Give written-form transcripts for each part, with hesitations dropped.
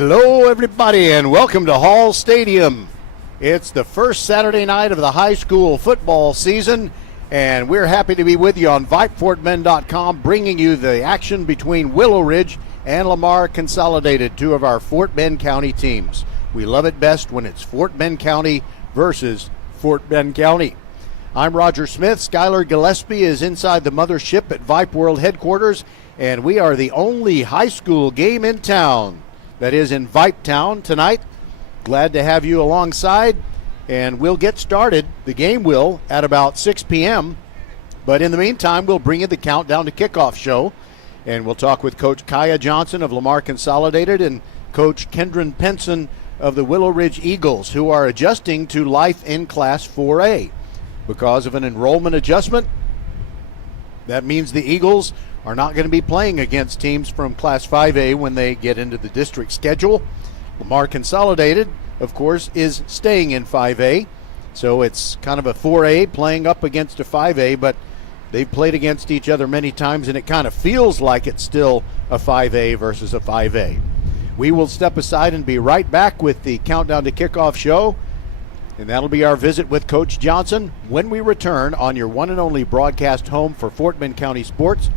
Hello, everybody, and welcome to Hall Stadium. It's the first Saturday night of the high school football season, and we're happy to be with you on VypeFortBend.com, bringing you the action between Willowridge and Lamar Consolidated, two of our Fort Bend County teams. We love it best when it's Fort Bend County versus Fort Bend County. I'm Roger Smith. Skylar Gillespie is inside the mothership at Vype World headquarters, and we are the only high school game in town that is in Vype Town tonight. Glad to have you alongside, and we'll get started. The game will at about 6 p.m., but in the meantime, we'll bring you the Countdown to Kickoff show, and we'll talk with Coach Kaya Johnson of Lamar Consolidated and Coach Kendron Penson of the Willowridge Eagles, who are adjusting to life in Class 4A. Because of an enrollment adjustment, that means the Eagles are not going to be playing against teams from Class 5A when they get into the district schedule. Lamar Consolidated, of course, is staying in 5A, so it's kind of a 4A playing up against a 5A, but they've played against each other many times, and it kind of feels like it's still a 5A versus a 5A. We will step aside and be right back with the Countdown to Kickoff show, and that'll be our visit with Coach Johnson when we return on your one and only broadcast home for Fort Bend County sports.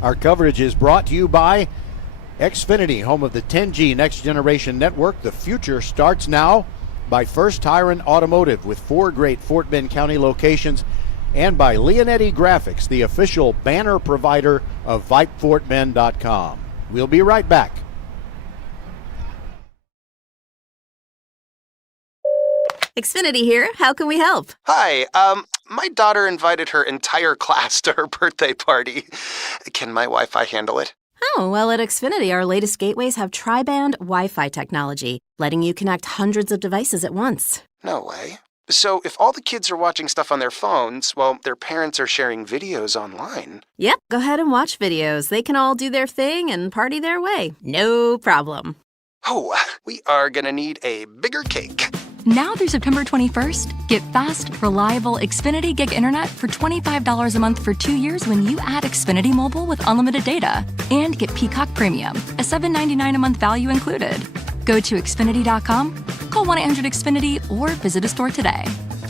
Our coverage is brought to you by Xfinity, home of the 10G Next Generation Network. The future starts now. By First Tire and Automotive with 4 great Fort Bend County locations. And by Leonetti Graphics, the official banner provider of VypeFortBend.com. We'll be right back. Xfinity here. How can we help? Hi, my daughter invited her entire class to her birthday party. Can my Wi-Fi handle it? Oh, well, at Xfinity, our latest gateways have tri-band Wi-Fi technology, letting you connect hundreds of devices at once. No way. So if all the kids are watching stuff on their phones, well, their parents are sharing videos online. Yep, go ahead and watch videos. They can all do their thing and party their way. No problem. Oh, we are gonna need a bigger cake. Now through September 21st, get fast, reliable Xfinity Gig Internet for $25 a month for 2 years when you add Xfinity Mobile with unlimited data. And get Peacock Premium, a $7.99 a month value included. Go to Xfinity.com, call 1-800-XFINITY, or visit a store today.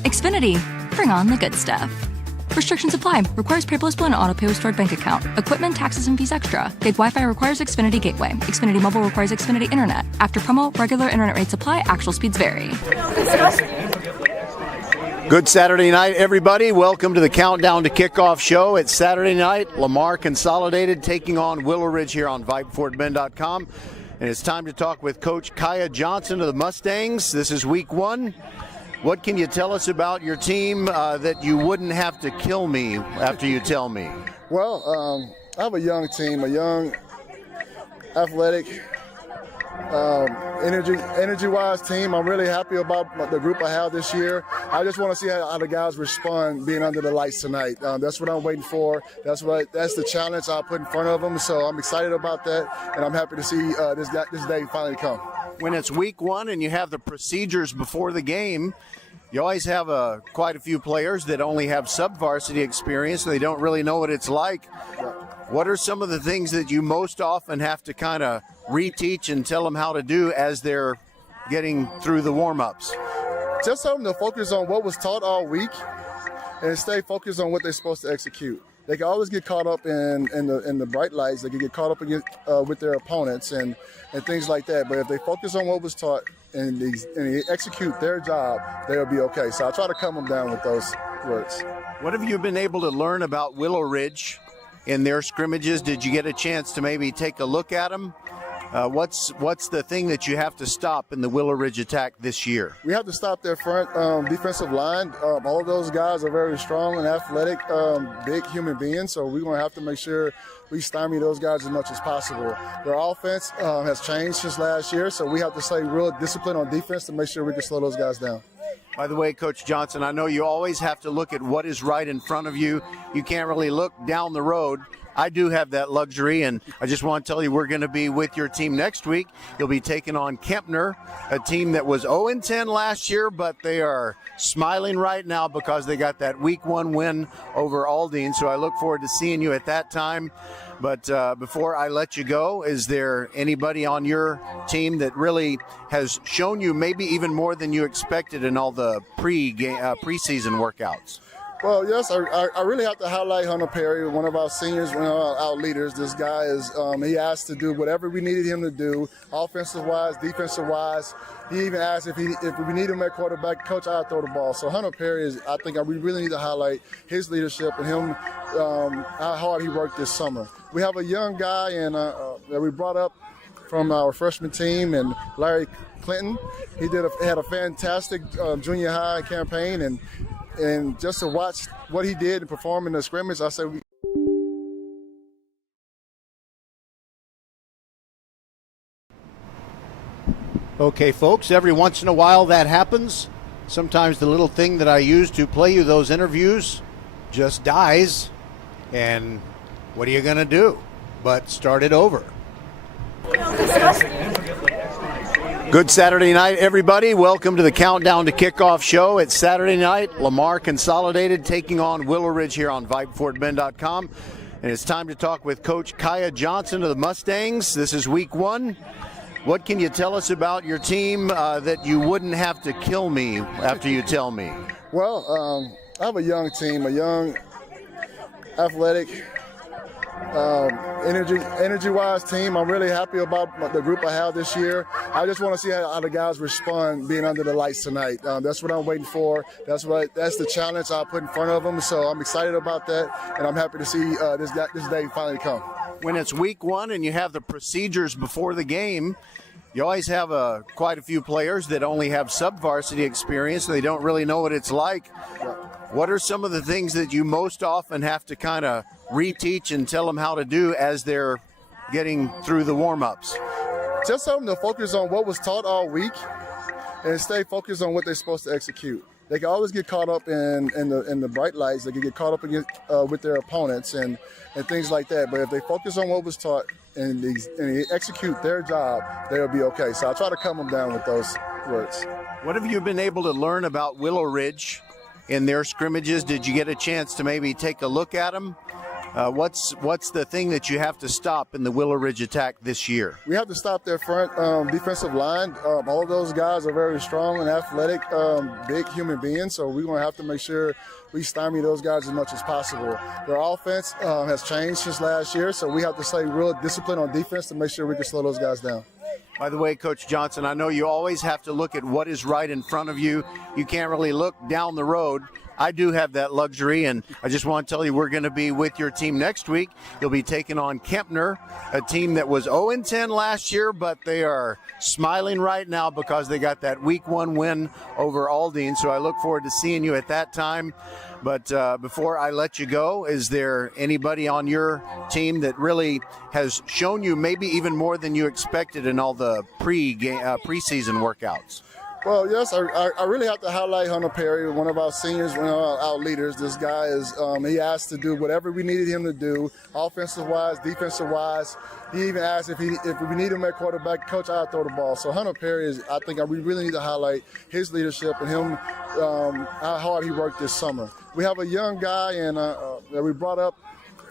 Xfinity, bring on the good stuff. Restrictions apply. Requires paperless bill and auto-pay with stored bank account. Equipment, taxes, and fees extra. Gig Wi-Fi requires Xfinity Gateway. Xfinity Mobile requires Xfinity Internet. After promo, regular internet rates apply. Actual speeds vary. Good Saturday night, everybody. Welcome to the Countdown to Kickoff show. It's Saturday night. Lamar Consolidated taking on Willowridge here on VypeFortBend.com. And it's time to talk with Coach Kaya Johnson of the Mustangs. This is week 1. What can you tell us about your team that you wouldn't have to kill me after you tell me? Well, I have a young team, a young, athletic, energy-wise team. I'm really happy about the group I have this year. I just want to see how the guys respond being under the lights tonight. That's what I'm waiting for. That's the challenge I put in front of them. So I'm excited about that, and I'm happy to see this day finally come. When it's week 1 and you have the procedures before the game, you always have quite a few players that only have sub-varsity experience. They don't really know what it's like. What are some of the things that you most often have to kind of reteach and tell them how to do as they're getting through the warm-ups? Just tell them to focus on what was taught all week and stay focused on what they're supposed to execute. They can always get caught up in the bright lights. They can get caught up with their opponents and things like that. But if they focus on what was taught and they execute their job, they'll be okay. So I try to calm them down with those words. What have you been able to learn about Willowridge in their scrimmages? Did you get a chance to maybe take a look at them? What's the thing that you have to stop in the Willowridge attack this year? We have to stop their front defensive line. All of those guys are very strong and athletic, big human beings, so we're going to have to make sure we stymie those guys as much as possible. Their offense has changed since last year, so we have to stay real disciplined on defense to make sure we can slow those guys down. By the way, Coach Johnson, I know you always have to look at what is right in front of you. You can't really look down the road. I do have that luxury, and I just want to tell you we're going to be with your team next week. You'll be taking on Kempner, a team that was 0-10 last year, but they are smiling right now because they got that Week 1 win over Aldine. So I look forward to seeing you at that time. But before I let you go, is there anybody on your team that really has shown you maybe even more than you expected in all the preseason workouts? Well, yes, I really have to highlight Hunter Perry, one of our seniors, one of our leaders. This guy is, he asked to do whatever we needed him to do, offensive-wise, defensive-wise. He even asked if we need him at quarterback, Coach, I'll throw the ball. So Hunter Perry is, I think we really need to highlight his leadership and him, how hard he worked this summer. We have a young guy that we brought up from our freshman team, and Larry Clinton. He had a fantastic junior high campaign, and just to watch what he did and perform in the scrimmage, I said Okay, folks, every once in a while that happens. Sometimes the little thing that I use to play you those interviews just dies, and what are you going to do but start it over? Good Saturday night, everybody. Welcome to the Countdown to Kickoff show. It's Saturday night. Lamar Consolidated taking on Willowridge here on VypeFortMen.com. And it's time to talk with Coach Kaya Johnson of the Mustangs. This is Week 1. What can you tell us about your team that you wouldn't have to kill me after you tell me? Well, I have a young team, a young, athletic, energy-wise team. I'm really happy about the group I have this year. I just want to see how the guys respond being under the lights tonight. That's what I'm waiting for. That's the challenge I put in front of them. So I'm excited about that, and I'm happy to see this day finally come. When it's Week 1 and you have the procedures before the game, you always have quite a few players that only have sub-varsity experience, and they don't really know what it's like. What are some of the things that you most often have to kind of reteach and tell them how to do as they're getting through the warm-ups? Just tell them to focus on what was taught all week and stay focused on what they're supposed to execute. They can always get caught up in the bright lights. They can get caught up with their opponents and things like that. But if they focus on what was taught and they execute their job, they'll be okay. So I try to calm them down with those words. What have you been able to learn about Willowridge in their scrimmages? Did you get a chance to maybe take a look at them? What's the thing that you have to stop in the Willowridge attack this year? We have to stop their front defensive line. All of those guys are very strong and athletic, big human beings, so we're going to have to make sure we stymie those guys as much as possible. Their offense has changed since last year, so we have to stay real disciplined on defense to make sure we can slow those guys down. By the way, Coach Johnson, I know you always have to look at what is right in front of you. You can't really look down the road. I do have that luxury, and I just want to tell you we're going to be with your team next week. You'll be taking on Kempner, a team that was 0-10 last year, but they are smiling right now because they got that Week 1 win over Aldine. So I look forward to seeing you at that time. But before I let you go, is there anybody on your team that really has shown you maybe even more than you expected in all the preseason workouts? Well, yes, I really have to highlight Hunter Perry, one of our seniors, one of our leaders. This guy is, he asked to do whatever we needed him to do, offensive-wise, defensive-wise. He even asked if we need him at quarterback, Coach, I'll throw the ball. So Hunter Perry is, I think we really need to highlight his leadership and him, how hard he worked this summer. We have a young guy that we brought up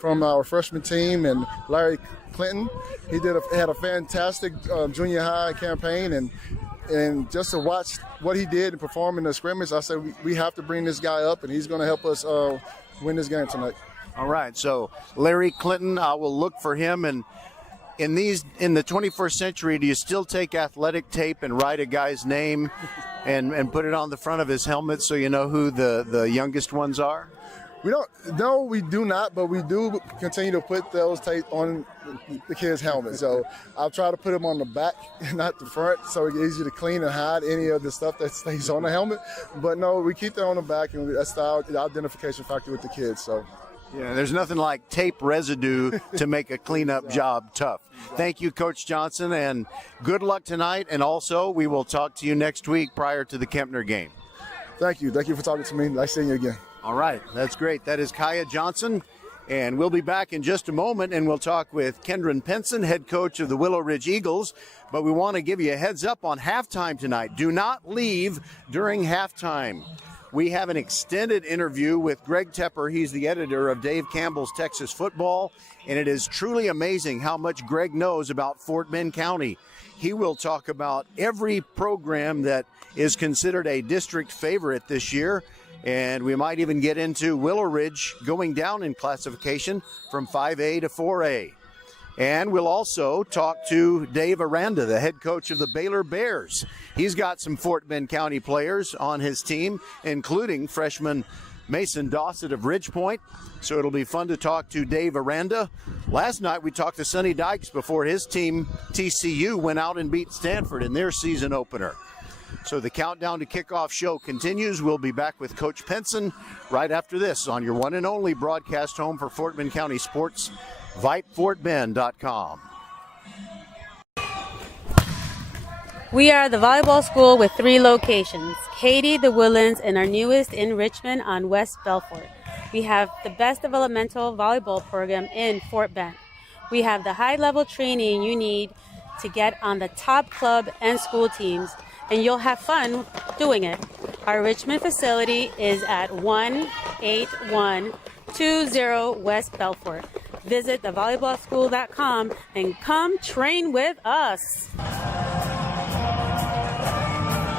from our freshman team, and Larry Clinton. He had a fantastic junior high campaign, and just to watch what he did and perform in the scrimmage, I said we have to bring this guy up, and he's going to help us win this game tonight. All right, so Larry Clinton, I will look for him. And in the 21st century, do you still take athletic tape and write a guy's name and put it on the front of his helmet so you know who the youngest ones are? We do not, but we do continue to put those tape on the kids' helmets. So I'll try to put them on the back, not the front, so it's easy to clean and hide any of the stuff that stays on the helmet. But no, we keep that on the back, and that's the identification factor with the kids. So. Yeah, there's nothing like tape residue to make a cleanup job tough. Thank you, Coach Johnson, and good luck tonight. And also, we will talk to you next week prior to the Kempner game. Thank you. Thank you for talking to me. Nice seeing you again. All right, that's great. That is Kaya Johnson. And we'll be back in just a moment, and we'll talk with Kendron Penson, head coach of the Willowridge Eagles. But we want to give you a heads up on halftime tonight. Do not leave during halftime. We have an extended interview with Greg Tepper. He's the editor of Dave Campbell's Texas Football, and it is truly amazing how much Greg knows about Fort Bend County. He will talk about every program that is considered a district favorite this year. And we might even get into Willowridge going down in classification from 5A to 4A. And we'll also talk to Dave Aranda, the head coach of the Baylor Bears. He's got some Fort Bend County players on his team, including freshman Mason Dossett of Ridgepoint. So it'll be fun to talk to Dave Aranda. Last night we talked to Sonny Dykes before his team, TCU, went out and beat Stanford in their season opener. So the countdown to kickoff show continues. We'll be back with Coach Penson right after this on your one and only broadcast home for Fort Bend County sports, VypeFortBend.com. We are the volleyball school with 3 locations, Katy, the Woodlands, and our newest in Richmond on West Belfort. We have the best developmental volleyball program in Fort Bend. We have the high-level training you need to get on the top club and school teams, and you'll have fun doing it. Our Richmond facility is at 18120 West Belfort. Visit thevolleyballschool.com and come train with us.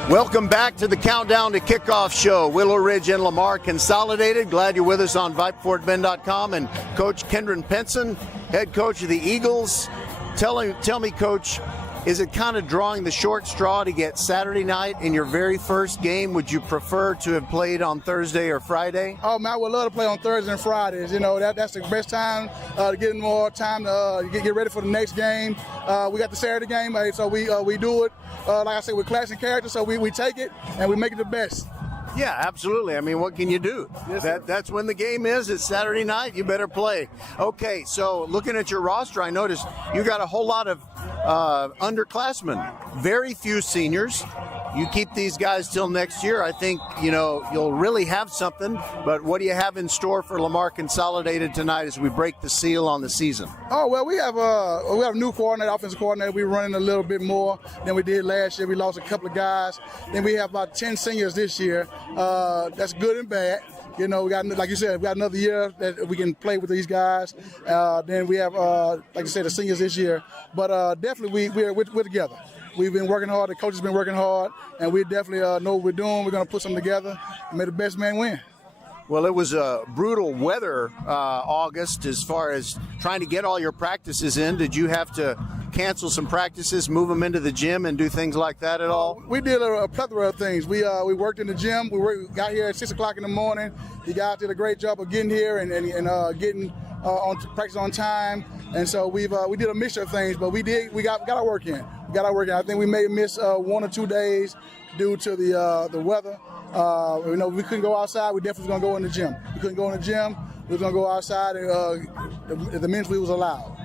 Welcome back to the countdown to kickoff show. Willowridge and Lamar Consolidated. Glad you're with us on VypeFortBend.com. And Coach Kendron Penson, head coach of the Eagles. Tell me, Coach, is it kind of drawing the short straw to get Saturday night in your very first game? Would you prefer to have played on Thursday or Friday? Oh, man, I would love to play on Thursdays and Fridays. You know, that's the best time to get more time to get ready for the next game. We got the Saturday game, so we do it, like I said, with class and character, so we take it and we make it the best. Yeah, absolutely. I mean, what can you do? Yes, that's when the game is. It's Saturday night. You better play. Okay, so looking at your roster, I noticed you got a whole lot of underclassmen. Very few seniors. You keep these guys till next year. I think, you'll really have something. But what do you have in store for Lamar Consolidated tonight as we break the seal on the season? Oh, well, we have a new coordinator, offensive coordinator. We're running a little bit more than we did last year. We lost a couple of guys. Then we have about 10 seniors this year. That's good and bad. We got, like you said, we got another year that we can play with these guys. Then we have, like you said, the seniors this year. But definitely we're together. We've been working hard. The coach has been working hard, and we definitely know what we're doing. We're going to put something together and make the best man win. Well, it was a brutal weather August as far as trying to get all your practices in. Did you have to cancel some practices, move them into the gym, and do things like that at all? We did a plethora of things. We worked in the gym. We got here at 6 o'clock in the morning. The guys did a great job of getting here and getting on practice on time. And so we did a mixture of things, but we got our work in. I think we may miss 1 or 2 days due to the weather. We couldn't go outside. We definitely was going to go in the gym. We couldn't go in the gym. We was going to go outside if the men's league was allowed.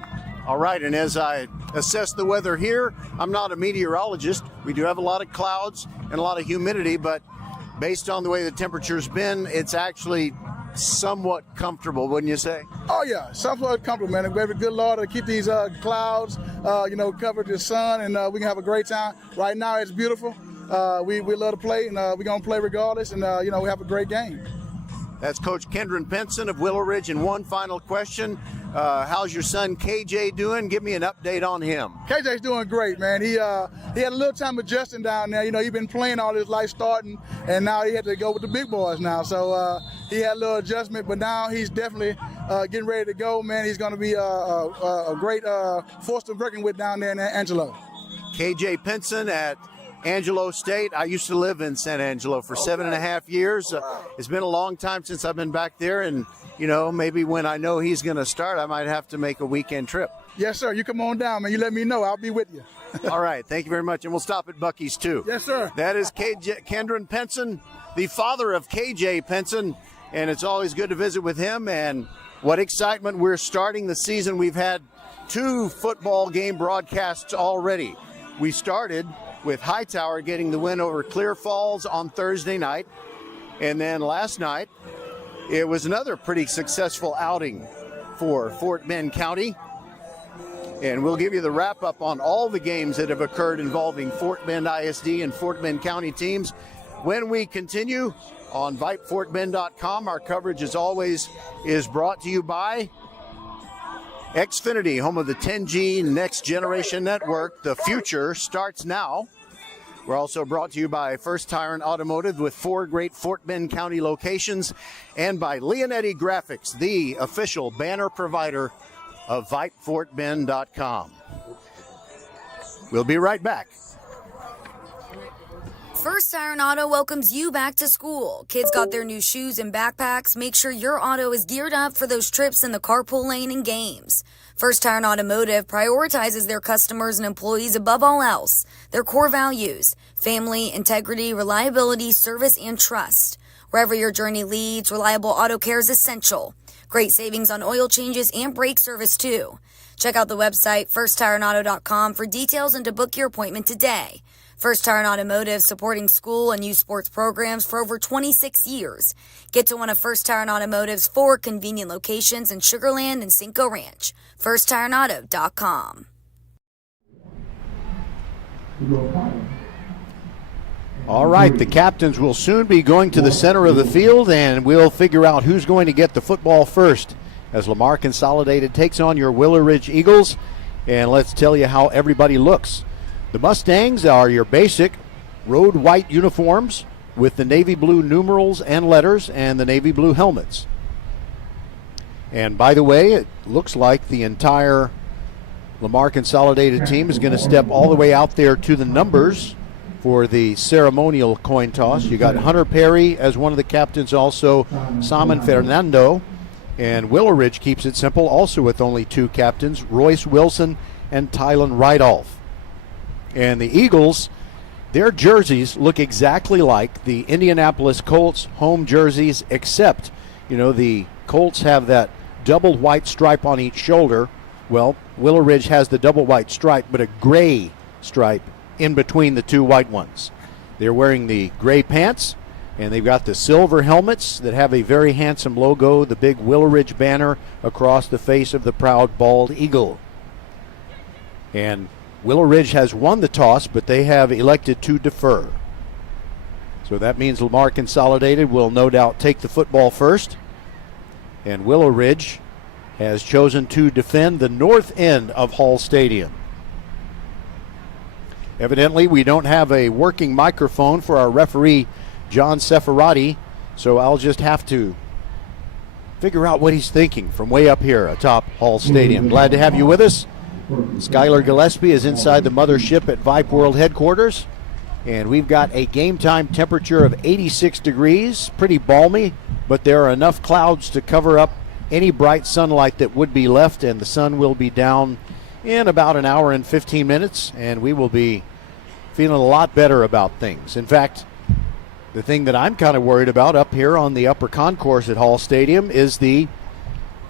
All right, and as I assess the weather here, I'm not a meteorologist. We do have a lot of clouds and a lot of humidity, but based on the way the temperature's been, it's actually somewhat comfortable, wouldn't you say? Oh, yeah, somewhat comfortable, man. We have a good Lord to keep these clouds, covered the sun, and we can have a great time. Right now, it's beautiful. We love to play, and we're going to play regardless, and, we have a great game. That's Coach Kendron Penson of Willowridge. And one final question. How's your son KJ doing? Give me an update on him. KJ's doing great, man. He had a little time adjusting down there. He's been playing all his life starting, and now he had to go with the big boys now. So he had a little adjustment, but now he's definitely getting ready to go, man. He's going to be a great force to reckon with down there in Angelo. KJ Penson at Angelo State. I used to live in San Angelo for 7.5 years. It's been a long time since I've been back there, and maybe when I know he's going to start, I might have to make a weekend trip. Yes, sir. You come on down, man. You let me know. I'll be with you. All right. Thank you very much, and we'll stop at Buc-ee's too. Yes, sir. That is Kendron Penson, the father of KJ Penson, and it's always good to visit with him. And what excitement! We're starting the season. We've had 2 football game broadcasts already. We started with Hightower getting the win over Clear Falls on Thursday night. And then last night, it was another pretty successful outing for Fort Bend County. And we'll give you the wrap-up on all the games that have occurred involving Fort Bend ISD and Fort Bend County teams when we continue on VypeFortBend.com. Our coverage, as always, is brought to you by Xfinity, home of the 10G Next Generation Network. The future starts now. We're also brought to you by First Tire and Automotive with 4 great Fort Bend County locations, and by Leonetti Graphics, the official banner provider of VypeFortBend.com. We'll be right back. First Tire and Auto welcomes you back to school. Kids got their new shoes and backpacks. Make sure your auto is geared up for those trips in the carpool lane and games. First Tire and Automotive prioritizes their customers and employees above all else. Their core values: family, integrity, reliability, service, and trust. Wherever your journey leads, reliable auto care is essential. Great savings on oil changes and brake service, too. Check out the website, firsttireandauto.com, for details and to book your appointment today. First Tire and Automotive, supporting school and youth sports programs for over 26 years. Get to one of First Tire and Automotive's 4 convenient locations in Sugar Land and Cinco Ranch. FirstTireandAuto.com. All right, the captains will soon be going to the center of the field, and we'll figure out who's going to get the football first as Lamar Consolidated takes on your Willowridge Eagles. And let's tell you how everybody looks. The Mustangs are your basic road white uniforms with the navy blue numerals and letters and the navy blue helmets. And by the way, it looks like the entire Lamar Consolidated team is going to step all the way out there to the numbers for the ceremonial coin toss. You got Hunter Perry as one of the captains, also Simon Fernando. And Willowridge keeps it simple, also with only 2 captains, Royce Wilson and Tylen Rydolph. And the Eagles, their jerseys look exactly like the Indianapolis Colts home jerseys, except, the Colts have that double white stripe on each shoulder. Well, Willowridge has the double white stripe, but a gray stripe in between the 2 white ones. They're wearing the gray pants, and they've got the silver helmets that have a very handsome logo, the big Willowridge banner across the face of the proud bald eagle. And Willowridge has won the toss, but they have elected to defer. So that means Lamar Consolidated will no doubt take the football first. And Willowridge has chosen to defend the north end of Hall Stadium. Evidently, we don't have a working microphone for our referee, John Seferati, so I'll just have to figure out what he's thinking from way up here atop Hall Stadium. Glad to have you with us. Skylar Gillespie is inside the mothership at Vype World Headquarters, and we've got a game time temperature of 86 degrees, pretty balmy, but there are enough clouds to cover up any bright sunlight that would be left, and the sun will be down in about an hour and 15 minutes, and we will be feeling a lot better about things. In fact, the thing that I'm kind of worried about up here on the upper concourse at Hall Stadium is the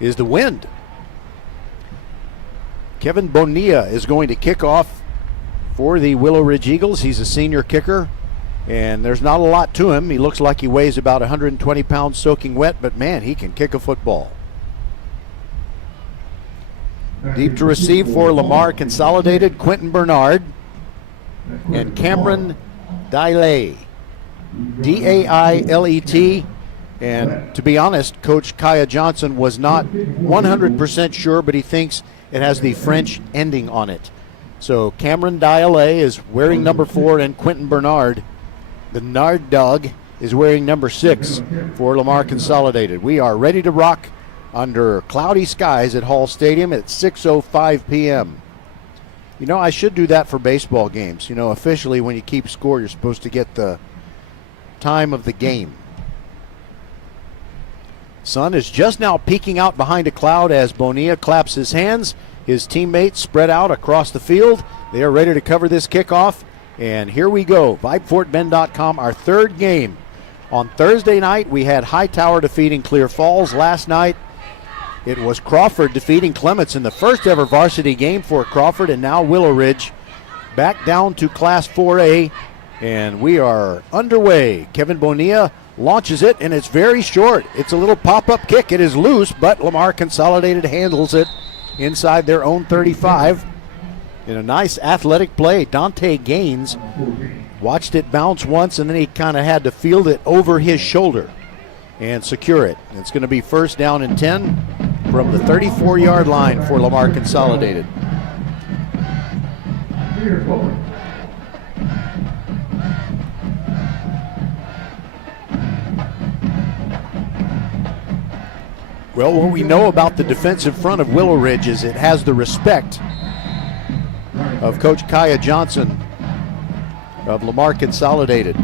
wind. Kevin Bonilla is going to kick off for the Willowridge Eagles. He's a senior kicker, and there's not a lot to him. He looks like he weighs about 120 pounds soaking wet, but man, he can kick a football. Deep to receive for Lamar Consolidated, Quentin Bernard and Cameron Dailet. D-A-I-L-E-T. And to be honest, Coach Kaya Johnson was not 100% sure, but he thinks it has the French ending on it. So Cameron Dailet is wearing number 4, and Quentin Bernard, the Nard Dog, is wearing number 6 for Lamar Consolidated. We are ready to rock under cloudy skies at Hall Stadium at 6:05 p.m. I should do that for baseball games. Officially, when you keep score, you're supposed to get the time of the game. Sun is just now peeking out behind a cloud as Bonilla claps his hands. His teammates spread out across the field. They are ready to cover this kickoff. And here we go. VypeFortBend.com, our third game. On Thursday night, we had Hightower defeating Clear Falls. Last night, it was Crawford defeating Clements in the first ever varsity game for Crawford. And now Willowridge back down to Class 4A And we are underway. Kevin Bonilla launches it, and it's very short. It's a little pop-up kick. It is loose, but Lamar Consolidated handles it inside their own 35. In a nice athletic play, Dante Gaines watched it bounce once, and then he kind of had to field it over his shoulder and secure it. It's going to be first down and 10 from the 34-yard line for Lamar Consolidated. Well, what we know about the defensive front of Willowridge is it has the respect of Coach Kaya Johnson of Lamar Consolidated.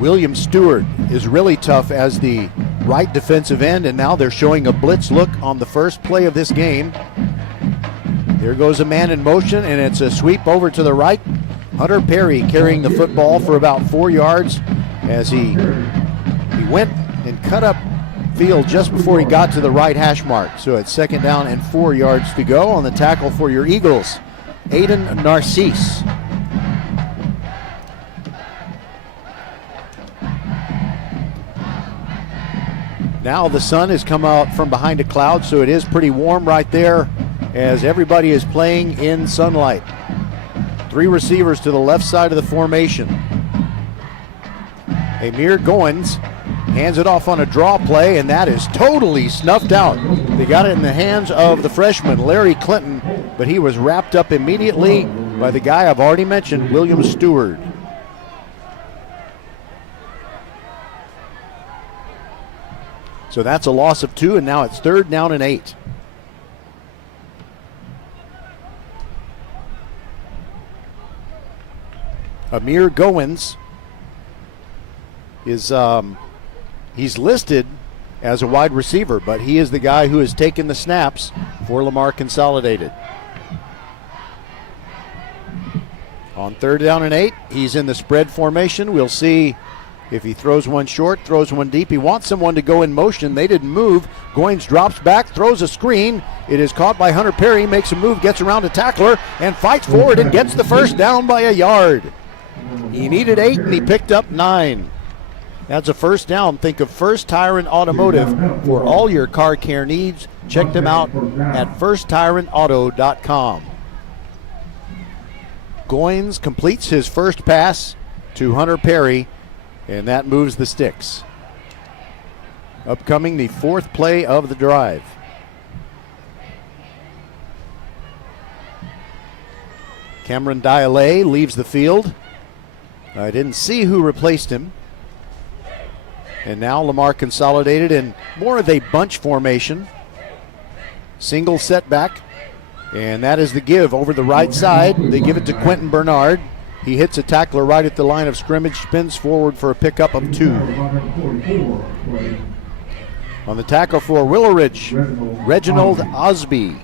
William Stewart is really tough as the right defensive end, and now they're showing a blitz look on the first play of this game. There goes a man in motion, and it's a sweep over to the right. Hunter Perry carrying the football for about 4 yards as he went and cut up field just before he got to the right hash mark. So it's second down and 4 yards to go. On the tackle for your Eagles, Aiden Narcisse. Now the sun has come out from behind a cloud, so it is pretty warm right there as everybody is playing in sunlight. 3 receivers to the left side of the formation. Amir Goins hands it off on a draw play, and that is totally snuffed out. They got it in the hands of the freshman, Larry Clinton, but he was wrapped up immediately by the guy I've already mentioned, William Stewart. So that's a loss of 2, and now it's third down and 8. Amir Goins is he's listed as a wide receiver, but he is the guy who has taken the snaps for Lamar Consolidated. On third down and 8, he's in the spread formation. We'll see if he throws one short, throws one deep. He wants someone to go in motion. They didn't move. Goins drops back, throws a screen. It is caught by Hunter Perry, makes a move, gets around a tackler, and fights forward and gets the first down by a yard. He needed 8, and he picked up 9. That's a first down. Think of First Tire and Automotive for all your car care needs. Check them out at firsttireandauto.com. Goins completes his first pass to Hunter Perry, and that moves the sticks. Upcoming the 4th play of the drive. Cameron Dialé leaves the field. I didn't see who replaced him. And now Lamar Consolidated in more of a bunch formation. Single setback. And that is the give over the right side. They give it to Quentin Bernard. He hits a tackler right at the line of scrimmage, spins forward for a pickup of 2. On the tackle for Willowridge, Reginald Osby.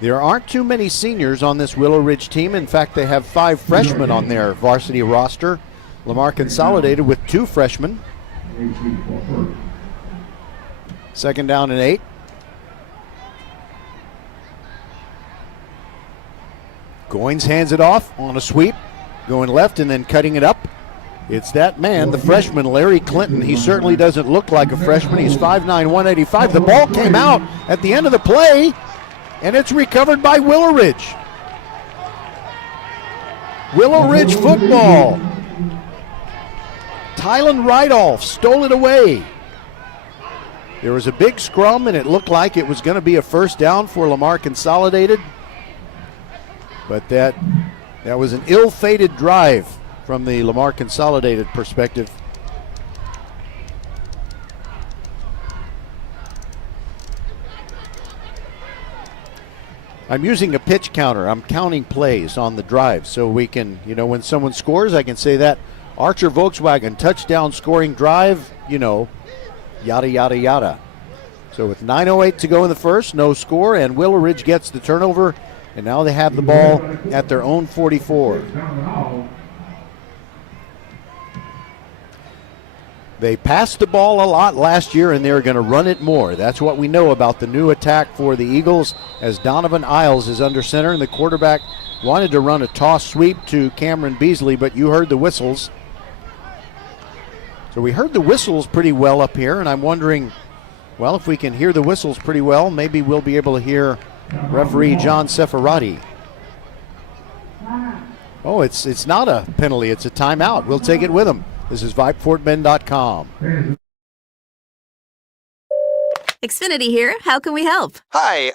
There aren't too many seniors on this Willowridge team. In fact, they have 5 freshmen on their varsity roster. Lamar Consolidated with 2 freshmen. Second down and 8. Goins hands it off on a sweep, going left and then cutting it up. It's that man, the freshman, Larry Clinton. He certainly doesn't look like a freshman. He's 5'9", 185. The ball came out at the end of the play, and it's recovered by Willowridge. Willowridge football. Tylen Rydolph stole it away. There was a big scrum, and it looked like it was going to be a first down for Lamar Consolidated. But that was an ill-fated drive from the Lamar Consolidated perspective. I'm using a pitch counter. I'm counting plays on the drive so we can, when someone scores, I can say that Archer Volkswagen touchdown scoring drive, yada, yada, yada. So with 9:08 to go in the first, no score, and Willowridge gets the turnover, and now they have the ball at their own 44. They passed the ball a lot last year, and they're going to run it more. That's what we know about the new attack for the Eagles, as Donovan Isles is under center, and the quarterback wanted to run a toss sweep to Cameron Beasley, but you heard the whistles. So we heard the whistles pretty well up here, and I'm wondering, well, if we can hear the whistles pretty well, maybe we'll be able to hear referee John Seferati. Oh, it's not a penalty, it's a timeout. We'll take it with him. This is VypeFortBend.com. Xfinity here. How can we help? Hi,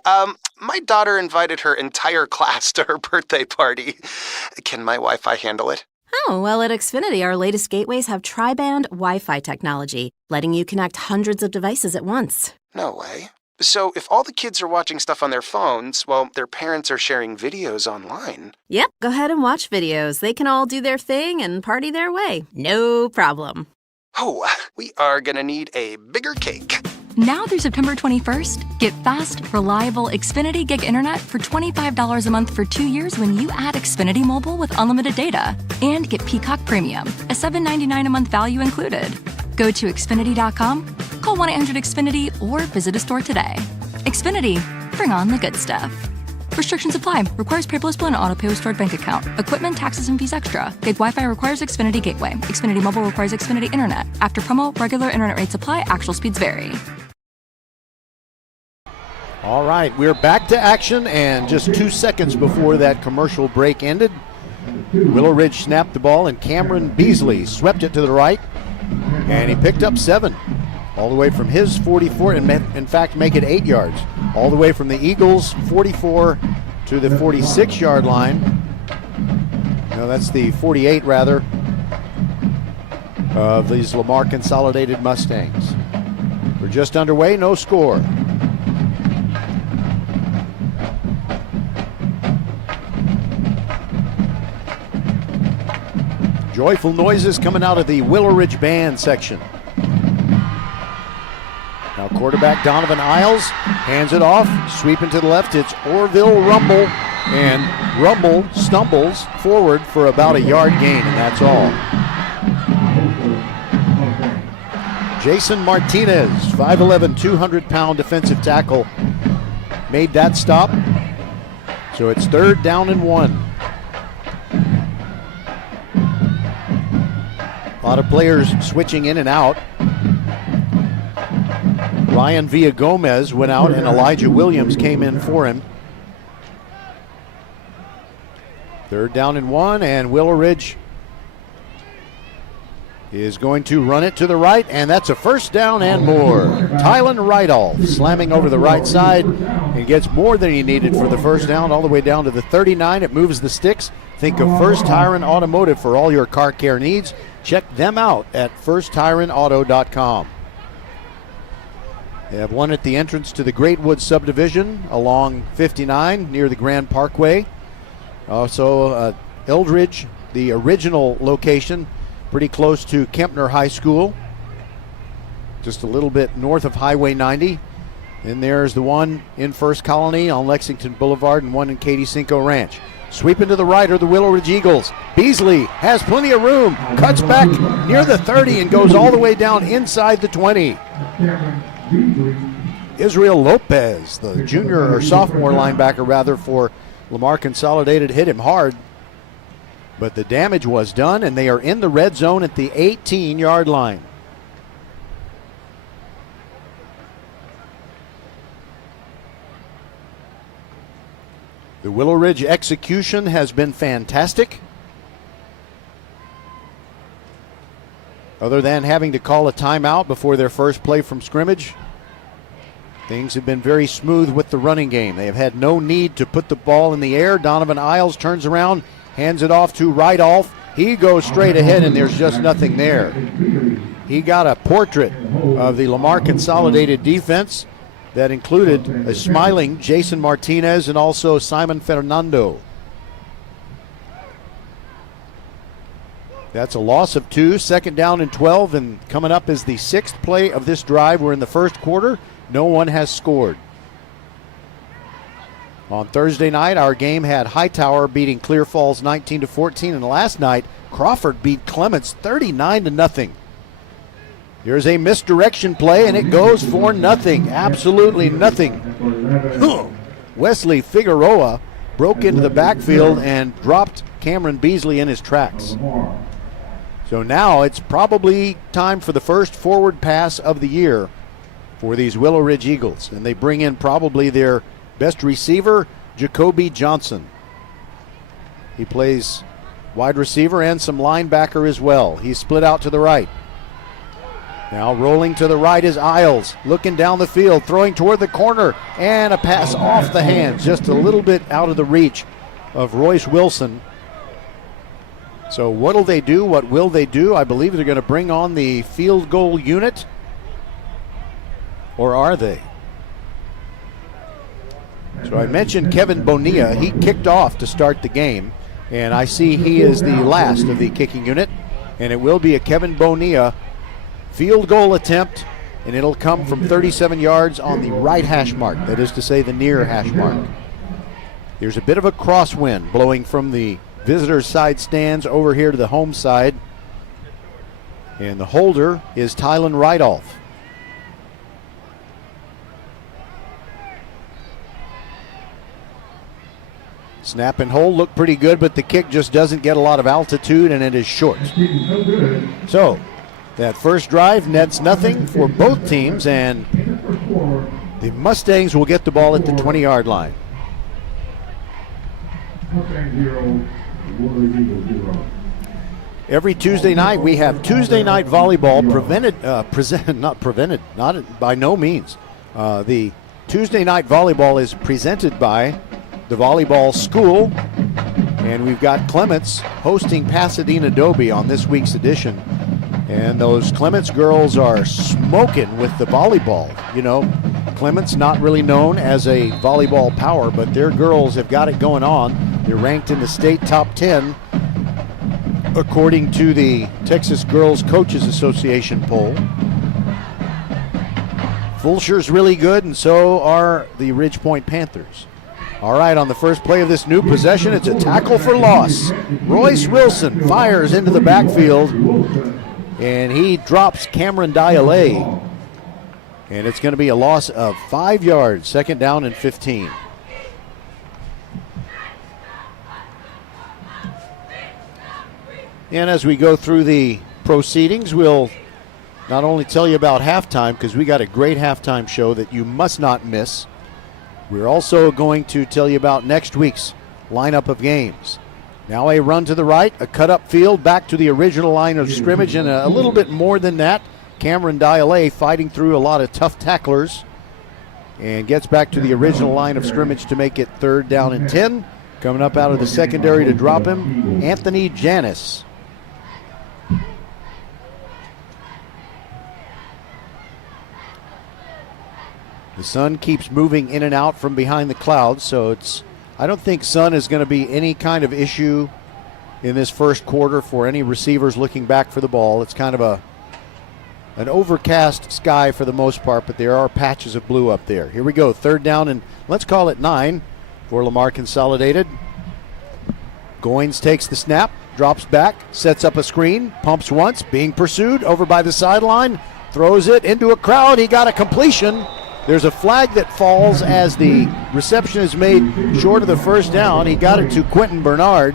my daughter invited her entire class to her birthday party. Can my Wi-Fi handle it? Oh, well, at Xfinity, our latest gateways have tri-band Wi-Fi technology, letting you connect hundreds of devices at once. No way. So if all the kids are watching stuff on their phones, well, their parents are sharing videos online. Yep, go ahead and watch videos. They can all do their thing and party their way. No problem. Oh, we are gonna need a bigger cake. Now through September 21st, get fast, reliable Xfinity Gig Internet for $25 a month for 2 years when you add Xfinity Mobile with unlimited data. And get Peacock Premium, a $7.99 a month value included. Go to Xfinity.com, call 1-800-XFINITY, or visit a store today. Xfinity, bring on the good stuff. Restrictions apply. Requires paperless bill and auto-pay with stored bank account. Equipment, taxes, and fees extra. Gig Wi-Fi requires Xfinity Gateway. Xfinity Mobile requires Xfinity Internet. After promo, regular internet rates apply. Actual speeds vary. All right, we're back to action, and just 2 seconds before that commercial break ended, Willowridge snapped the ball, and Cameron Beasley swept it to the right, and he picked up 7, all the way from his 44, and in fact make it 8 yards, all the way from the Eagles' 44 to the 46-yard line. No, that's the 48, rather, of these Lamar Consolidated Mustangs. We're just underway, no score. Joyful noises coming out of the Willowridge band section. Now quarterback Donovan Isles hands it off, sweeping to the left. It's Orville Rumble, and Rumble stumbles forward for about a yard gain, and that's all. Jason Martinez, 5'11", 200-pound defensive tackle, made that stop. So it's 3rd down and 1. A lot of players switching in and out. Ryan Villagomez went out and Elijah Williams came in for him. 3rd down and 1, and Willowridge is going to run it to the right, and that's a 1st down and more. Tylen Rydolph slamming over the right side and gets more than he needed for the 1st down, all the way down to the 39. It moves the sticks. Think of First Tire and Automotive for all your car care needs. Check them out at firsttireandauto.com. They have one at the entrance to the Greatwood subdivision along 59 near the Grand Parkway. Also, Eldridge, the original location, pretty close to Kempner High School, just a little bit north of Highway 90. And there's the one in First Colony on Lexington Boulevard and one in Katy Cinco Ranch. Sweeping to the right are the Willowridge Eagles. Beasley has plenty of room, cuts back near the 30 and goes all the way down inside the 20. Israel Lopez, the junior or sophomore linebacker rather for Lamar Consolidated, hit him hard. But the damage was done, and they are in the red zone at the 18-yard line. The Willowridge execution has been fantastic. Other than having to call a timeout before their first play from scrimmage, things have been very smooth with the running game. They have had no need to put the ball in the air. Donovan Isles turns around, hands it off to Rydolph. He goes straight ahead, and there's just nothing there. He got a portrait of the Lamar Consolidated defense that included a smiling Jason Martinez and also Simon Fernando. That's a loss of 2, 2nd down and 12, and coming up is the 6th play of this drive. We're in the 1st quarter. No one has scored. On Thursday night, our game had Hightower beating Clear Falls 19-14, and last night, Crawford beat Clements 39-0. Here's a misdirection play, and it goes for nothing. Absolutely nothing. Wesley Figueroa broke into the backfield and dropped Cameron Beasley in his tracks. So now it's probably time for the first forward pass of the year for these Willowridge Eagles. And they bring in probably their best receiver, Jacoby Johnson. He plays wide receiver and some linebacker as well. He's split out to the right. Now rolling to the right is Isles, looking down the field, throwing toward the corner, and a pass off the hands, just a little bit out of the reach of Royce Wilson. So what'll they do? What will they do? I believe they're going to bring on the field goal unit. Or are they? So I mentioned Kevin Bonilla. He kicked off to start the game. And I see he is the last of the kicking unit. And it will be a Kevin Bonilla field goal attempt. And it'll come from 37 yards on the right hash mark. That is to say, the near hash mark. There's a bit of a crosswind blowing from the visitor side stands over here to the home side. And the holder is Tylen Rydolph. Snap and hold look pretty good, but the kick just doesn't get a lot of altitude, and it is short. So that first drive nets nothing for both teams, and the Mustangs will get the ball at the 20-yard line. Every Tuesday night we have Tuesday night volleyball not by no means. The Tuesday night volleyball is presented by the volleyball school, and we've got Clements hosting Pasadena Dobie on this week's edition. And those Clements girls are smoking with the volleyball. You know, Clements not really known as a volleyball power, but their girls have got it going on. They're ranked in the state top 10 according to the Texas Girls Coaches Association poll. Fulshere's really good, and so are the Ridge Point Panthers. All right, on the first play of this new possession, it's a tackle for loss. Royce Wilson fires into the backfield, and he drops Cameron Dialé. And it's going to be a loss of 5 yards, second down and 15. And as we go through the proceedings, we'll not only tell you about halftime, because we got a great halftime show that you must not miss. We're also going to tell you about next week's lineup of games. Now a run to the right, a cut up field, back to the original line of scrimmage, and a little bit more than that. Cameron Dialé fighting through a lot of tough tacklers and gets back to the original line of scrimmage to make it third down and 10. Coming up out of the secondary to drop him, Anthony Janis. The sun keeps moving in and out from behind the clouds, so I don't think sun is going to be any kind of issue in this first quarter for any receivers looking back for the ball. It's kind of an overcast sky for the most part, but there are patches of blue up there. Here we go, third down and let's call it 9 for Lamar Consolidated. Goins takes the snap, drops back, sets up a screen, pumps once, being pursued over by the sideline, throws it into a crowd. He got a completion. There's a flag that falls as the reception is made short of the first down. He got it to Quentin Bernard,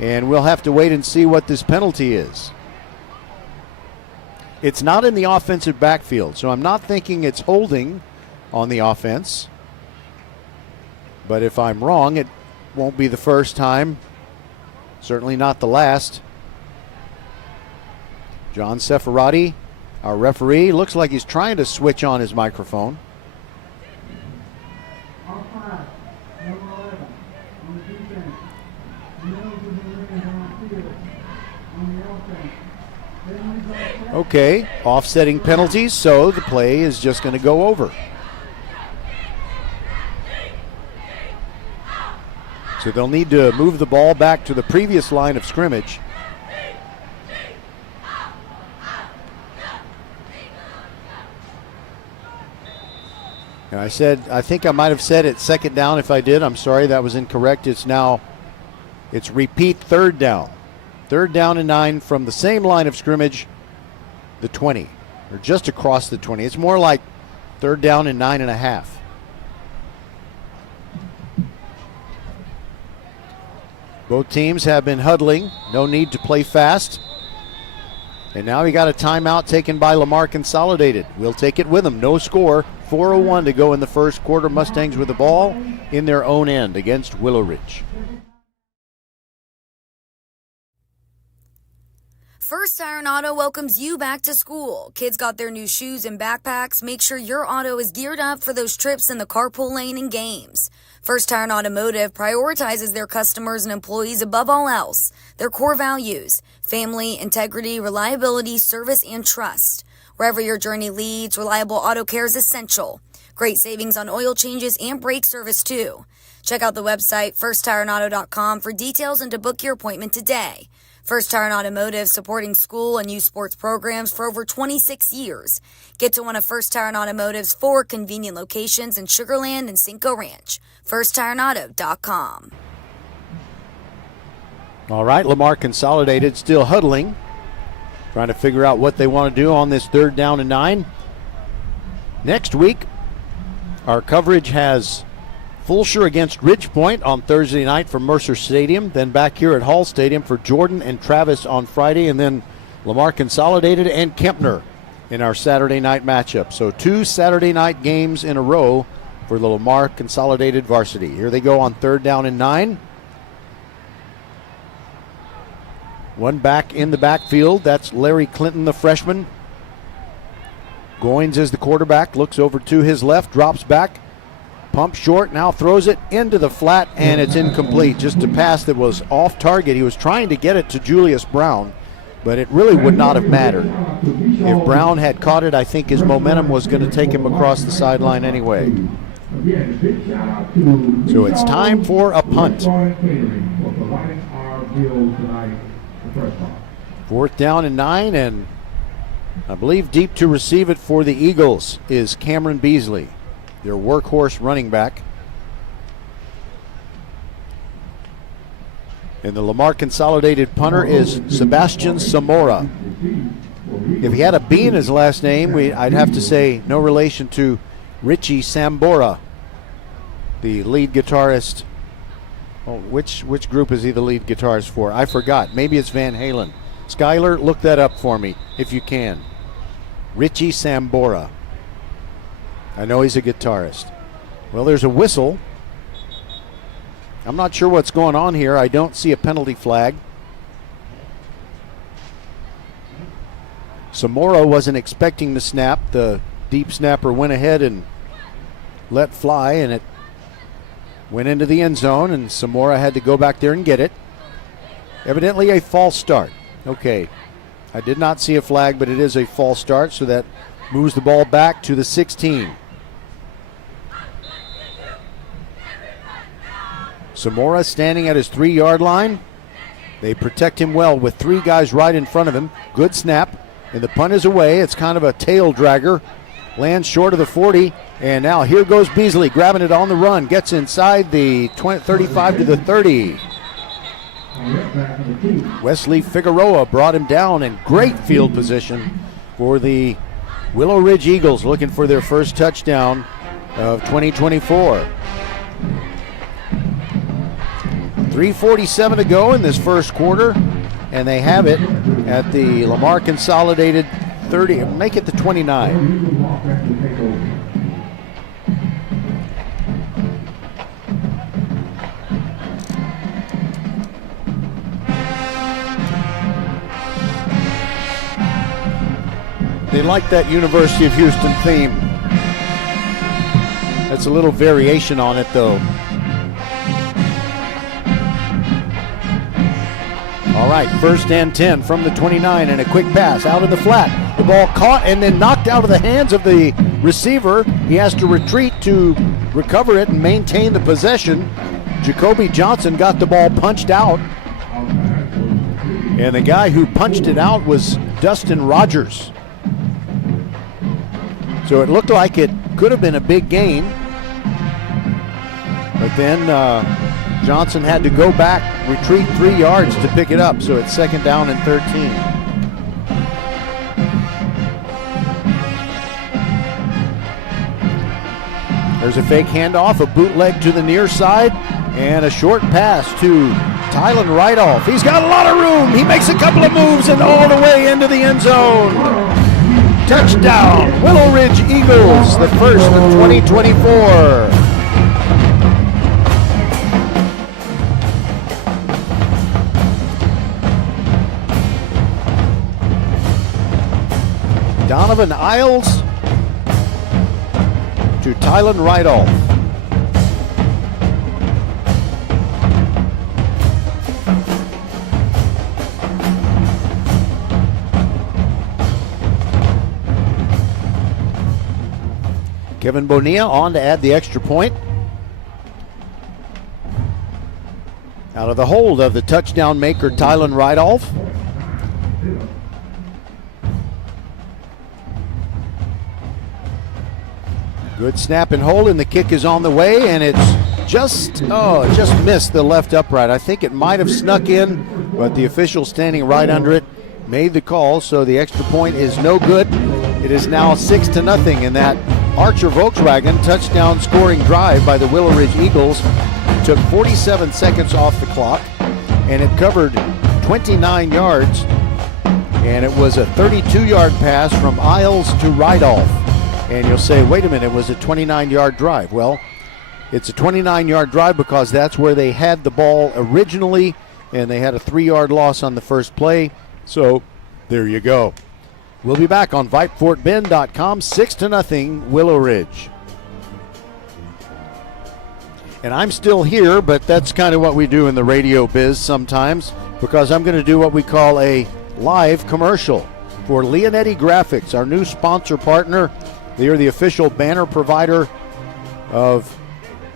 and we'll have to wait and see what this penalty is. It's not in the offensive backfield, so I'm not thinking it's holding on the offense. But if I'm wrong, it won't be the first time, certainly not the last. John Seferati, our referee, looks like he's trying to switch on his microphone. Okay, offsetting penalties, so the play is just going to go over. So they'll need to move the ball back to the previous line of scrimmage. And I think I might have said it's second down. If I did, I'm sorry, that was incorrect. It's repeat third down. Third down and 9 from the same line of scrimmage, the 20, or just across the 20. It's more like third down and 9.5. Both teams have been huddling. No need to play fast. And now we got a timeout taken by Lamar Consolidated. We'll take it with them. No score. 4:01 to go in the first quarter. Mustangs with the ball in their own end against Willowridge. First Iron Auto welcomes you back to school. Kids got their new shoes and backpacks. Make sure your auto is geared up for those trips in the carpool lane and games. First Iron Automotive prioritizes their customers and employees above all else. Their core values: family, integrity, reliability, service, and trust. Wherever your journey leads, reliable auto care is essential. Great savings on oil changes and brake service too. Check out the website firstironauto.com for details and to book your appointment today. First Iron Automotive, supporting school and youth sports programs for over 26 years. Get to one of First Iron Automotive's 4 convenient locations in Sugar Land and Cinco Ranch. firstironauto.com. All right, Lamar Consolidated still huddling, trying to figure out what they want to do on this 3rd down and 9. Next week, our coverage has Fulshire against Ridgepoint on Thursday night from Mercer Stadium, then back here at Hall Stadium for Jordan and Travis on Friday, and then Lamar Consolidated and Kempner in our Saturday night matchup. So 2 Saturday night games in a row for the Lamar Consolidated varsity. Here they go on 3rd down and 9. One back in the backfield. That's Larry Clinton, the freshman. Goins is the quarterback, looks over to his left, drops back. Pump short, now throws it into the flat, and it's incomplete. Just a pass that was off target. He was trying to get it to Julius Brown, but it really would not have mattered. If Brown had caught it, I think his momentum was going to take him across the sideline anyway. So it's time for a punt. 4th down and 9, and I believe deep to receive it for the Eagles is Cameron Beasley, their workhorse running back. And the Lamar Consolidated punter is Sebastian Zamora. If he had a B in his last name, I'd have to say no relation to Richie Sambora, the lead guitarist. Oh, which group is he the lead guitarist for? I forgot. Maybe it's Van Halen. Skyler, look that up for me if you can. Richie Sambora. I know he's a guitarist. Well, there's a whistle. I'm not sure what's going on here. I don't see a penalty flag. Samora wasn't expecting the snap. The deep snapper went ahead and let fly, and it went into the end zone, and Samora had to go back there and get it. Evidently a false start. Okay. I did not see a flag, but it is a false start, so that moves the ball back to the 16. Zamora standing at his 3-yard line. They protect him well with 3 guys right in front of him. Good snap, and the punt is away. It's kind of a tail dragger. Lands short of the 40, and now here goes Beasley grabbing it on the run. Gets inside the 35 to the 30. Wesley Figueroa brought him down, and great field position for the Willowridge Eagles, looking for their first touchdown of 2024. 3:47 to go in this first quarter, and they have it at the Lamar Consolidated 30. Make it the 29. They like that University of Houston theme. That's a little variation on it, though. All right, 1st and 10 from the 29, and a quick pass out of the flat. The ball caught and then knocked out of the hands of the receiver. He has to retreat to recover it and maintain the possession. Jacoby Johnson got the ball punched out, and the guy who punched it out was Dustin Rogers. So it looked like it could have been a big gain, but then Johnson had to go back, retreat 3 yards to pick it up, so it's 2nd down and 13. There's a fake handoff, a bootleg to the near side, and a short pass to Tylen Rydolph. He's got a lot of room. He makes a couple of moves and all the way into the end zone. Touchdown, Willowridge Eagles, the first of 2024. Donovan Isles to Tylen Rydolph. Kevin Bonilla on to add the extra point. Out of the hold of the touchdown maker, Tylen Rydolph. Good snap and hold, and the kick is on the way, and it's just missed the left upright. I think it might have snuck in, but the official standing right under it made the call, so the extra point is no good. It is now 6-0 in that Archer Volkswagen touchdown scoring drive by the Willowridge Eagles. Took 47 seconds off the clock, and it covered 29 yards, and it was a 32-yard pass from Isles to Rydolph. And you'll say, wait a minute, it was a 29-yard drive. Well, it's a 29-yard drive because that's where they had the ball originally, and they had a 3-yard loss on the first play. So there you go. We'll be back on VypeFortBend.com, 6-0 Willowridge. And I'm still here, but that's kind of what we do in the radio biz sometimes, because I'm going to do what we call a live commercial for Leonetti Graphics, our new sponsor partner. They are the official banner provider of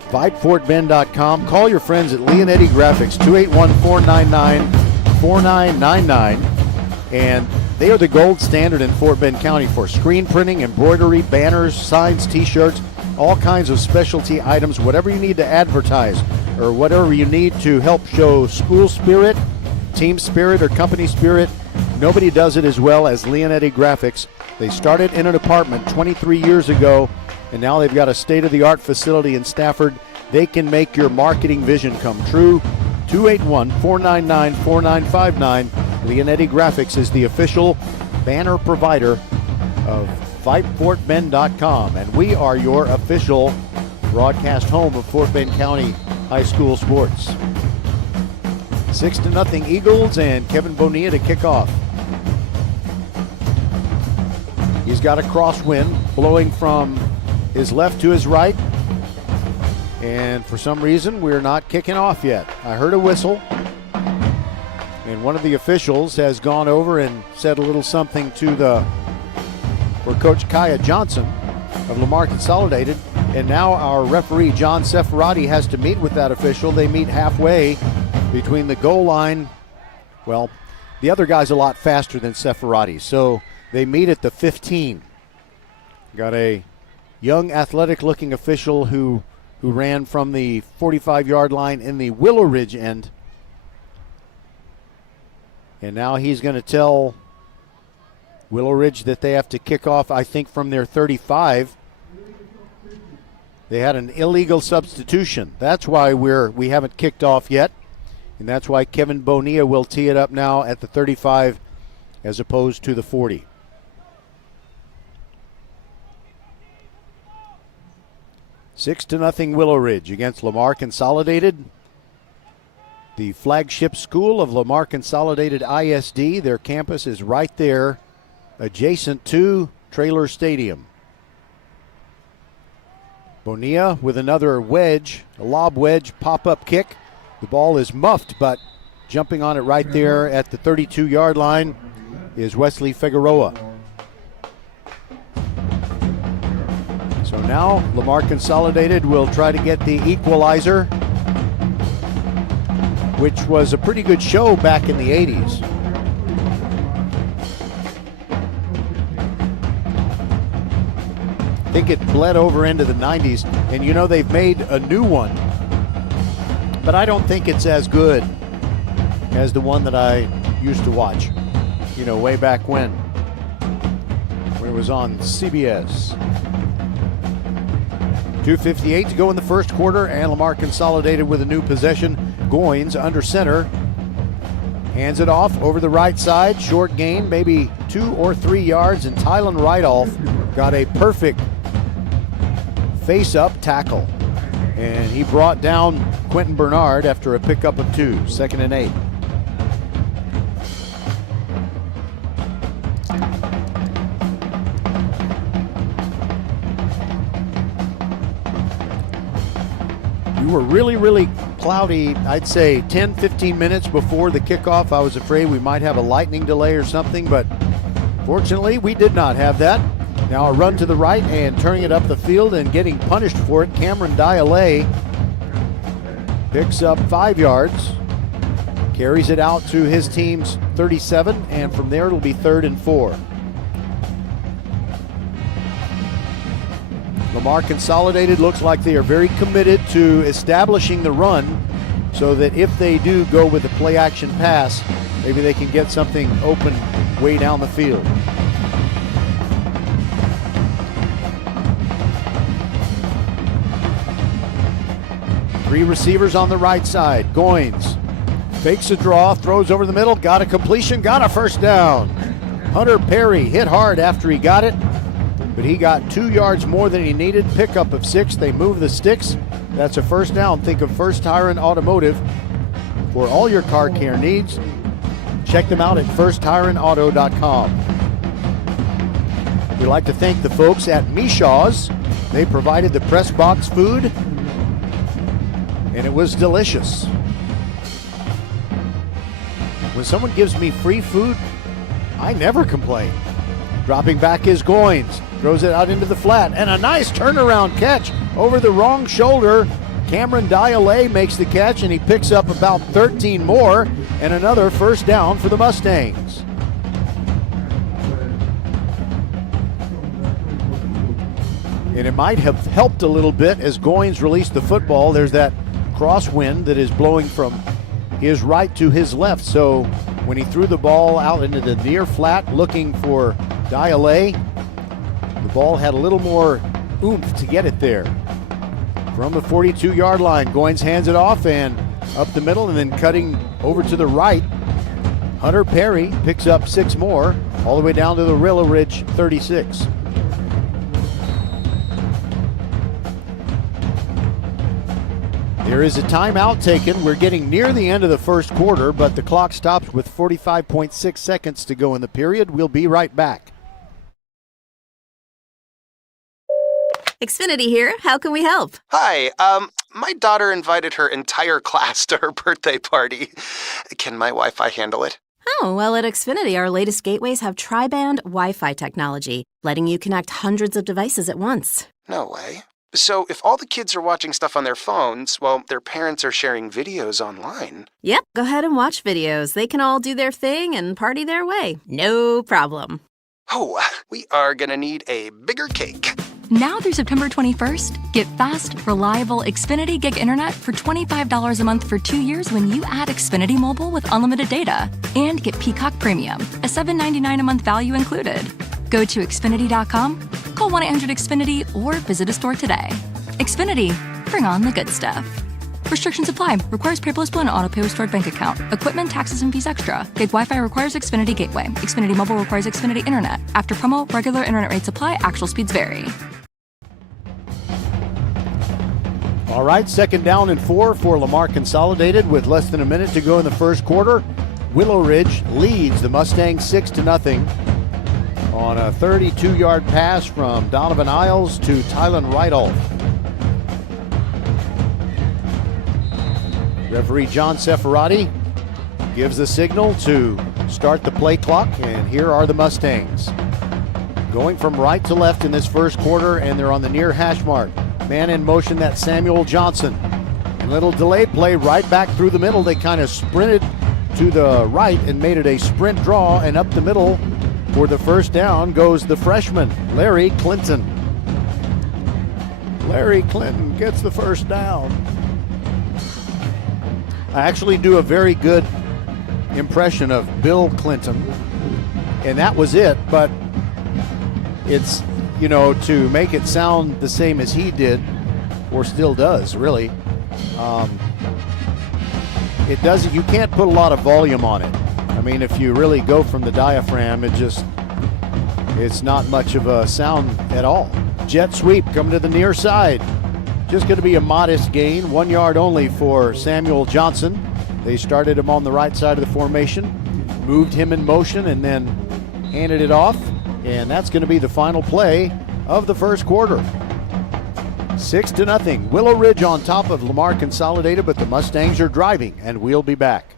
VypeFortBend.com. Call your friends at Leonetti Graphics, 281-499-4999. And they are the gold standard in Fort Bend County for screen printing, embroidery, banners, signs, t-shirts, all kinds of specialty items, whatever you need to advertise or whatever you need to help show school spirit, team spirit, or company spirit. Nobody does it as well as Leonetti Graphics. They started in an apartment 23 years ago, and now they've got a state-of-the-art facility in Stafford. They can make your marketing vision come true. 281-499-4959. Leonetti Graphics is the official banner provider of VypeFortBend.com, and we are your official broadcast home of Fort Bend County High School sports. 6-0 Eagles, and Kevin Bonilla to kick off. He's got a crosswind blowing from his left to his right, and for some reason we're not kicking off yet. I heard a whistle, and one of the officials has gone over and said a little something for Coach Kaya Johnson of Lamar Consolidated, and now our referee John Seferati has to meet with that official. They meet halfway between the goal line. Well, the other guy's a lot faster than Seferati, so they meet at the 15. Got a young, athletic-looking official who ran from the 45-yard line in the Willowridge end. And now he's going to tell Willowridge that they have to kick off, I think, from their 35. They had an illegal substitution. That's why we haven't kicked off yet. And that's why Kevin Bonilla will tee it up now at the 35 as opposed to the 40. Six to nothing Willowridge against Lamar Consolidated. The flagship school of Lamar Consolidated ISD. Their campus is right there, adjacent to Traylor Stadium. Bonilla with another wedge, a lob wedge, pop-up kick. The ball is muffed, but jumping on it right there at the 32-yard line is Wesley Figueroa. So now Lamar Consolidated will try to get the equalizer, which was a pretty good show back in the 80s. I think it bled over into the 90s, and you know they've made a new one, but I don't think it's as good as the one that I used to watch, you know, way back when it was on CBS. 2:58 to go in the first quarter, and Lamar Consolidated with a new possession. Goins under center. Hands it off over the right side. Short gain, maybe 2 or 3 yards, and Tylen Rydolph got a perfect face-up tackle. And he brought down Quentin Bernard after a pickup of 2, 2nd and 8. We were really cloudy, I'd say 10, 15 minutes before the kickoff. I was afraid we might have a lightning delay or something, but fortunately we did not have that. Now a run to the right and turning it up the field and getting punished for it. Cameron Dialé picks up 5 yards, carries it out to his team's 37, and from there it'll be 3rd and 4. Lamar Consolidated looks like they are very committed to establishing the run so that if they do go with a play action pass, maybe they can get something open way down the field. Three receivers on the right side. Goins fakes a draw, throws over the middle, got a completion, got a first down. Hunter Perry hit hard after he got it, but he got 2 yards more than he needed. Pickup of 6. They move the sticks. That's a first down. Think of First Tire and Automotive for all your car care needs. Check them out at firsttireandauto.com. We'd like to thank the folks at Mishaw's. They provided the press box food, and it was delicious. When someone gives me free food, I never complain. Dropping back is Goins. Throws it out into the flat, and a nice turnaround catch over the wrong shoulder. Cameron Dialé makes the catch, and he picks up about 13 more, and another first down for the Mustangs. And it might have helped a little bit as Goins released the football. There's that crosswind that is blowing from his right to his left. So when he threw the ball out into the near flat looking for Dialé, the ball had a little more oomph to get it there. From the 42-yard line, Goins hands it off and up the middle, and then cutting over to the right, Hunter Perry picks up 6 more, all the way down to the Willowridge 36. There is a timeout taken. We're getting near the end of the first quarter, but the clock stops with 45.6 seconds to go in the period. We'll be right back. Xfinity here. How can we help? Hi, my daughter invited her entire class to her birthday party. Can my Wi-Fi handle it? Oh, well, at Xfinity, our latest gateways have tri-band Wi-Fi technology, letting you connect hundreds of devices at once. No way. So if all the kids are watching stuff on their phones, well, their parents are sharing videos online. Yep, go ahead and watch videos. They can all do their thing and party their way. No problem. Oh, we are gonna need a bigger cake. Now through September 21st, get fast, reliable Xfinity Gig Internet for $25 a month for 2 years when you add Xfinity Mobile with unlimited data. And get Peacock Premium, a $7.99 a month value included. Go to Xfinity.com, call 1-800-XFINITY, or visit a store today. Xfinity, bring on the good stuff. Restrictions apply. Requires paperless bill and auto-pay with stored bank account. Equipment, taxes, and fees extra. Gig Wi-Fi requires Xfinity Gateway. Xfinity Mobile requires Xfinity Internet. After promo, regular internet rates apply. Actual speeds vary. All right, 2nd down and 4 for Lamar Consolidated with less than a minute to go in the first quarter. Willowridge leads the Mustangs 6-0 on a 32-yard pass from Donovan Isles to Tylen Rydolph. Referee John Seferati gives the signal to start the play clock, and here are the Mustangs. Going from right to left in this first quarter, and they're on the near hash mark. Man in motion, that's Samuel Johnson. And little delay play right back through the middle. They kind of sprinted to the right and made it a sprint draw, and up the middle for the first down goes the freshman, Larry Clinton. Larry Clinton gets the first down. I actually do a very good impression of Bill Clinton, and that was it, but it's, you know, to make it sound the same as he did, or still does, really. it doesn't. You can't put a lot of volume on it. I mean, if you really go from the diaphragm, it's not much of a sound at all. Jet sweep coming to the near side. Just going to be a modest gain, 1 yard only for Samuel Johnson. They started him on the right side of the formation, moved him in motion, and then handed it off. And that's going to be the final play of the first quarter. 6-0. Willowridge on top of Lamar Consolidated, but the Mustangs are driving, and we'll be back.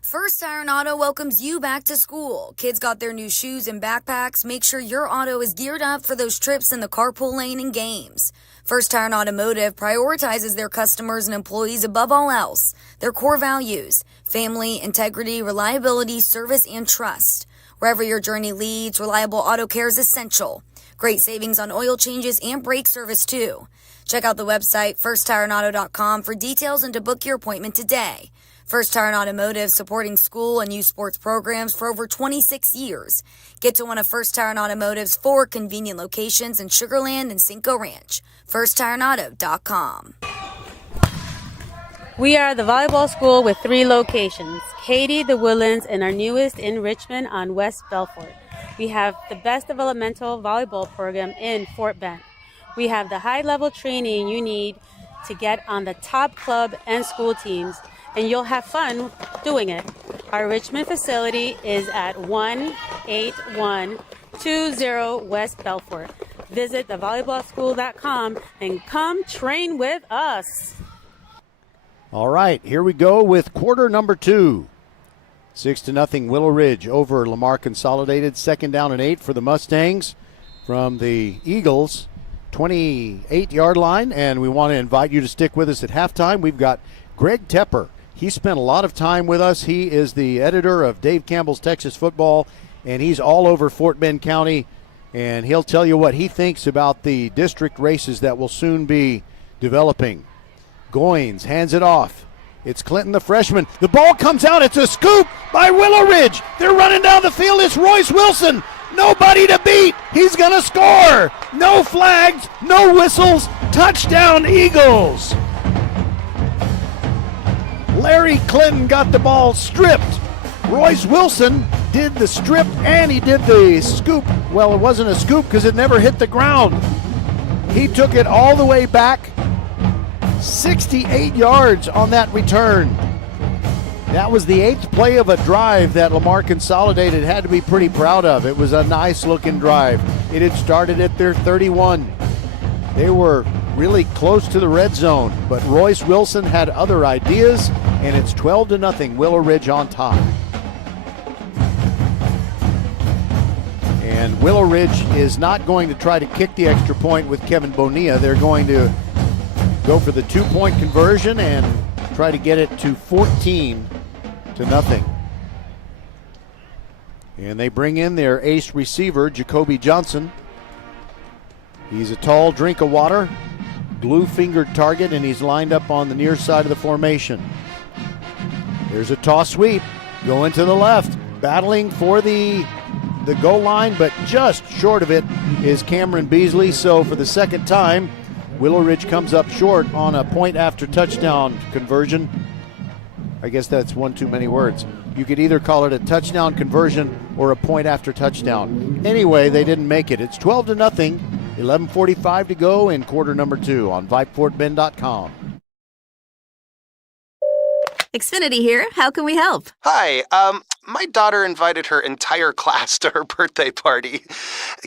First Iron Auto welcomes you back to school. Kids got their new shoes and backpacks. Make sure your auto is geared up for those trips in the carpool lane and games. First Iron Automotive prioritizes their customers and employees above all else. Their core values: family, integrity, reliability, service, and trust. Wherever your journey leads, reliable auto care is essential. Great savings on oil changes and brake service too. Check out the website firstireandauto.com for details and to book your appointment today. First Iron Automotive, supporting school and youth sports programs for over 26 years. Get to one of First Iron Automotive's 4 convenient locations in Sugar Land and Cinco Ranch. FirstIronAuto.com. We are the volleyball school with 3 locations: Katy, the Woodlands, and our newest in Richmond on West Belfort. We have the best developmental volleyball program in Fort Bend. We have the high-level training you need to get on the top club and school teams, and you'll have fun doing it. Our Richmond facility is at 18120 West Belfort. Visit thevolleyballschool.com and come train with us. All right, here we go with quarter number 2. 6-0 Willowridge over Lamar Consolidated. 2nd down and 8 for the Mustangs from the Eagles' 28-yard line. And we want to invite you to stick with us at halftime. We've got Greg Tepper. He spent a lot of time with us. He is the editor of Dave Campbell's Texas Football, and he's all over Fort Bend County. And he'll tell you what he thinks about the district races that will soon be developing. Goins hands it off. It's Clinton, the freshman. The ball comes out. It's a scoop by Willowridge. They're running down the field. It's Royce Wilson. Nobody to beat. He's going to score. No flags, no whistles. Touchdown, Eagles. Larry Clinton got the ball stripped. Royce Wilson did the strip and he did the scoop. Well, it wasn't a scoop because it never hit the ground. He took it all the way back. 68 yards on that return. That was the 8th play of a drive that Lamar Consolidated had to be pretty proud of. It was a nice looking drive. It had started at their 31. They were really close to the red zone, but Royce Wilson had other ideas, and it's 12-0 Willowridge on top. And Willowridge is not going to try to kick the extra point with Kevin Bonilla. They're going to go for the 2-point conversion and try to get it to 14-0. And they bring in their ace receiver, Jacoby Johnson. He's a tall drink of water, blue-fingered target, and he's lined up on the near side of the formation. There's a toss sweep, going to the left, battling for the goal line, but just short of it is Cameron Beasley. So for the second time, Willowridge comes up short on a point after touchdown conversion. I guess that's one too many words. You could either call it a touchdown conversion or a point after touchdown. Anyway, they didn't make it. It's 12-0, 11:45 to go in quarter number 2 on VypeFortBend.com. Xfinity here. How can we help? Hi, my daughter invited her entire class to her birthday party.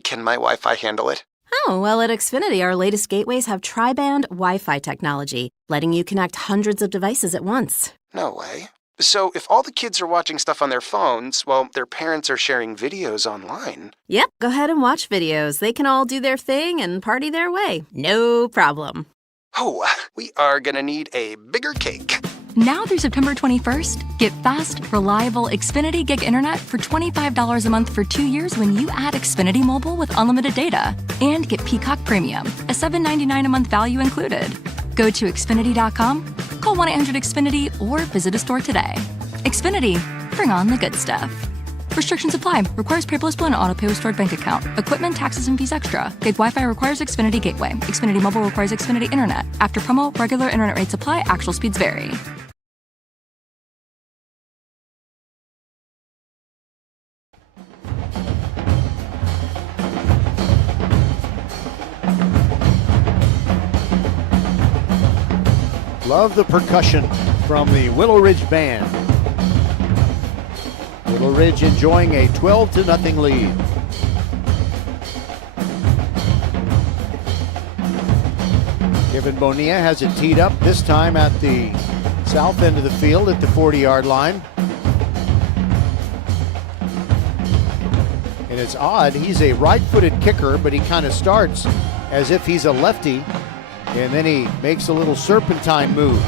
Can my Wi-Fi handle it? Oh, well, at Xfinity, our latest gateways have tri-band Wi-Fi technology, letting you connect hundreds of devices at once. No way. So if all the kids are watching stuff on their phones, well, their parents are sharing videos online. Yep, go ahead and watch videos. They can all do their thing and party their way. No problem. Oh, we are gonna need a bigger cake. Now through September 21st, get fast, reliable Xfinity Gig Internet for $25 a month for 2 years when you add Xfinity Mobile with unlimited data. And get Peacock Premium, a $7.99 a month value included. Go to Xfinity.com, call 1-800-XFINITY, or visit a store today. Xfinity, bring on the good stuff. Restrictions apply. Requires paperless bill and auto pay with stored bank account. Equipment, taxes, and fees extra. Gig Wi-Fi requires Xfinity Gateway. Xfinity Mobile requires Xfinity Internet. After promo, regular internet rates apply. Actual speeds vary. Love the percussion from the Willowridge band. Willowridge enjoying a 12-0 lead. Kevin Bonilla has it teed up, this time at the south end of the field at the 40-yard line. And it's odd, he's a right-footed kicker, but he kind of starts as if he's a lefty, and then he makes a little serpentine move.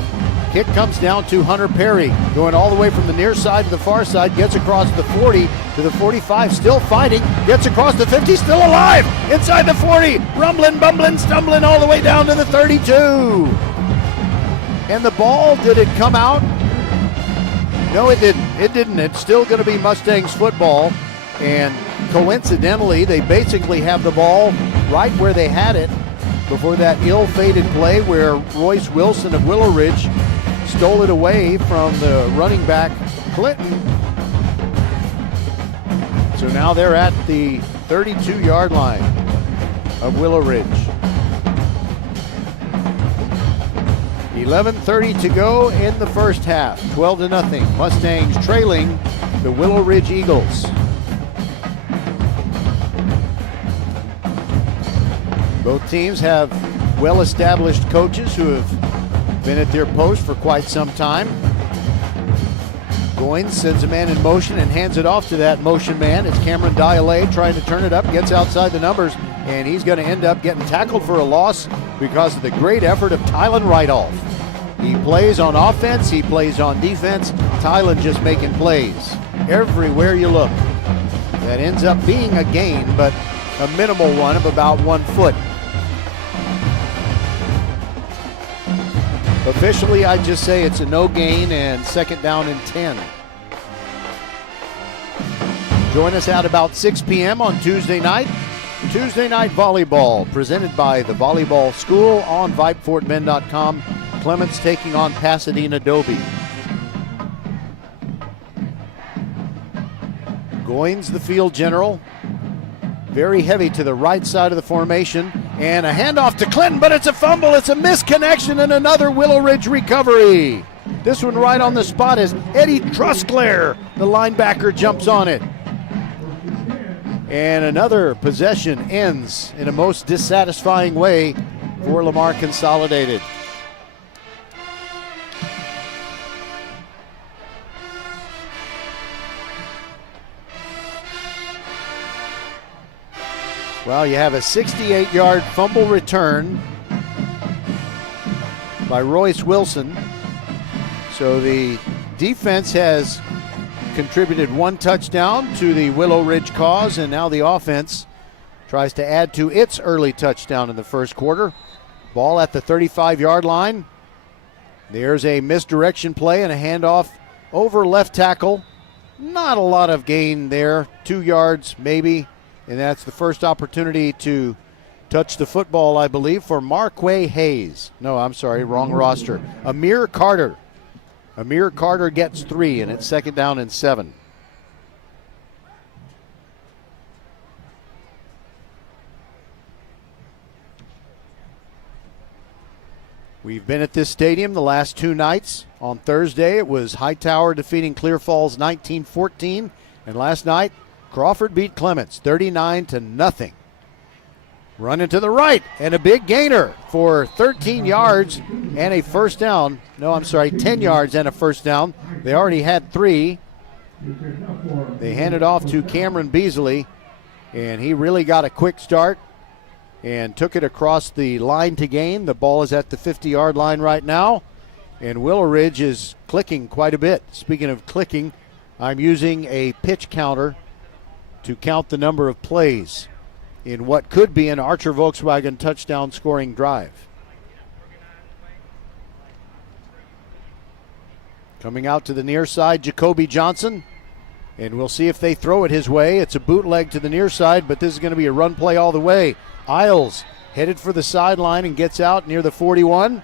Kick comes down to Hunter Perry, going all the way from the near side to the far side, gets across the 40 to the 45, still fighting, gets across the 50, still alive, inside the 40, rumbling, bumbling, stumbling all the way down to the 32. And the ball, did it come out? No, it didn't. It didn't. It's still going to be Mustangs football, and coincidentally, they basically have the ball right where they had it before that ill-fated play where Royce Wilson of Willowridge stole it away from the running back Clinton. So now they're at the 32-yard line of Willowridge. 11:30 to go in the first half. 12-0. Mustangs trailing the Willowridge Eagles. Both teams have well-established coaches who have been at their post for quite some time. Goins sends a man in motion and hands it off to that motion man. It's Cameron Dialé trying to turn it up, gets outside the numbers, and he's going to end up getting tackled for a loss because of the great effort of Tylen Rydolph. He plays on offense, he plays on defense. Tylen just making plays everywhere you look. That ends up being a gain, but a minimal one of about 1 foot. Officially, I'd just say it's a no gain and second down and 10. Join us at about 6 p.m. on Tuesday night. Tuesday Night Volleyball, presented by the Volleyball School on VypeFortBend.com. Clements taking on Pasadena Dobie. Goins, the field general. Very heavy to the right side of the formation. And a handoff to Clinton, but it's a fumble. It's a misconnection and another Willowridge recovery. This one right on the spot as Eddie Trusclair, the linebacker, jumps on it. And another possession ends in a most dissatisfying way for Lamar Consolidated. Well, you have a 68-yard fumble return by Royce Wilson. So the defense has contributed 1 touchdown to the Willowridge cause, and now the offense tries to add to its early touchdown in the first quarter. Ball at the 35-yard line. There's a misdirection play and a handoff over left tackle. Not a lot of gain there, 2 yards maybe. And that's the first opportunity to touch the football, I believe, for Marquay Hayes. No, I'm sorry, wrong roster. Amir Carter. Amir Carter gets 3, and it's second down and 7. We've been at this stadium the last 2 nights. On Thursday, it was Hightower defeating Clear Falls 19-14, and last night, Crawford beat Clements 39-0. Running to the right, and a big gainer for 13 yards and a first down. No, I'm sorry, 10 yards and a first down. They already had 3. They handed off to Cameron Beasley, and he really got a quick start and took it across the line to gain. The ball is at the 50-yard line right now, and Willowridge is clicking quite a bit. Speaking of clicking, I'm using a pitch counter to count the number of plays in what could be an Archer Volkswagen touchdown scoring drive. Coming out to the near side, Jacoby Johnson. And we'll see if they throw it his way. It's a bootleg to the near side, but this is going to be a run play all the way. Isles headed for the sideline and gets out near the 41,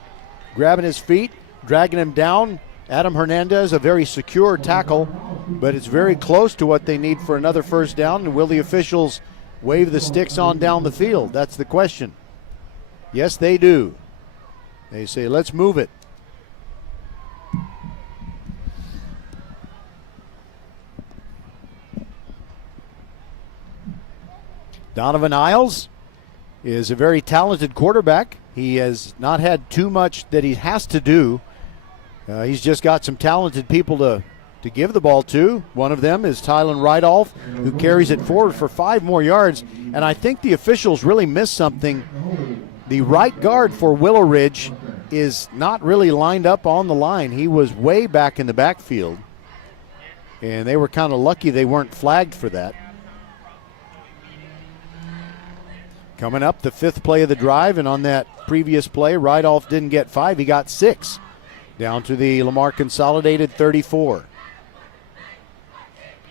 grabbing his feet, dragging him down. Adam Hernandez, a very secure tackle, but it's very close to what they need for another first down. And will the officials wave the sticks on down the field? That's the question. Yes, they do. They say, let's move it. Donovan Isles is a very talented quarterback. He has not had too much that he has to do. He's just got some talented people to give the ball to. One of them is Tylen Rydolph, who carries it forward for 5 more yards. And I think the officials really missed something. The right guard for Willowridge is not really lined up on the line. He was way back in the backfield. And they were kind of lucky they weren't flagged for that. Coming up, the 5th play of the drive, and on that previous play, Rydolph didn't get 5, he got 6. Down to the Lamar Consolidated 34.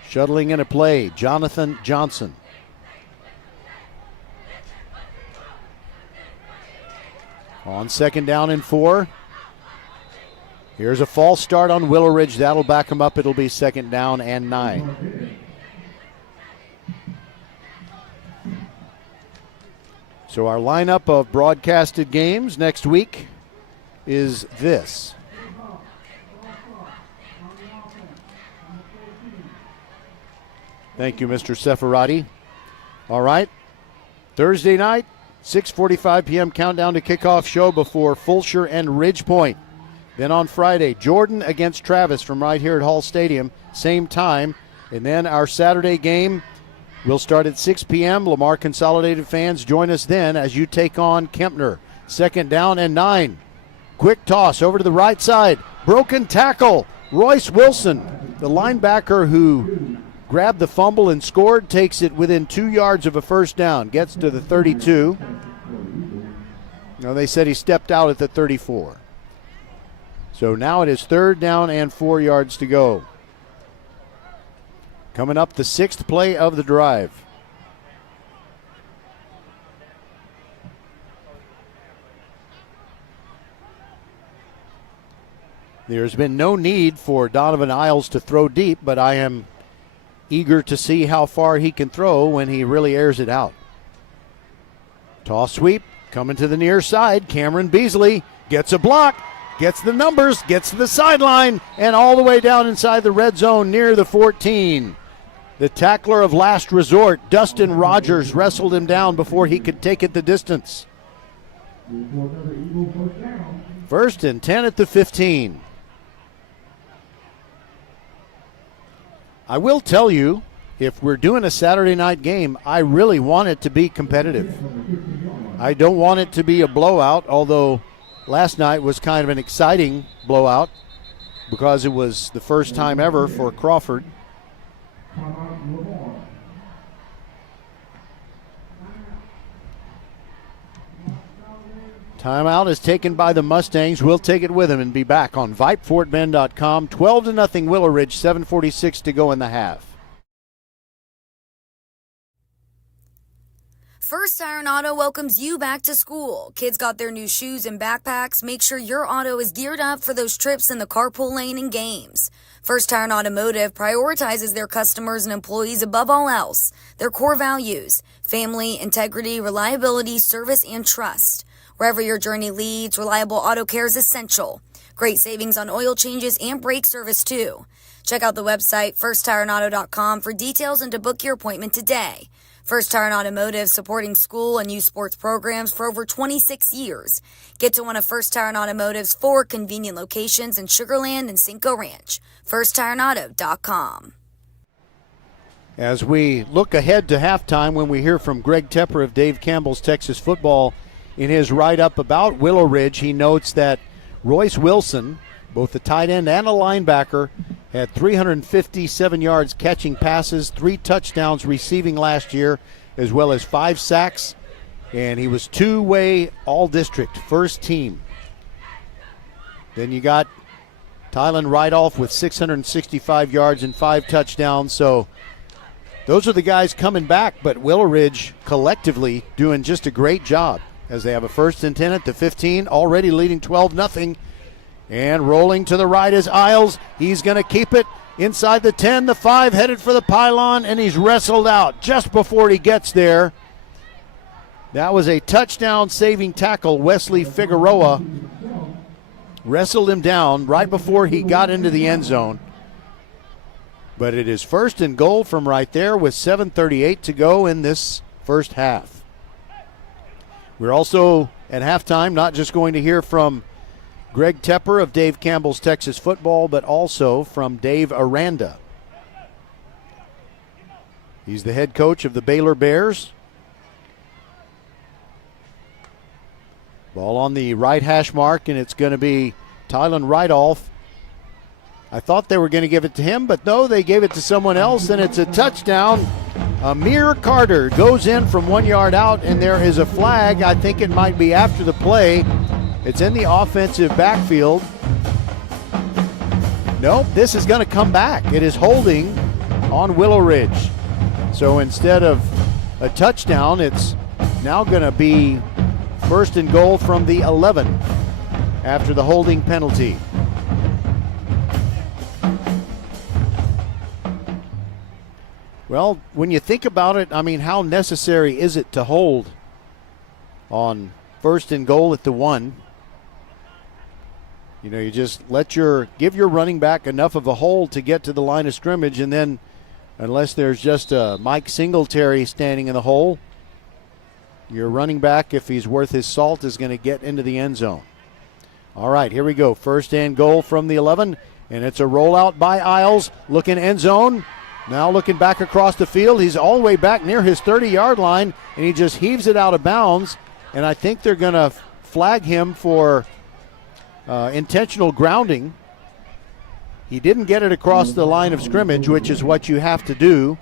Shuttling in a play, Jonathan Johnson. On 2nd down and 4. Here's a false start on Willowridge. That'll back him up. It'll be 2nd down and 9. So our lineup of broadcasted games next week is this. Thank you, Mr. Seferati. All right. Thursday night, 6:45 p.m. countdown to kickoff show before Fulshear and Ridgepoint. Then on Friday, Jordan against Travis from right here at Hall Stadium, same time. And then our Saturday game will start at 6 p.m. Lamar Consolidated fans, join us then as you take on Kempner. 2nd down and 9. Quick toss over to the right side. Broken tackle. Royce Wilson, the linebacker who grabbed the fumble and scored, takes it within 2 yards of a first down. Gets to the 32. No, they said he stepped out at the 34. So now it is 3rd down and 4 yards to go. Coming up, the 6th play of the drive. There's been no need for Donovan Isles to throw deep, but I am eager to see how far he can throw when he really airs it out. Toss sweep, coming to the near side. Cameron Beasley gets a block, gets the numbers, gets to the sideline, and all the way down inside the red zone near the 14. The tackler of last resort, Dustin Rogers, wrestled him down before he could take it the distance. 1st and 10 at the 15. I will tell you, if we're doing a Saturday night game, I really want it to be competitive. I don't want it to be a blowout, although last night was kind of an exciting blowout because it was the first time ever for Crawford. Timeout is taken by the Mustangs. We'll take it with them and be back on VypeFortBend.com. 12-0 Willowridge, 7:46 to go in the half. First Iron Auto welcomes you back to school. Kids got their new shoes and backpacks. Make sure your auto is geared up for those trips in the carpool lane and games. First Iron Automotive prioritizes their customers and employees above all else. Their core values: family, integrity, reliability, service, and trust. Wherever your journey leads, reliable auto care is essential. Great savings on oil changes and brake service, too. Check out the website, firsttireandauto.com, for details and to book your appointment today. First Tire and Automotive, supporting school and youth sports programs for over 26 years. Get to one of First Tire and Automotive's 4 convenient locations in Sugar Land and Cinco Ranch. FirstTireandAuto.com. As we look ahead to halftime, when we hear from Greg Tepper of Dave Campbell's Texas Football, in his write-up about Willowridge, he notes that Royce Wilson, both the tight end and a linebacker, had 357 yards catching passes, 3 touchdowns receiving last year, as well as 5 sacks, and he was 2-way all-district, first team. Then you got Tylen Rydolph with 665 yards and 5 touchdowns. So those are the guys coming back, but Willowridge collectively doing just a great job as they have a 1st and 10 at the 15, already leading 12-0. And rolling to the right is Isles. He's going to keep it inside the 10, the 5, headed for the pylon, and he's wrestled out just before he gets there. That was a touchdown-saving tackle. Wesley Figueroa wrestled him down right before he got into the end zone. But it is 1st and goal from right there with 7:38 to go in this first half. We're also at halftime not just going to hear from Greg Tepper of Dave Campbell's Texas Football, but also from Dave Aranda. He's the head coach of the Baylor Bears. Ball on the right hash mark, and it's going to be Tylen Rydolph. I thought they were going to give it to him, but no, they gave it to someone else, and it's a touchdown. Amir Carter goes in from 1 yard out, and there is a flag. I think it might be after the play. It's in the offensive backfield. Nope, this is going to come back. It is holding on Willowridge. So instead of a touchdown, it's now going to be 1st and goal from the 11 after the holding penalty. Well, when you think about it, I mean, how necessary is it to hold on 1st and goal at the 1? You know, you just give your running back enough of a hold to get to the line of scrimmage, and then unless there's just a Mike Singletary standing in the hole, your running back, if he's worth his salt, is going to get into the end zone. All right, here we go. 1st and goal from the 11, and it's a rollout by Isles. Looking end zone. Now looking back across the field. He's all the way back near his 30-yard line, and he just heaves it out of bounds. And I think they're going to flag him for intentional grounding. He didn't get it across the line of scrimmage, which is what you have to do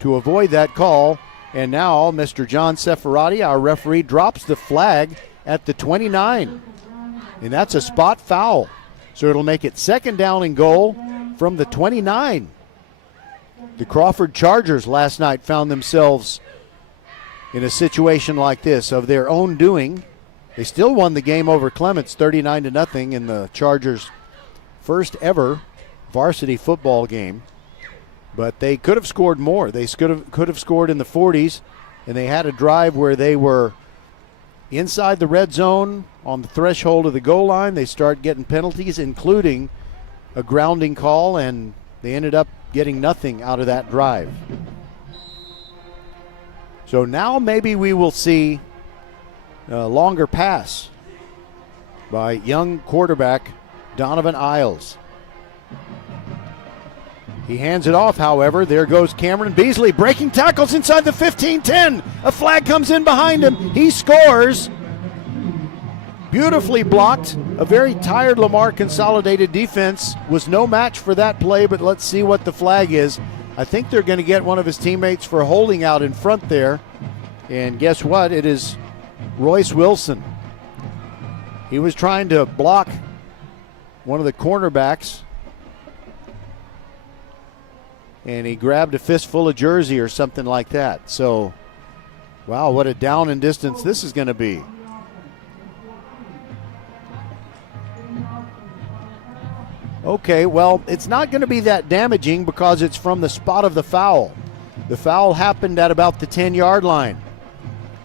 to avoid that call. And now Mr. John Seferati, our referee, drops the flag at the 29. And that's a spot foul. So it'll make it 2nd down and goal from the 29. The Crawford Chargers last night found themselves in a situation like this of their own doing. They still won the game over Clements 39-0 in the Chargers' first ever varsity football game. But they could have scored more. They could have scored in the 40s, and they had a drive where they were inside the red zone on the threshold of the goal line. They start getting penalties, including a grounding call, and they ended up getting nothing out of that drive. So now maybe we will see a longer pass by young quarterback Donovan Isles. He hands it off, however. There goes Cameron Beasley breaking tackles inside the 15-10. A flag comes in behind him. He scores. Beautifully blocked. A very tired Lamar Consolidated defense was no match for that play, but let's see what the flag is. I think they're going to get one of his teammates for holding out in front there. And guess what? It is Royce Wilson. He was trying to block one of the cornerbacks, and he grabbed a fistful of jersey or something like that. So, wow, what a down and distance this is going to be. Okay, well, it's not going to be that damaging because it's from the spot of the foul. The foul happened at about the 10-yard line.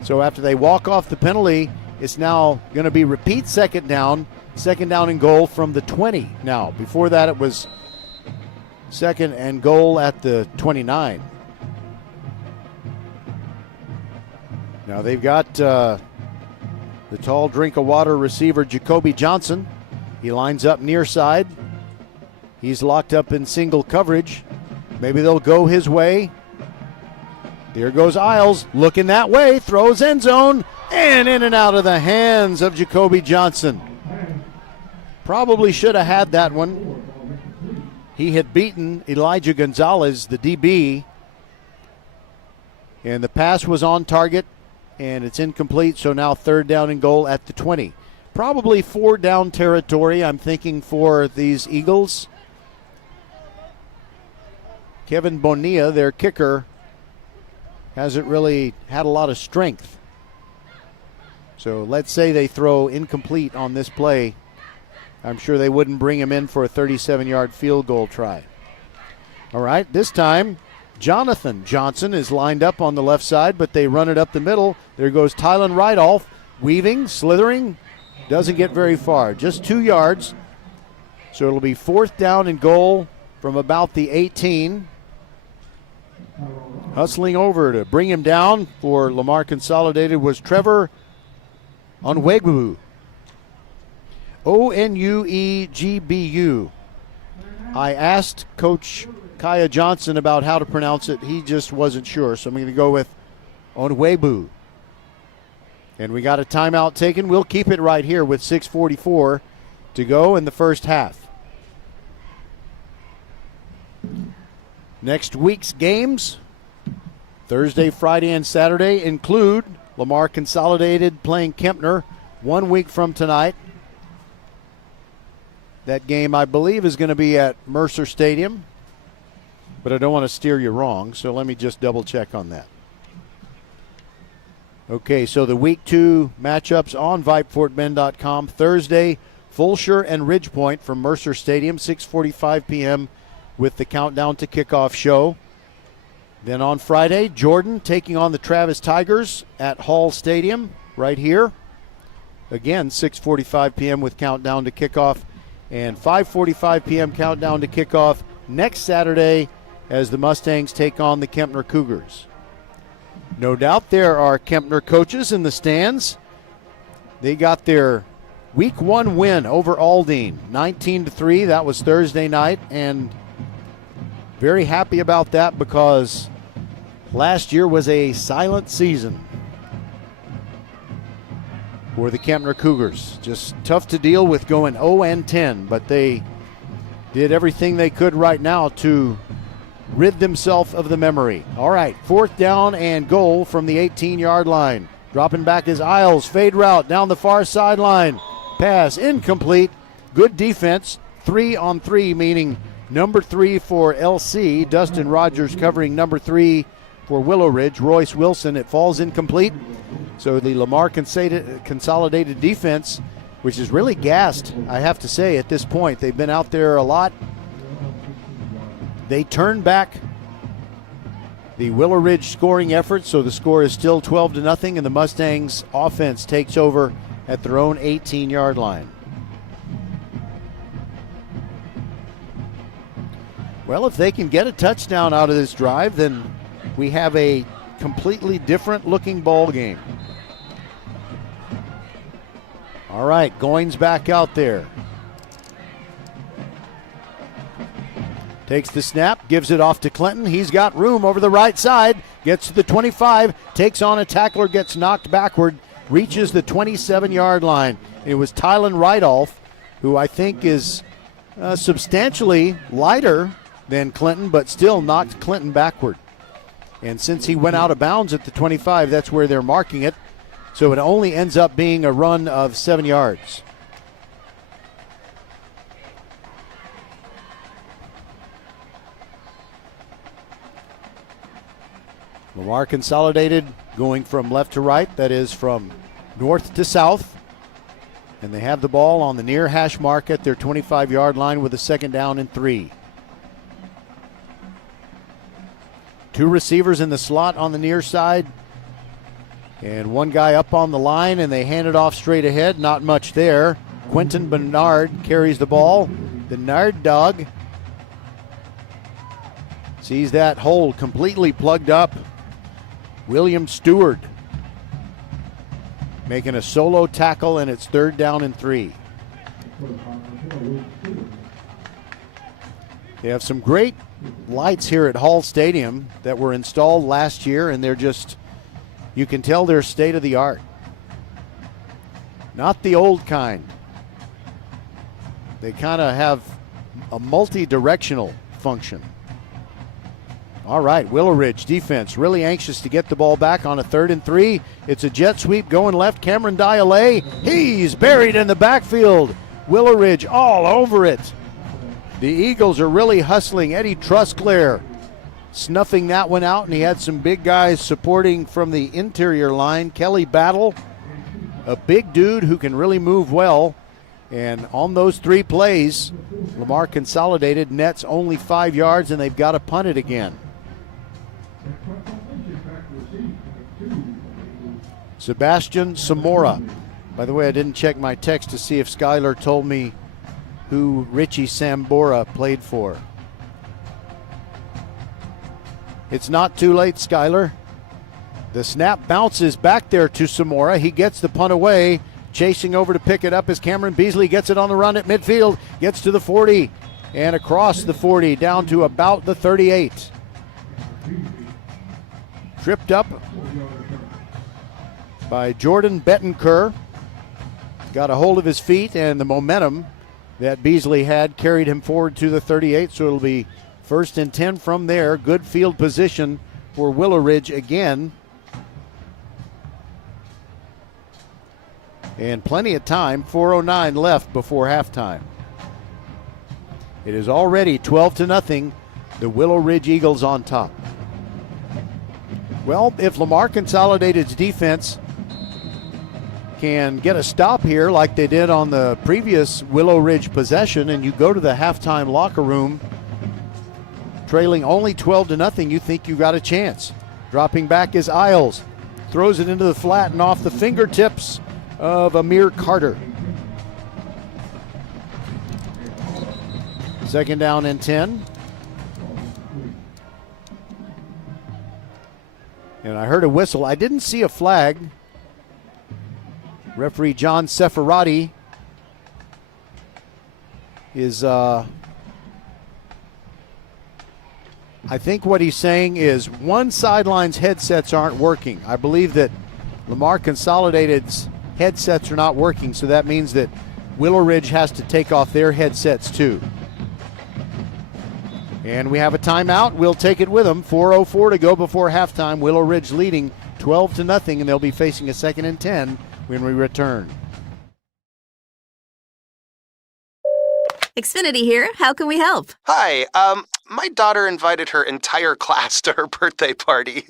So after they walk off the penalty, it's now going to be repeat 2nd down and goal from the 20 now. Before that, it was 2nd and goal at the 29. Now they've got the tall drink of water receiver Jacoby Johnson. He lines up near side. He's locked up in single coverage. Maybe they'll go his way. There goes Isles, looking that way, throws end zone, and in and out of the hands of Jacoby Johnson. Probably should have had that one. He had beaten Elijah Gonzalez, the DB, and the pass was on target, and it's incomplete, so now 3rd down and goal at the 20. probably 4 down territory, I'm thinking, for these Eagles. Kevin Bonilla, their kicker, hasn't really had a lot of strength. So let's say they throw incomplete on this play. I'm sure they wouldn't bring him in for a 37-yard field goal try. All right, this time Jonathan Johnson is lined up on the left side, but they run it up the middle. There goes Tylen Rydolph, weaving, slithering, doesn't get very far, just 2 yards. So it'll be 4th down and goal from about the 18. Hustling over to bring him down for Lamar Consolidated was Trevor Onwegbu. Onuegbu. I asked Coach Kaya Johnson about how to pronounce it. He just wasn't sure, so I'm going to go with Onwegbu. And we got a timeout taken. We'll keep it right here with 6:44 to go in the first half. Next week's games, Thursday, Friday, and Saturday, include Lamar Consolidated playing Kempner 1 week from tonight. That game, I believe, is going to be at Mercer Stadium, but I don't want to steer you wrong, so let me just double check on that. Okay, so the week 2 matchups on VypeFortBend.com. Thursday, Fulshear and Ridgepoint from Mercer Stadium, 6:45 p.m. with the Countdown to Kickoff show. Then on Friday, Jordan taking on the Travis Tigers at Hall Stadium right here. Again, 6:45 p.m. with Countdown to Kickoff, and 5:45 p.m. Countdown to Kickoff next Saturday as the Mustangs take on the Kempner Cougars. No doubt there are Kempner coaches in the stands. They got their Week 1 win over Aldine, 19-3. That was Thursday night, and very happy about that because last year was a silent season for the Kempner Cougars. Just tough to deal with going 0-10, but they did everything they could right now to rid themselves of the memory. All right, 4th down and goal from the 18-yard line. Dropping back is Isles, fade route down the far sideline. Pass incomplete. Good defense. 3-on-3, meaning number 3 for LC. Dustin Rogers covering number 3 for Willowridge. Royce Wilson. It falls incomplete. So the Lamar Consolidated defense, which is really gassed, I have to say, at this point. They've been out there a lot. They turn back the Willowridge scoring effort, so the score is still 12-0, and the Mustangs offense takes over at their own 18-yard line. Well, if they can get a touchdown out of this drive, then we have a completely different looking ball game. All right, Goins back out there. Takes the snap, gives it off to Clinton. He's got room over the right side. Gets to the 25, takes on a tackler, gets knocked backward, reaches the 27-yard line. It was Tylen Rydolph, who I think is substantially lighter than Clinton, but still knocked Clinton backward. And since he went out of bounds at the 25, that's where they're marking it. So it only ends up being a run of 7 yards. Lamar Consolidated going from left to right, that is from north to south. And they have the ball on the near hash mark at their 25-yard line with a 2nd down and 3. 2 receivers in the slot on the near side. And 1 guy up on the line, and they hand it off straight ahead. Not much there. Quentin Bernard carries the ball. The Nard dog sees that hole completely plugged up. William Stewart making a solo tackle, and it's 3rd down and 3. They have some great lights here at Hall Stadium that were installed last year, and they're just, you can tell they're state of the art. Not the old kind. They kind of have a multi-directional function. All right, Willowridge defense really anxious to get the ball back on a 3rd and 3. It's a jet sweep going left. Cameron Dialé, he's buried in the backfield. Willowridge all over it. The Eagles are really hustling. Eddie Trusclair snuffing that one out, and he had some big guys supporting from the interior line. Kelly Battle, a big dude who can really move well. And on those 3 plays, Lamar Consolidated nets only 5 yards, and they've got to punt it again. Sebastian Samora. By the way, I didn't check my text to see if Skylar told me who Richie Sambora played for. It's not too late, Skylar. The snap bounces back there to Samora. He gets the punt away. Chasing over to pick it up as Cameron Beasley gets it on the run at midfield. Gets to the 40 and across the 40 down to about the 38. Tripped up by Jordan Bettencourt. Got a hold of his feet, and the momentum that Beasley had carried him forward to the 38, so it'll be 1st and 10 from there. Good field position for Willowridge again. And plenty of time, 4:09 left before halftime. It is already 12-0, the Willowridge Eagles on top. Well, if Lamar Consolidated's defense can get a stop here like they did on the previous Willowridge possession, and you go to the halftime locker room trailing only 12-0, you think you got a chance. Dropping back is Isles. Throws it into the flat and off the fingertips of Amir Carter. 2nd down and 10. And I heard a whistle. I didn't see a flag. Referee John Seferati is, I think what he's saying is one sideline's headsets aren't working. I believe that Lamar Consolidated's headsets are not working, so that means that Willowridge has to take off their headsets too. And we have a timeout. We'll take it with them. 4:04 to go before halftime. Willowridge leading 12-0, and they'll be facing a 2nd and 10 when we return. Xfinity here. How can we help? Hi, my daughter invited her entire class to her birthday party.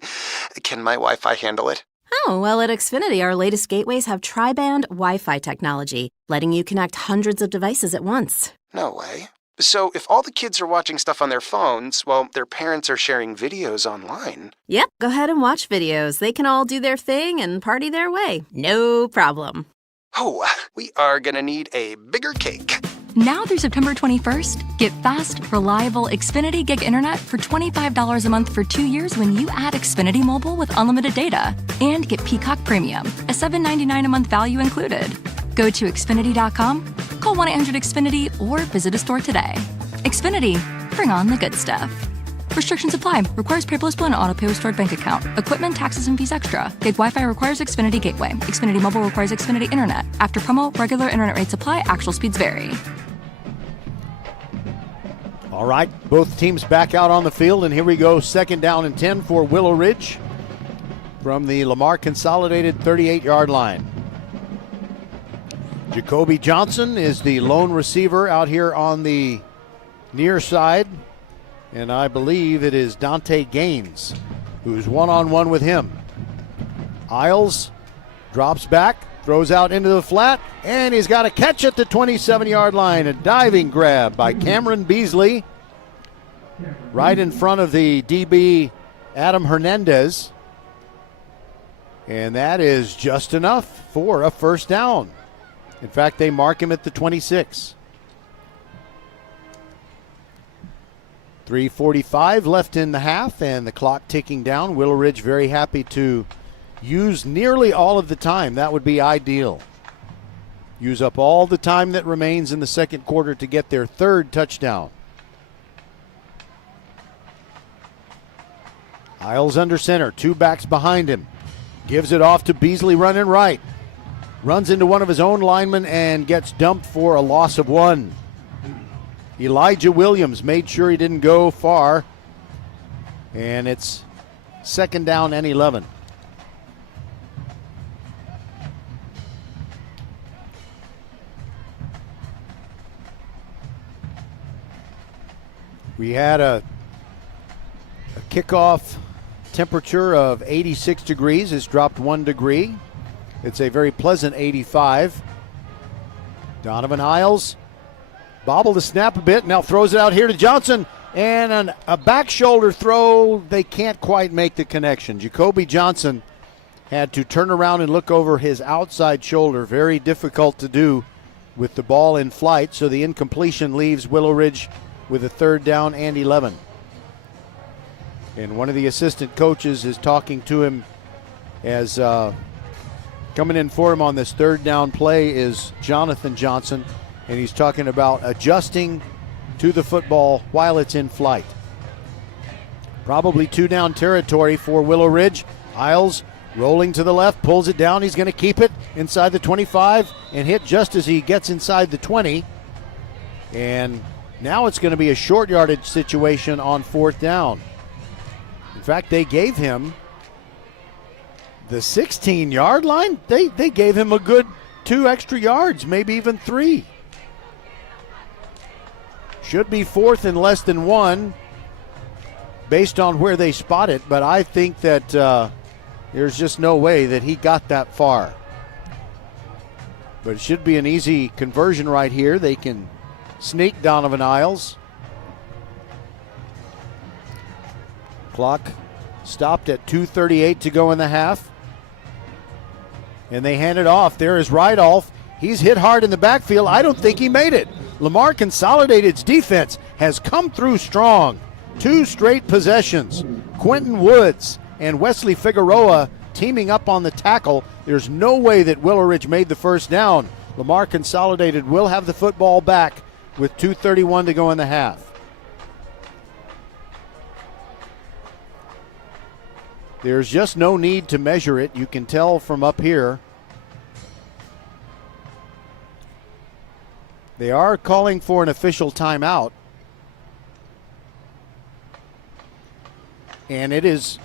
Can my Wi-Fi handle it? Oh, well, at Xfinity, our latest gateways have tri-band Wi-Fi technology, letting you connect hundreds of devices at once. No way. So if all the kids are watching stuff on their phones, well, their parents are sharing videos online. Yep, go ahead and watch videos. They can all do their thing and party their way. No problem. Oh, we are gonna need a bigger cake. Now through September 21st, get fast, reliable Xfinity Gig Internet for $25 a month for 2 years when you add Xfinity Mobile with unlimited data. And get Peacock Premium, a $7.99 a month value included. Go to Xfinity.com, call 1-800-XFINITY, or visit a store today. Xfinity, bring on the good stuff. Restrictions apply. Requires paperless bill and auto pay with stored bank account. Equipment, taxes, and fees extra. Gig Wi-Fi requires Xfinity Gateway. Xfinity Mobile requires Xfinity Internet. After promo, regular internet rates apply. Actual speeds vary. All right, both teams back out on the field, and here we go. 2nd down and 10 for Willowridge from the Lamar Consolidated 38-yard line. Jacoby Johnson is the lone receiver out here on the near side, and I believe it is Dante Gaines who's one-on-one with him. Isles drops back, throws out into the flat, and he's got a catch at the 27-yard line. A diving grab by Cameron Beasley right in front of the DB Adam Hernandez. And that is just enough for a 1st down. In fact, they mark him at the 26. 3:45 left in the half, and the clock ticking down. Willowridge very happy to use nearly all of the time. That would be ideal. Use up all the time that remains in the 2nd quarter to get their 3rd touchdown. Isles under center, 2 backs behind him. Gives it off to Beasley running right. Runs into one of his own linemen and gets dumped for a loss of 1. Elijah Williams made sure he didn't go far. And it's second down and 11. We had a kickoff temperature of 86 degrees. It's dropped 1 degree. It's a very pleasant 85. Donovan Isles bobbled the snap a bit, now throws it out here to Johnson. And a back shoulder throw, they can't quite make the connection. Jacoby Johnson had to turn around and look over his outside shoulder. Very difficult to do with the ball in flight, so the incompletion leaves Willowridge with a third down and 11. And one of the assistant coaches is talking to him as coming in for him on this third down play is Jonathan Johnson, and he's talking about adjusting to the football while it's in flight. Probably 2 down territory for Willowridge. Isles rolling to the left, pulls it down. He's going to keep it inside the 25 and hit just as he gets inside the 20. And now it's going to be a short yardage situation on fourth down. In fact, they gave him the 16-yard line. They gave him a good 2 extra yards, maybe even 3. Should be fourth and less than 1 based on where they spot it, but I think that there's just no way that he got that far. But it should be an easy conversion right here. They can sneak Donovan Isles. Clock stopped at 2:38 to go in the half. And they hand it off. There is Rydolph. He's hit hard in the backfield. I don't think he made it. Lamar Consolidated's defense has come through strong. 2 straight possessions. Quentin Woods and Wesley Figueroa teaming up on the tackle. There's no way that Willowridge made the first down. Lamar Consolidated will have the football back with 2:31 to go in the half. There's just no need to measure it. You can tell from up here. They are calling for an official timeout. And it is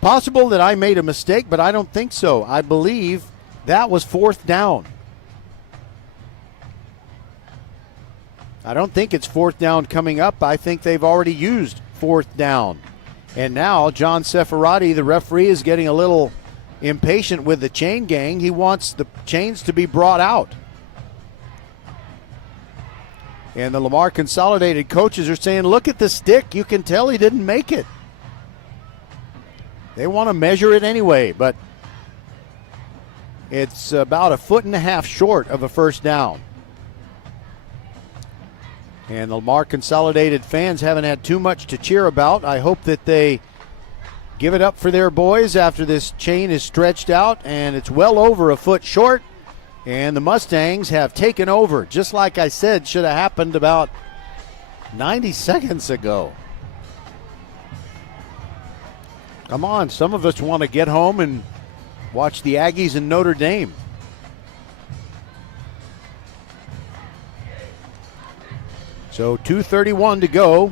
possible that I made a mistake, but I don't think so. I believe that was fourth down. I don't think it's fourth down coming up. I think they've already used fourth down. And now John Seferati, the referee, is getting a little impatient with the chain gang. He wants the chains to be brought out. And the Lamar Consolidated coaches are saying, look at the stick. You can tell he didn't make it. They want to measure it anyway, but it's about 1.5 feet short of a first down. And the Lamar Consolidated fans haven't had too much to cheer about. I hope that they give it up for their boys after this chain is stretched out, and it's well over 1 foot short. And the Mustangs have taken over, just like I said should have happened about 90 seconds ago. Come on, some of us want to get home and watch the Aggies and Notre Dame. So 2:31 to go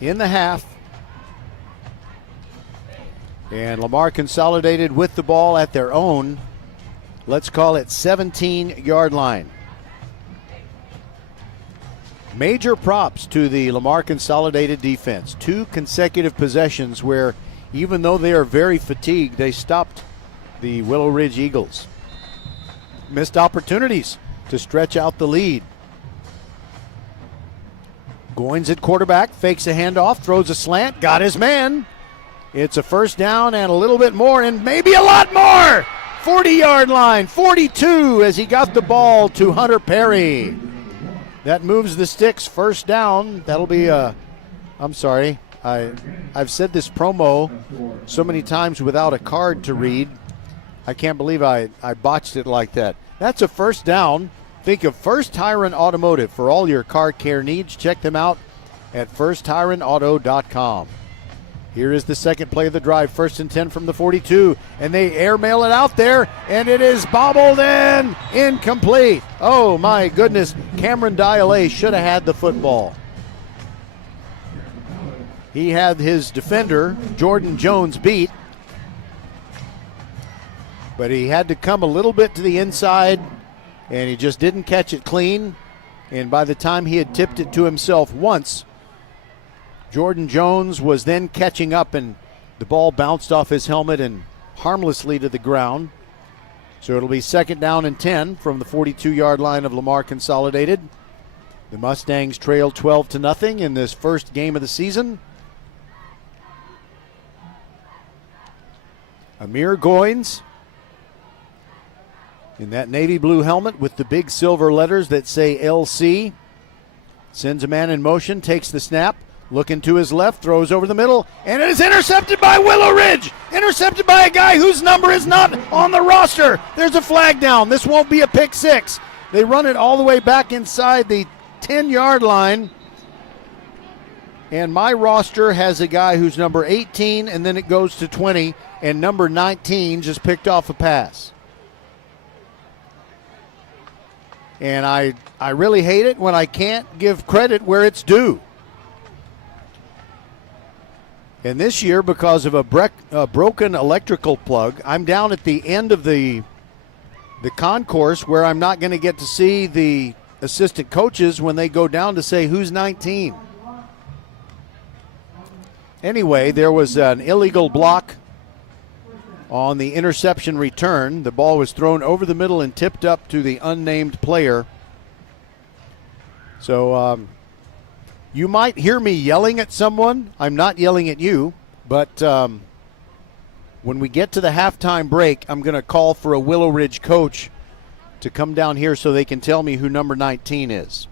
in the half. And Lamar Consolidated with the ball at their own, let's call it 17-yard line. Major props to the Lamar Consolidated defense. 2 consecutive possessions where, even though they are very fatigued, they stopped the Willowridge Eagles. Missed opportunities to stretch out the lead. Goins at quarterback, fakes a handoff, throws a slant, got his man. It's a first down and a little bit more, and maybe a lot more. 40-yard line, 42 as he got the ball to Hunter Perry. That moves the sticks, first down. That'll be I'm sorry. I've said this promo so many times without a card to read. I can't believe I botched it like that. That's a first down. Think of First Tyrant Automotive for all your car care needs. Check them out at firsttyrantauto.com. Here is the second play of the drive, 1st and 10 from the 42, and they airmail it out there, and it is bobbled in, incomplete. Oh my goodness, Cameron Dialé should have had the football. He had his defender, Jordan Jones, beat. But he had to come a little bit to the inside, and he just didn't catch it clean. And by the time he had tipped it to himself once, Jordan Jones was then catching up, and the ball bounced off his helmet and harmlessly to the ground. So it'll be 2nd down and 10 from the 42-yard line of Lamar Consolidated. The Mustangs trail 12-0 in this first game of the season. Amir Goins in that navy blue helmet with the big silver letters that say LC. Sends a man in motion, takes the snap, looking to his left, throws over the middle, and it is intercepted by Willowridge. Intercepted by a guy whose number is not on the roster. There's a flag down. This won't be a pick six. They run it all the way back inside the 10-yard line. And my roster has a guy who's number 18, and then it goes to 20, and number 19 just picked off a pass. And I really hate it when I can't give credit where it's due. And this year, because of a broken electrical plug, I'm down at the end of the concourse where I'm not going to get to see the assistant coaches when they go down to say who's 19. Anyway, there was an illegal block on the interception return. The ball was thrown over the middle and tipped up to the unnamed player. So you might hear me yelling at someone. I'm not yelling at you, but when we get to the halftime break, I'm going to call for a Willowridge coach to come down here so they can tell me who number 19 is.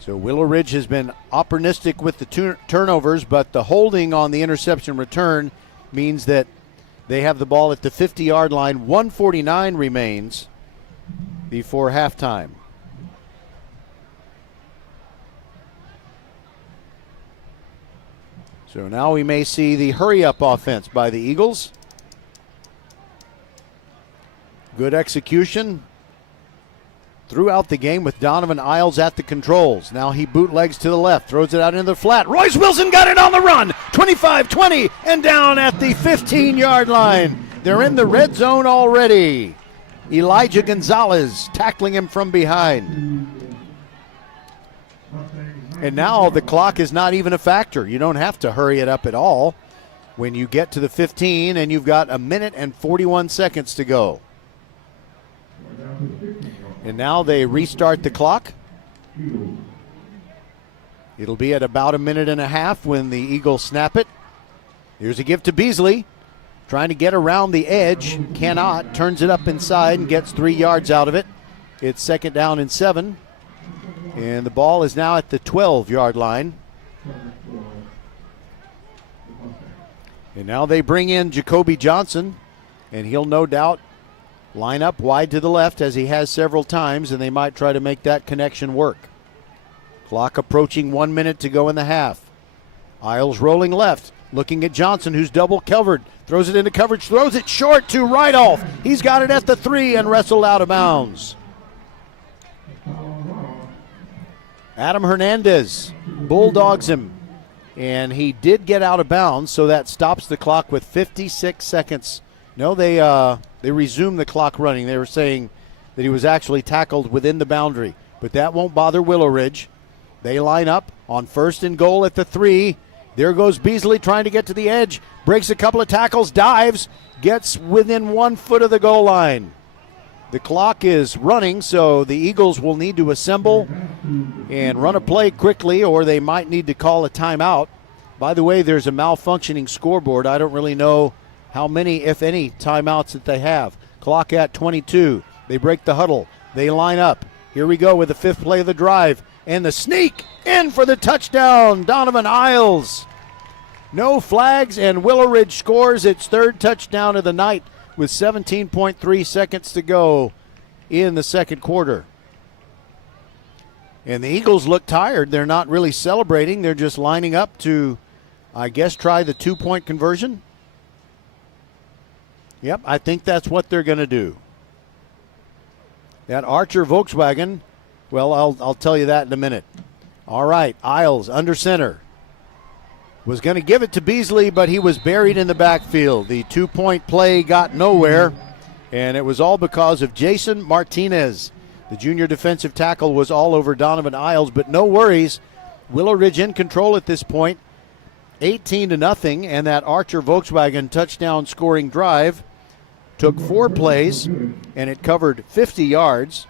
So Willowridge has been opportunistic with the turnovers, but the holding on the interception return means that they have the ball at the 50-yard line. 1:49 remains before halftime. So now we may see the hurry-up offense by the Eagles. Good execution throughout the game with Donovan Isles at the controls. Now he bootlegs to the left, throws it out into the flat. Royce Wilson got it on the run. 25-20 and down at the 15-yard line. They're in the red zone already. Elijah Gonzalez tackling him from behind. And now the clock is not even a factor. You don't have to hurry it up at all when you get to the 15 and you've got 1 minute and 41 seconds to go. And now they restart the clock. It'll be at about 1.5 minutes when the Eagles snap it. Here's a give to Beasley. Trying to get around the edge. Cannot. Turns it up inside and gets 3 yards out of it. It's 2nd down and 7. And the ball is now at the 12-yard line. And now they bring in Jacoby Johnson. And he'll no doubt line up wide to the left as he has several times, and they might try to make that connection work. Clock approaching 1 minute to go in the half. Isles rolling left, looking at Johnson, who's double covered. Throws it into coverage, throws it short to Rydolph. He's got it at the 3 and wrestled out of bounds. Adam Hernandez bulldogs him, and he did get out of bounds, so that stops the clock with 56 seconds. No, they resumed the clock running. They were saying that he was actually tackled within the boundary, but that won't bother Willowridge. They line up on 1st and goal at the 3. There goes Beasley trying to get to the edge, breaks a couple of tackles, dives, gets within 1 foot of the goal line. The clock is running, so the Eagles will need to assemble and run a play quickly, or they might need to call a timeout. By the way, there's a malfunctioning scoreboard. I don't really know how many, if any, timeouts that they have. Clock at 22. They break the huddle. They line up. Here we go with the 5th play of the drive. And the sneak in for the touchdown. Donovan Isles. No flags, and Willowridge scores its 3rd touchdown of the night with 17.3 seconds to go in the 2nd quarter. And the Eagles look tired. They're not really celebrating. They're just lining up to, I guess, try the 2-point conversion. Yep, I think that's what they're going to do. That Archer Volkswagen, well, I'll tell you that in a minute. All right, Isles under center. Was going to give it to Beasley, but he was buried in the backfield. The 2-point play got nowhere, and it was all because of Jason Martinez. The junior defensive tackle was all over Donovan Isles, but no worries. Willowridge in control at this point, 18-0, and that Archer Volkswagen touchdown scoring drive took 4 plays, and it covered 50 yards.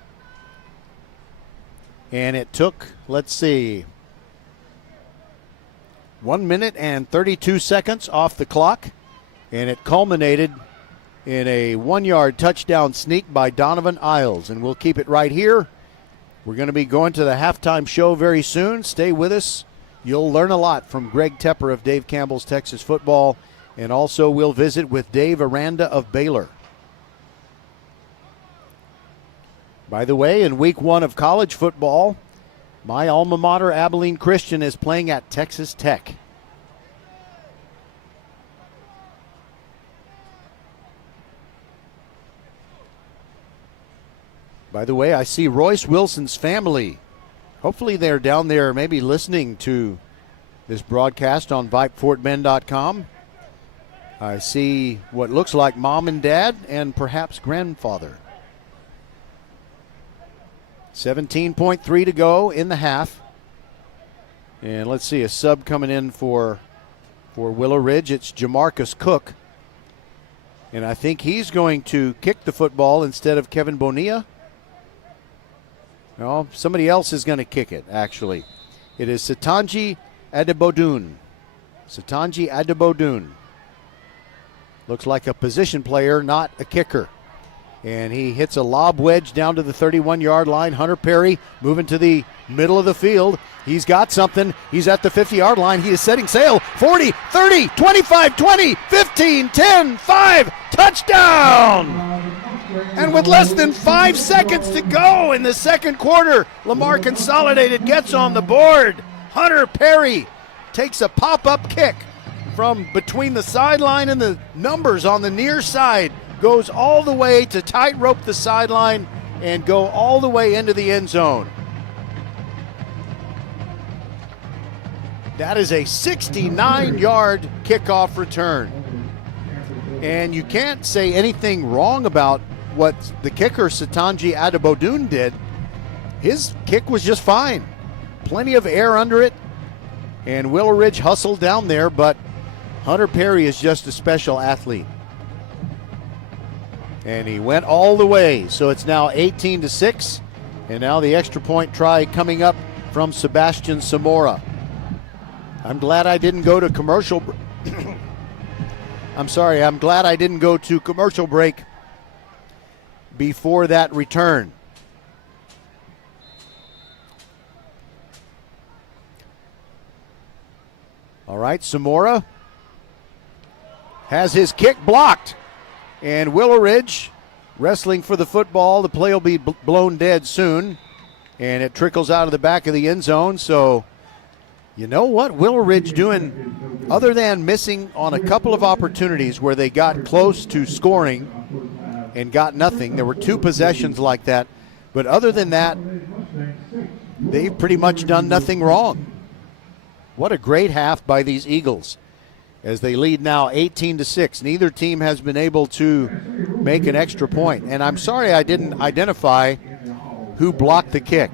And it took, 1 minute and 32 seconds off the clock, and it culminated in a 1-yard touchdown sneak by Donovan Isles. And we'll keep it right here. We're going to be going to the halftime show very soon. Stay with us. You'll learn a lot from Greg Tepper of Dave Campbell's Texas Football, and also we'll visit with Dave Aranda of Baylor. By the way, in week 1 of college football, my alma mater, Abilene Christian, is playing at Texas Tech. By the way, I see Royce Wilson's family. Hopefully they're down there maybe listening to this broadcast on VypeFortBend.com. I see what looks like mom and dad and perhaps grandfather. 17.3 to go in the half. And let's see, a sub coming in for Willowridge. It's Jamarcus Cook. And I think he's going to kick the football instead of Kevin Bonilla. No, somebody else is going to kick it, actually. It is Satanji Adebodun. Satanji Adebodun. Looks like a position player, not a kicker. And he hits a lob wedge down to the 31-yard line. Hunter Perry moving to the middle of the field. He's got something. He's at the 50-yard line. He is setting sail. 40, 30, 25, 20, 15, 10, 5. Touchdown! And with less than 5 seconds to go in the second quarter, Lamar Consolidated gets on the board. Hunter Perry takes a pop-up kick from between the sideline and the numbers on the near side. Goes all the way to tightrope the sideline and go all the way into the end zone. That is a 69-yard kickoff return. And you can't say anything wrong about what the kicker, Satanji Adebodun, did. His kick was just fine. Plenty of air under it. And Willowridge hustled down there, but Hunter Perry is just a special athlete. And he went all the way. So it's now 18-6. And now the extra point try coming up from Sebastian Zamora. I'm glad I didn't go to commercial. I'm glad I didn't go to commercial break before that return. All right, Zamora has his kick blocked. And Willowridge wrestling for the football. The play will be blown dead soon. And it trickles out of the back of the end zone. So, you know what Willowridge doing other than missing on a couple of opportunities where they got close to scoring and got nothing. There were 2 possessions like that. But other than that, they've pretty much done nothing wrong. What a great half by these Eagles, as they lead now 18-6. Neither team has been able to make an extra point. And I'm sorry I didn't identify who blocked the kick.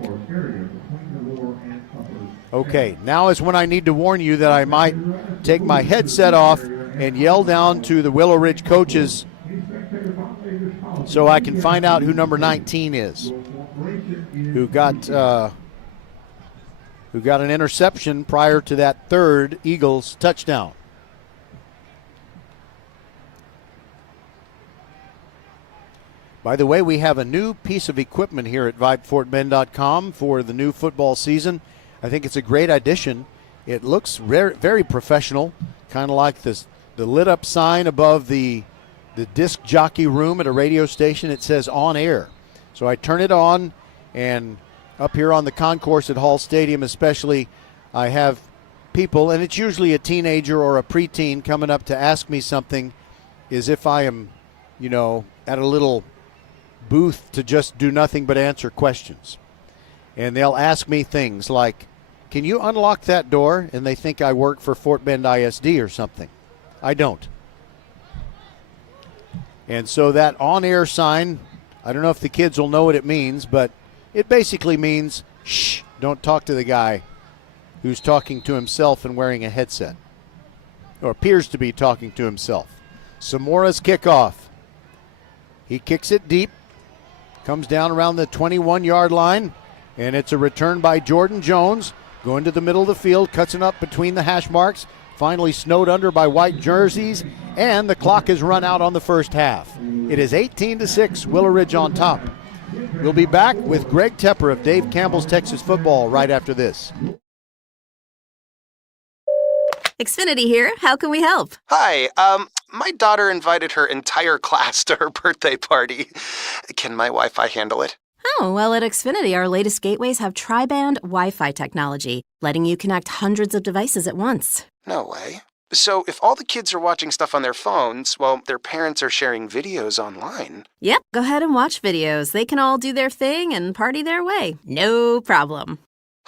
Okay, now is when I need to warn you that I might take my headset off and yell down to the Willowridge coaches so I can find out who number 19 is, who got an interception prior to that third Eagles touchdown. By the way, we have a new piece of equipment here at VypeFortBend.com for the new football season. I think it's a great addition. It looks very, very professional, kind of like the lit up sign above the disc jockey room at a radio station. It says on air. So I turn it on, and up here on the concourse at Hall Stadium especially, I have people, and it's usually a teenager or a preteen coming up to ask me something, as if I am, at a little booth to just do nothing but answer questions. And they'll ask me things like, can you unlock that door? And they think I work for Fort Bend ISD or something. I don't. And so that on-air sign, I don't know if the kids will know what it means, but it basically means, shh, don't talk to the guy who's talking to himself and wearing a headset, or appears to be talking to himself. Samora's kickoff. He kicks it deep, comes down around the 21-yard line, and it's a return by Jordan Jones, going to the middle of the field, cuts it up between the hash marks, finally snowed under by white jerseys, and the clock has run out on the first half. It is 18-6, Willowridge on top. We'll be back with Greg Tepper of Dave Campbell's Texas Football right after this. Xfinity here. How can we help? Hi, my daughter invited her entire class to her birthday party. Can my Wi-Fi handle it? Oh, well, at Xfinity, our latest gateways have tri-band Wi-Fi technology, letting you connect hundreds of devices at once. No way. So if all the kids are watching stuff on their phones, well, their parents are sharing videos online. Yep, go ahead and watch videos. They can all do their thing and party their way. No problem.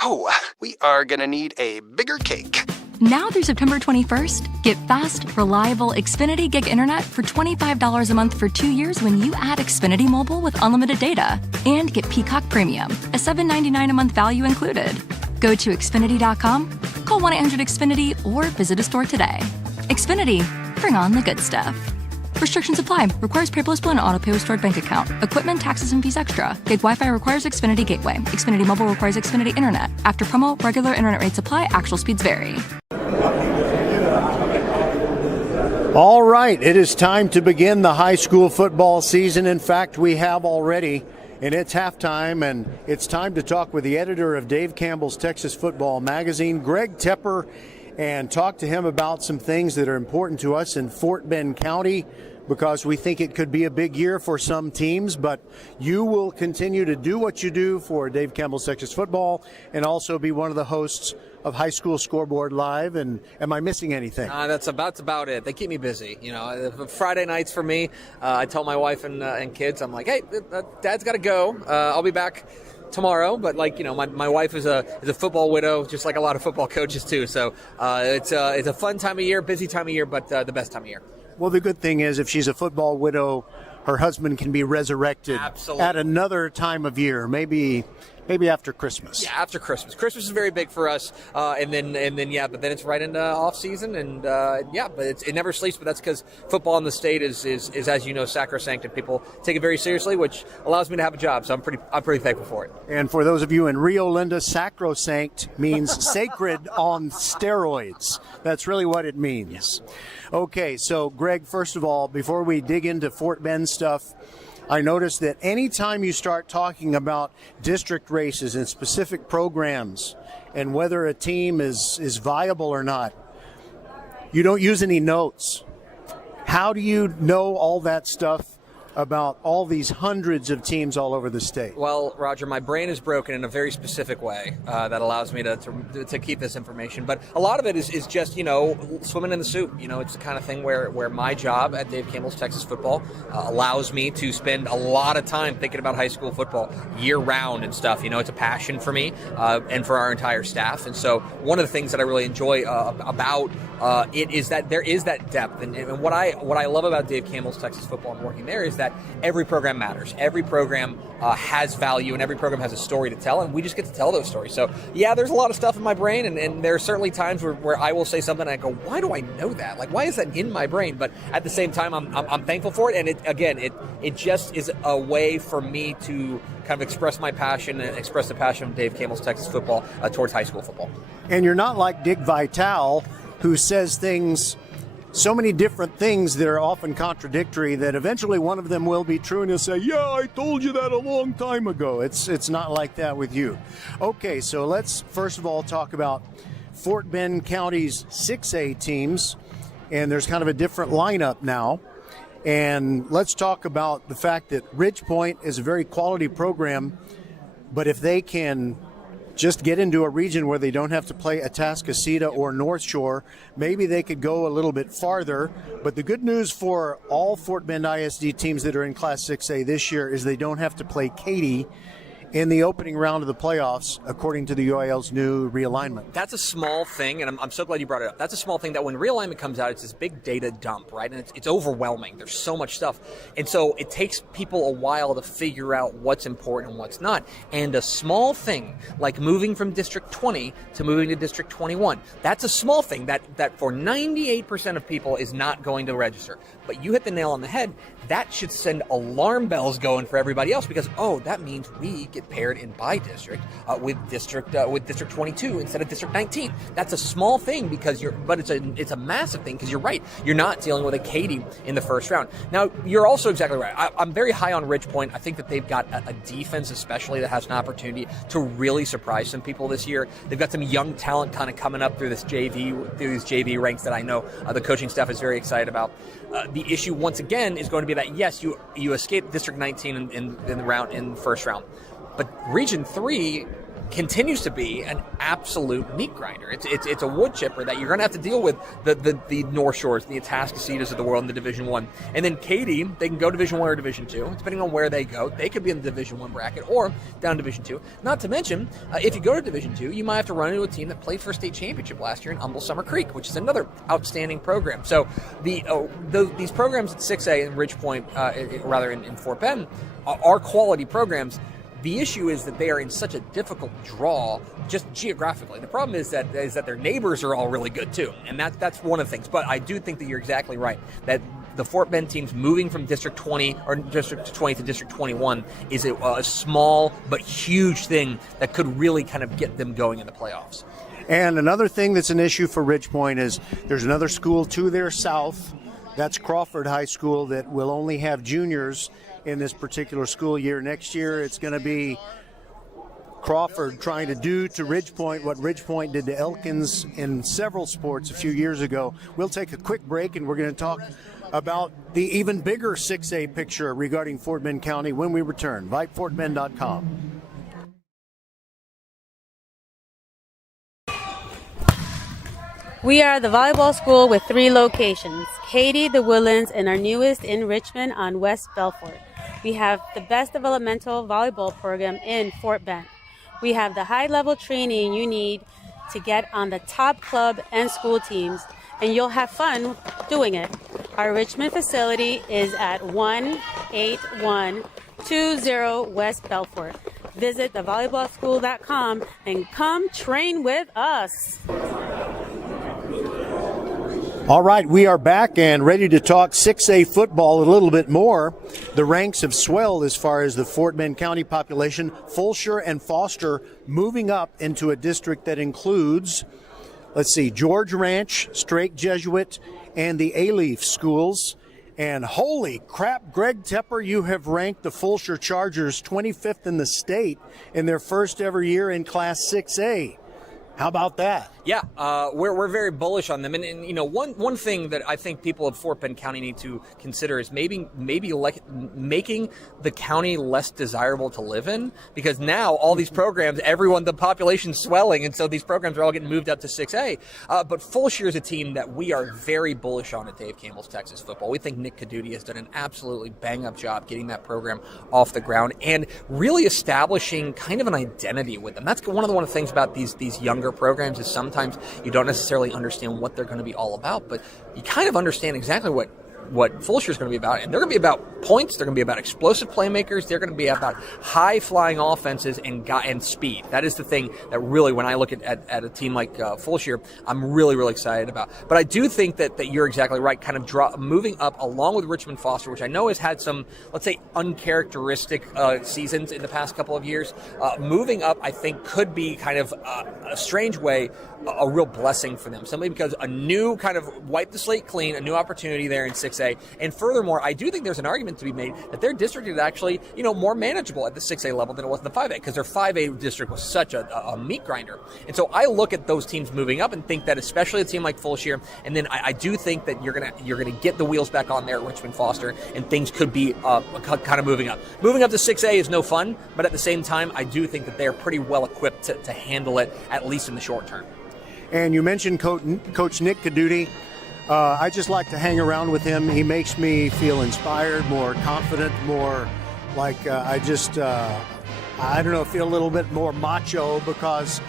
Oh, we are gonna need a bigger cake. Now through September 21st, get fast, reliable Xfinity Gig Internet for $25 a month for 2 years when you add Xfinity Mobile with unlimited data. And get Peacock Premium, a $7.99 a month value included. Go to Xfinity.com, call 1-800-XFINITY, or visit a store today. Xfinity, bring on the good stuff. Restrictions apply. Requires paperless bill and auto-pay with stored bank account. Equipment, taxes, and fees extra. Gig Wi-Fi requires Xfinity Gateway. Xfinity Mobile requires Xfinity Internet. After promo, regular internet rates apply. Actual speeds vary. All right, it is time to begin the high school football season. In fact, we have already, and it's halftime, and it's time to talk with the editor of Dave Campbell's Texas Football Magazine, Greg Tepper, and talk to him about some things that are important to us in Fort Bend County, because we think it could be a big year for some teams, but you will continue to do what you do for Dave Campbell's Texas Football and also be one of the hosts of High School Scoreboard Live. And am I missing anything? That's about it. They keep me busy. You know, Friday nights for me, I tell my wife and kids, I'm like, hey, Dad's got to go. I'll be back tomorrow, but my wife is a football widow, just like a lot of football coaches too. So it's a fun time of year, busy time of year, but the best time of year. Well, the good thing is if she's a football widow, her husband can be resurrected at another time of year, maybe after Christmas. Yeah, after Christmas. Christmas is very big for us, but then it's right into off season, and but it never sleeps. But that's because football in the state is as you know, sacrosanct, and people take it very seriously, which allows me to have a job. So I'm pretty thankful for it. And for those of you in Rio Linda, sacrosanct means sacred on steroids. That's really what it means. Yeah. Okay, so Greg, first of all, before we dig into Fort Bend stuff, I noticed that anytime you start talking about district races and specific programs and whether a team is viable or not, you don't use any notes. How do you know all that stuff about all these hundreds of teams all over the state? Well, Roger, my brain is broken in a very specific way that allows me to keep this information. But a lot of it is just, swimming in the soup. It's the kind of thing where my job at Dave Campbell's Texas Football allows me to spend a lot of time thinking about high school football year round and stuff. It's a passion for me and for our entire staff. And so one of the things that I really enjoy about it is that there is that depth. And what I love about Dave Campbell's Texas Football and working there is that every program matters. Every program has value, and every program has a story to tell, and we just get to tell those stories. So, yeah, there's a lot of stuff in my brain, and there are certainly times where I will say something and I go, why do I know that? Like, why is that in my brain? But at the same time, I'm thankful for it, and it just is a way for me to kind of express my passion and express the passion of Dave Campbell's Texas Football towards high school football. And you're not like Dick Vitale, who says so many different things that are often contradictory that eventually one of them will be true and he'll say, yeah, I told you that a long time ago. It's not like that with you. Okay, so let's first of all talk about Fort Bend County's 6A teams, and there's kind of a different lineup now. And let's talk about the fact that Ridge Point is a very quality program, but if they can just get into a region where they don't have to play Atascocita or North Shore, maybe they could go a little bit farther. But the good news for all Fort Bend ISD teams that are in Class 6A this year is they don't have to play Katy in the opening round of the playoffs, according to the UIL's new realignment. That's a small thing, and I'm so glad you brought it up. That's a small thing that when realignment comes out, it's this big data dump, right? And it's overwhelming. There's so much stuff. And so it takes people a while to figure out what's important and what's not. And a small thing, like moving from District 20 to moving to District 21, that's a small thing that for 98% of people is not going to register. But you hit the nail on the head. That should send alarm bells going for everybody else because, that means we get paired in by district with District 22 instead of District 19. That's a small thing but it's a massive thing because you're right. You're not dealing with a Katy in the first round. Now, you're also exactly right. I'm very high on Ridgepoint. I think that they've got a defense especially that has an opportunity to really surprise some people this year. They've got some young talent kind of coming up through these JV ranks that I know the coaching staff is very excited about. The issue once again is going to be that yes, you escape District 19 in the first round, but Region 3 continues to be an absolute meat grinder. It's a wood chipper that you're going to have to deal with the North Shores, the Atascocitas of the world in the Division 1. And then Katy, they can go Division 1 or Division 2, depending on where they go. They could be in the Division 1 bracket or down Division 2. Not to mention, if you go to Division 2, you might have to run into a team that played for a state championship last year in Humble Summer Creek, which is another outstanding program. So these programs at 6A in Ridgepoint, rather in Fort Bend, are quality programs. The issue is that they are in such a difficult draw just geographically. The problem is that their neighbors are all really good too, and that's one of the things. But I do think that you're exactly right, that the Fort Bend teams moving from District 20 or District 20 to District 21 is a small but huge thing that could really kind of get them going in the playoffs. And another thing that's an issue for Ridgepoint is there's another school to their south. That's Crawford High School that will only have juniors in this particular school year. Next year, it's going to be Crawford trying to do to Ridgepoint what Ridgepoint did to Elkins in several sports a few years ago. We'll take a quick break, and we're going to talk about the even bigger 6A picture regarding Fort Bend County when we return. VypeFortBend.com. We are the volleyball school with 3 locations, Katy, the Woodlands, and our newest in Richmond on West Belfort. We have the best developmental volleyball program in Fort Bend. We have the high-level training you need to get on the top club and school teams, and you'll have fun doing it. Our Richmond facility is at 18120 West Belfort. Visit thevolleyballschool.com and come train with us. All right, we are back and ready to talk 6A football a little bit more. The ranks have swelled as far as the Fort Bend County population. Fulshire and Foster moving up into a district that includes, George Ranch, Strake Jesuit, and the A-Leaf schools. And holy crap, Greg Tepper, you have ranked the Fulshire Chargers 25th in the state in their first ever year in Class 6A. How about that? Yeah, we're very bullish on them, and one thing that I think people of Fort Bend County need to consider is maybe making the county less desirable to live in, because now all these programs, the population's swelling, and so these programs are all getting moved up to 6A. But Fulshire is a team that we are very bullish on at Dave Campbell's Texas Football. We think Nick Caduti has done an absolutely bang-up job getting that program off the ground and really establishing kind of an identity with them. That's one of the things about these younger programs is sometimes you don't necessarily understand what they're going to be all about, but you kind of understand exactly what Fulshire is going to be about, and they're going to be about points. They're going to be about explosive playmakers. They're going to be about high-flying offenses and speed. That is the thing that really, when I look at a team like Fulshire, I'm really, really excited about. But I do think that you're exactly right, kind of moving up along with Richmond Foster, which I know has had some, let's say, uncharacteristic seasons in the past couple of years. Moving up, I think, could be kind of a strange way a real blessing for them, simply because a new kind of wipe the slate clean, a new opportunity there in 6A. And furthermore, I do think there's an argument to be made that their district is actually, more manageable at the 6A level than it was in the 5A, because their 5A district was such a meat grinder. And so I look at those teams moving up and think that, especially a team like Fulshire, and then I do think that you're gonna get the wheels back on there at Richmond Foster, and things could be kind of moving up. Moving up to 6A is no fun, but at the same time, I do think that they're pretty well equipped to handle it, at least in the short term. And you mentioned Coach Nick Caduti. I just like to hang around with him. He makes me feel inspired, more confident, more like I I don't know, feel a little bit more macho because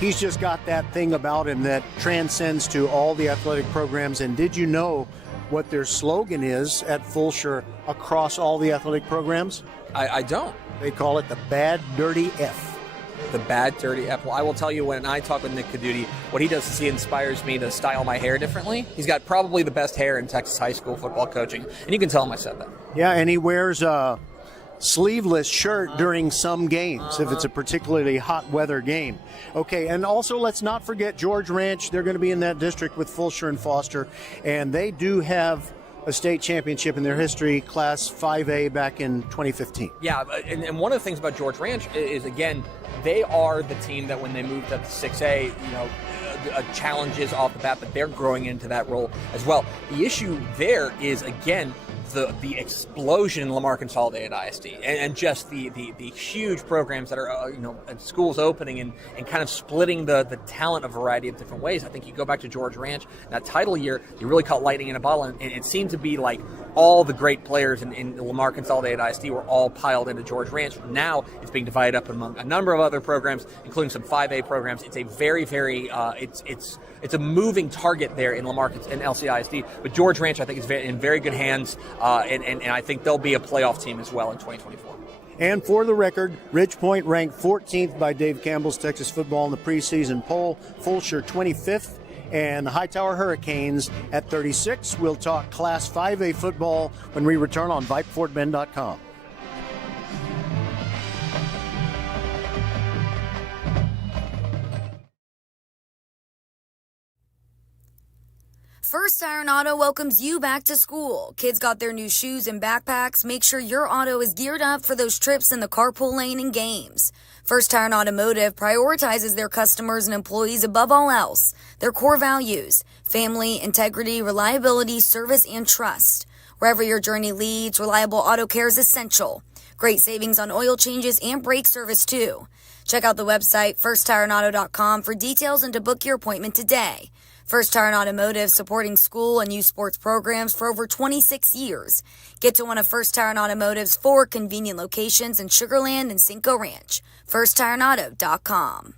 he's just got that thing about him that transcends to all the athletic programs. And did you know what their slogan is at Fulshire across all the athletic programs? I don't. They call it the Bad Dirty F. The Bad Dirty F. Well, I will tell you, when I talk with Nick Caduti, what he does is he inspires me to style my hair differently. He's got probably the best hair in Texas high school football coaching, and you can tell him I said that. Yeah, and he wears a sleeveless shirt during some games if it's a particularly hot weather game. Okay, and also let's not forget George Ranch. They're going to be in that district with Fulshire and Foster, and they do have a state championship in their history, Class 5A, back in 2015. Yeah, and one of the things about George Ranch is, again, they are the team that when they moved up to 6A, challenges off the bat, but they're growing into that role as well. The issue there is, again, the explosion in Lamar Consolidated ISD and just the huge programs that are schools opening and kind of splitting the talent a variety of different ways. I think you go back to George Ranch, that title year, you really caught lightning in a bottle, and it seemed to be like all the great players in Lamar Consolidated ISD were all piled into George Ranch. Now it's being divided up among a number of other programs, including some 5A programs. It's a very, very it's a moving target there in Lamar and LCISD, but George Ranch I think is in very good hands. And I think they'll be a playoff team as well in 2024. And for the record, Ridge Point ranked 14th by Dave Campbell's Texas Football in the preseason poll, Fulshire 25th, and the Hightower Hurricanes at 36. We'll talk Class 5A football when we return on VypeFortBend.com. First Iron Auto welcomes you back to school. Kids got their new shoes and backpacks. Make sure your auto is geared up for those trips in the carpool lane and games. First Iron Automotive prioritizes their customers and employees above all else. Their core values: family, integrity, reliability, service, and trust. Wherever your journey leads, reliable auto care is essential. Great savings on oil changes and brake service too. Check out the website firstironauto.com for details and to book your appointment today. First Iron Automotive, supporting school and youth sports programs for over 26 years. Get to one of First Iron Automotive's 4 convenient locations in Sugar Land and Cinco Ranch. FirstIronAuto.com.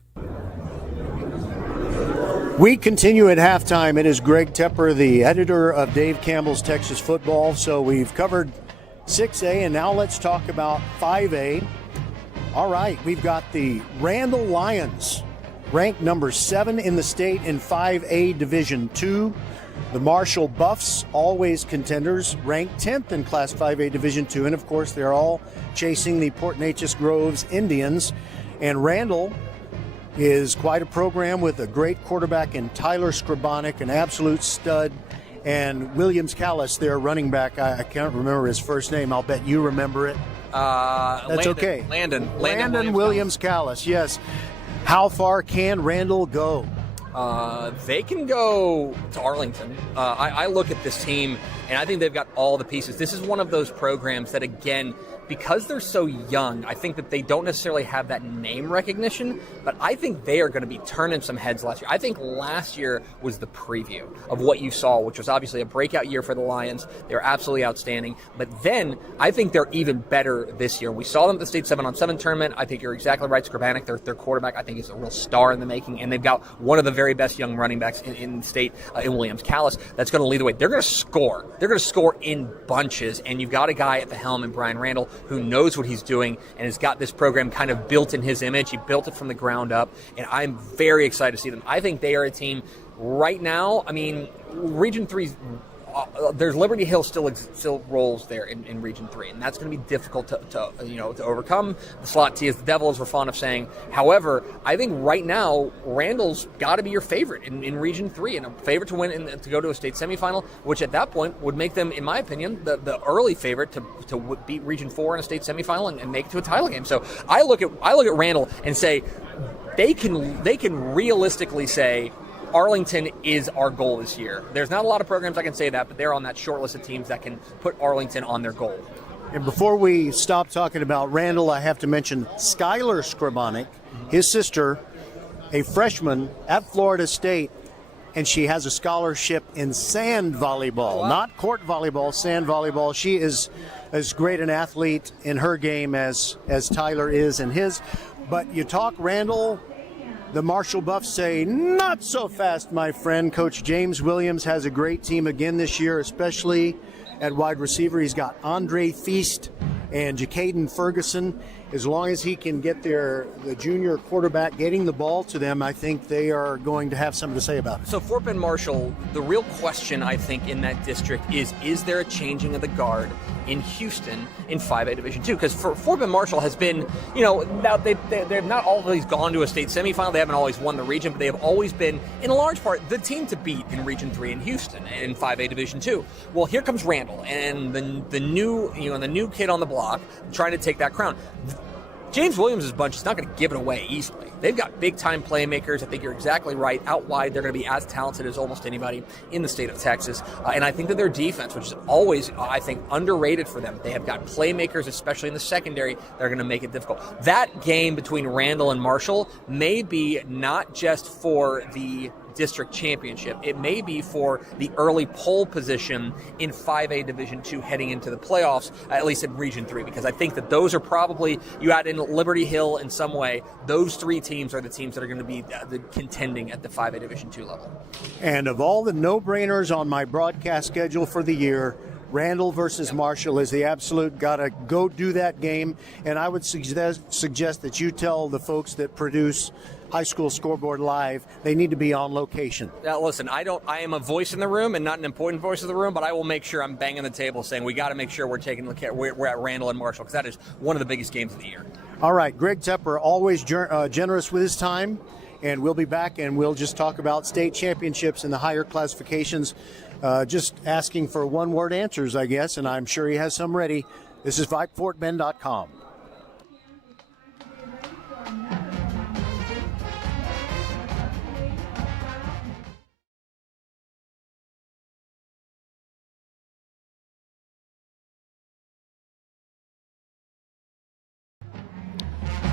We continue at halftime. It is Greg Tepper, the editor of Dave Campbell's Texas Football. So we've covered 6A, and now let's talk about 5A. All right, we've got the Randall Lions, ranked number 7 in the state in 5A Division II. The Marshall Buffs, always contenders, ranked 10th in Class 5A Division II. And, of course, they're all chasing the Port Neches Groves Indians. And Randall is quite a program with a great quarterback in Tyler Skrabonic, an absolute stud. And Williams Callis, their running back, I can't remember his first name. I'll bet you remember it. That's okay. Landon Williams Callis, yes. How far can Randall go? They can go to Arlington. I look at this team, and I think they've got all the pieces. This is one of those programs that, again, because they're so young, I think that they don't necessarily have that name recognition, but I think they are going to be turning some heads last year. I think last year was the preview of what you saw, which was obviously a breakout year for the Lions. They're absolutely outstanding. But then I think they're even better this year. We saw them at the state 7-on-7 tournament. I think you're exactly right. Skrabanic, their quarterback, I think is a real star in the making, and they've got one of the very best young running backs in the state in Williams Callis that's going to lead the way. They're going to score. They're going to score in bunches, and you've got a guy at the helm in Brian Randall who knows what he's doing and has got this program kind of built in his image. He built it from the ground up, and I'm very excited to see them. I think they are a team right now. I mean, Region 3, there's Liberty Hill still rolls there in Region 3, and that's going to be difficult to overcome. The slot T is the devil, as we're fond of saying. However, I think right now Randall's got to be your favorite in Region 3, and a favorite to win and to go to a state semifinal, which at that point would make them, in my opinion, the early favorite to beat Region 4 in a state semifinal and make it to a title game. So I look at Randall and say they can realistically say Arlington is our goal this year. There's not a lot of programs I can say that, but they're on that short list of teams that can put Arlington on their goal. And before we stop talking about Randall, I have to mention Skylar Skrabonic, his sister, a freshman at Florida State, and she has a scholarship in sand volleyball, not court volleyball, sand volleyball. She is as great an athlete in her game as Tyler is in his. But you talk Randall, the Marshall Buffs say, not so fast, my friend. Coach James Williams has a great team again this year, especially at wide receiver. He's got Andre Feast and Jacaden Ferguson. As long as he can get the junior quarterback getting the ball to them, I think they are going to have something to say about it. So Fort Bend Marshall, the real question I think in that district is there a changing of the guard in Houston in 5A Division II? Because Fort Bend Marshall has been, now they've not always gone to a state semifinal. They haven't always won the region, but they have always been, in a large part, the team to beat in Region 3 in Houston and in 5A Division II. Well, here comes Randall and the new kid on the block trying to take that crown. James Williams' bunch is not going to give it away easily. They've got big-time playmakers. I think you're exactly right. Out wide, they're going to be as talented as almost anybody in the state of Texas. And I think that their defense, which is always, I think, underrated for them, they have got playmakers, especially in the secondary, that are going to make it difficult. That game between Randall and Marshall may be not just for the district championship. It may be for the early pole position in 5A Division II heading into the playoffs, at least in Region 3, because I think that those are probably, you add in Liberty Hill in some way, those three teams are the teams that are going to be the contending at the 5A Division II level. And of all the no-brainers on my broadcast schedule for the year, Randall versus Marshall is the absolute gotta go do that game. And I would suggest that you tell the folks that produce High School Scoreboard Live, they need to be on location. Now, listen, I am a voice in the room and not an important voice in the room, but I will make sure I'm banging the table saying we got to make sure we're at Randall and Marshall, because that is one of the biggest games of the year. All right, Greg Tepper, always generous with his time, and we'll be back and we'll just talk about state championships in the higher classifications. Just asking for one-word answers, I guess, and I'm sure he has some ready. This is VypeFortBend.com.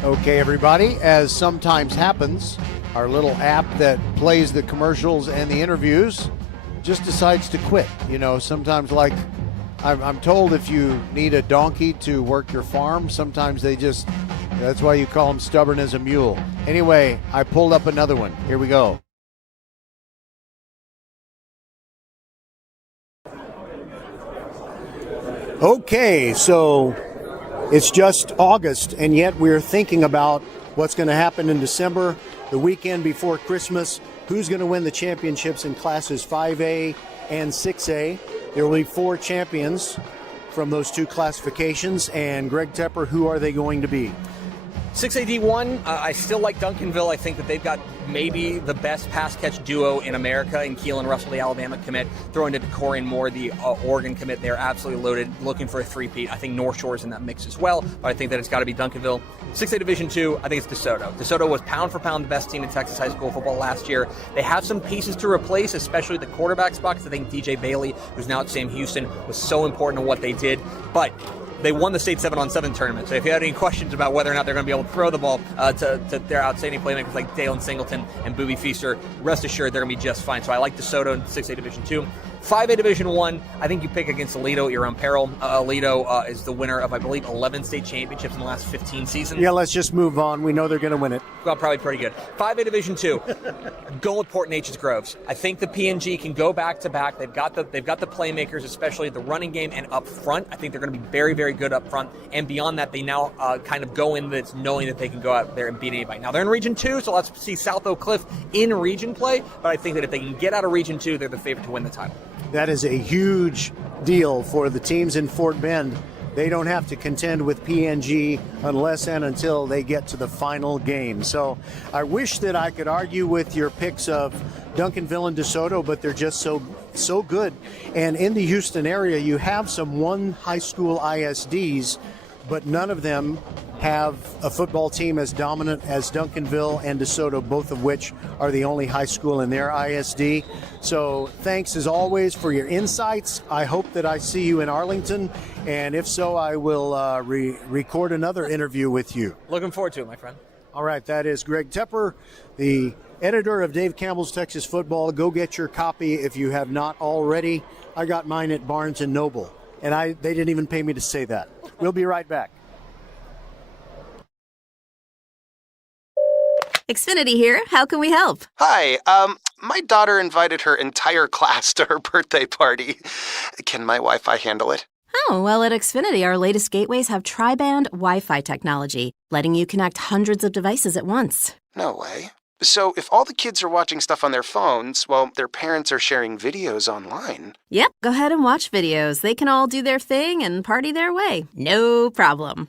Okay, everybody, as sometimes happens, our little app that plays the commercials and the interviews just decides to quit. Sometimes, like I'm told, if you need a donkey to work your farm, sometimes that's why you call them stubborn as a mule. Anyway, I pulled up another one. Here we go. Okay, so it's just August, and yet we're thinking about what's going to happen in December, the weekend before Christmas. Who's going to win the championships in classes 5A and 6A? There will be 4 champions from those 2 classifications. And Greg Tepper, who are they going to be? 6AD1, I still like Duncanville. I think that they've got maybe the best pass-catch duo in America in Keelan Russell, the Alabama commit, throwing to Corian Moore, the Oregon commit. They're absolutely loaded, looking for a three-peat. I think North Shore is in that mix as well, but I think that it's got to be Duncanville. 6A Division II, I think it's DeSoto. DeSoto was pound for pound the best team in Texas high school football last year. They have some pieces to replace, especially the quarterback spot, because I think DJ Bailey, who's now at Sam Houston, was so important in what they did. But they won the state 7-on-7 tournament. So if you had any questions about whether or not they're going to be able to throw the ball to their outstanding playmakers like Dalen Singleton and Booby Feaster, rest assured they're going to be just fine. So I like DeSoto in 6A Division II. 5A Division I, I think you pick against Aledo at your own peril. Aledo is the winner of, I believe, 11 state championships in the last 15 seasons. Yeah, let's just move on. We know they're going to win it. Well, probably pretty good. 5A Division II, go with Port Neches Groves. I think the PNG can go back-to-back. They've got the playmakers, especially at the running game and up front. I think they're going to be very, very good up front. And beyond that, they now kind of go in this knowing that they can go out there and beat anybody. Now, they're in Region 2, so let's see South Oak Cliff in region play. But I think that if they can get out of Region 2, they're the favorite to win the title. That is a huge deal for the teams in Fort Bend. They don't have to contend with PNG unless and until they get to the final game. So I wish that I could argue with your picks of Duncanville and DeSoto, but they're just so good. And in the Houston area, you have some one high school ISDs, but none of them have a football team as dominant as Duncanville and DeSoto, both of which are the only high school in their ISD. So thanks as always for your insights. I hope that I see you in Arlington, and if so, I will record another interview with you. Looking forward to it, my friend. All right, that is Greg Tepper, the editor of Dave Campbell's Texas Football. Go get your copy if you have not already. I got mine at Barnes & Noble, and they didn't even pay me to say that. We'll be right back. Xfinity here. How can we help? Hi, my daughter invited her entire class to her birthday party. Can my Wi-Fi handle it? Oh, well, at Xfinity, our latest gateways have tri-band Wi-Fi technology, letting you connect hundreds of devices at once. No way. So if all the kids are watching stuff on their phones, well, their parents are sharing videos online. Yep, go ahead and watch videos. They can all do their thing and party their way. No problem.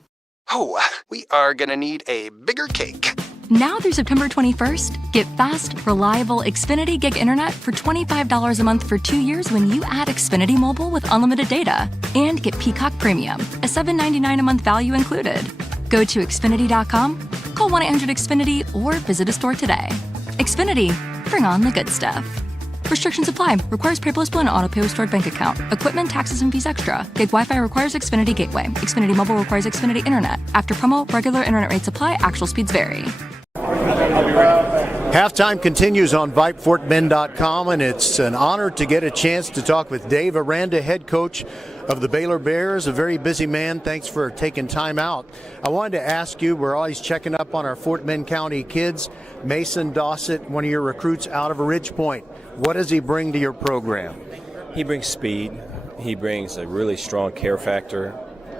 Oh, we are gonna need a bigger cake. Now through September 21st, get fast, reliable Xfinity Gig Internet for $25 a month for 2 years when you add Xfinity Mobile with unlimited data. And get Peacock Premium, a $7.99 a month value included. Go to Xfinity.com, call 1-800-XFINITY, or visit a store today. Xfinity, bring on the good stuff. Restrictions apply. Requires paperless bill and auto-pay with stored bank account. Equipment, taxes, and fees extra. Gig Wi-Fi requires Xfinity Gateway. Xfinity Mobile requires Xfinity Internet. After promo, regular internet rates apply. Actual speeds vary. Halftime continues on VypeFortBend.com, and it's an honor to get a chance to talk with Dave Aranda, head coach of the Baylor Bears, a very busy man. Thanks for taking time out. I wanted to ask you, we're always checking up on our Fort Bend County kids. Mason Dossett, one of your recruits out of Ridge Point. What does he bring to your program? He brings speed. He brings a really strong care factor.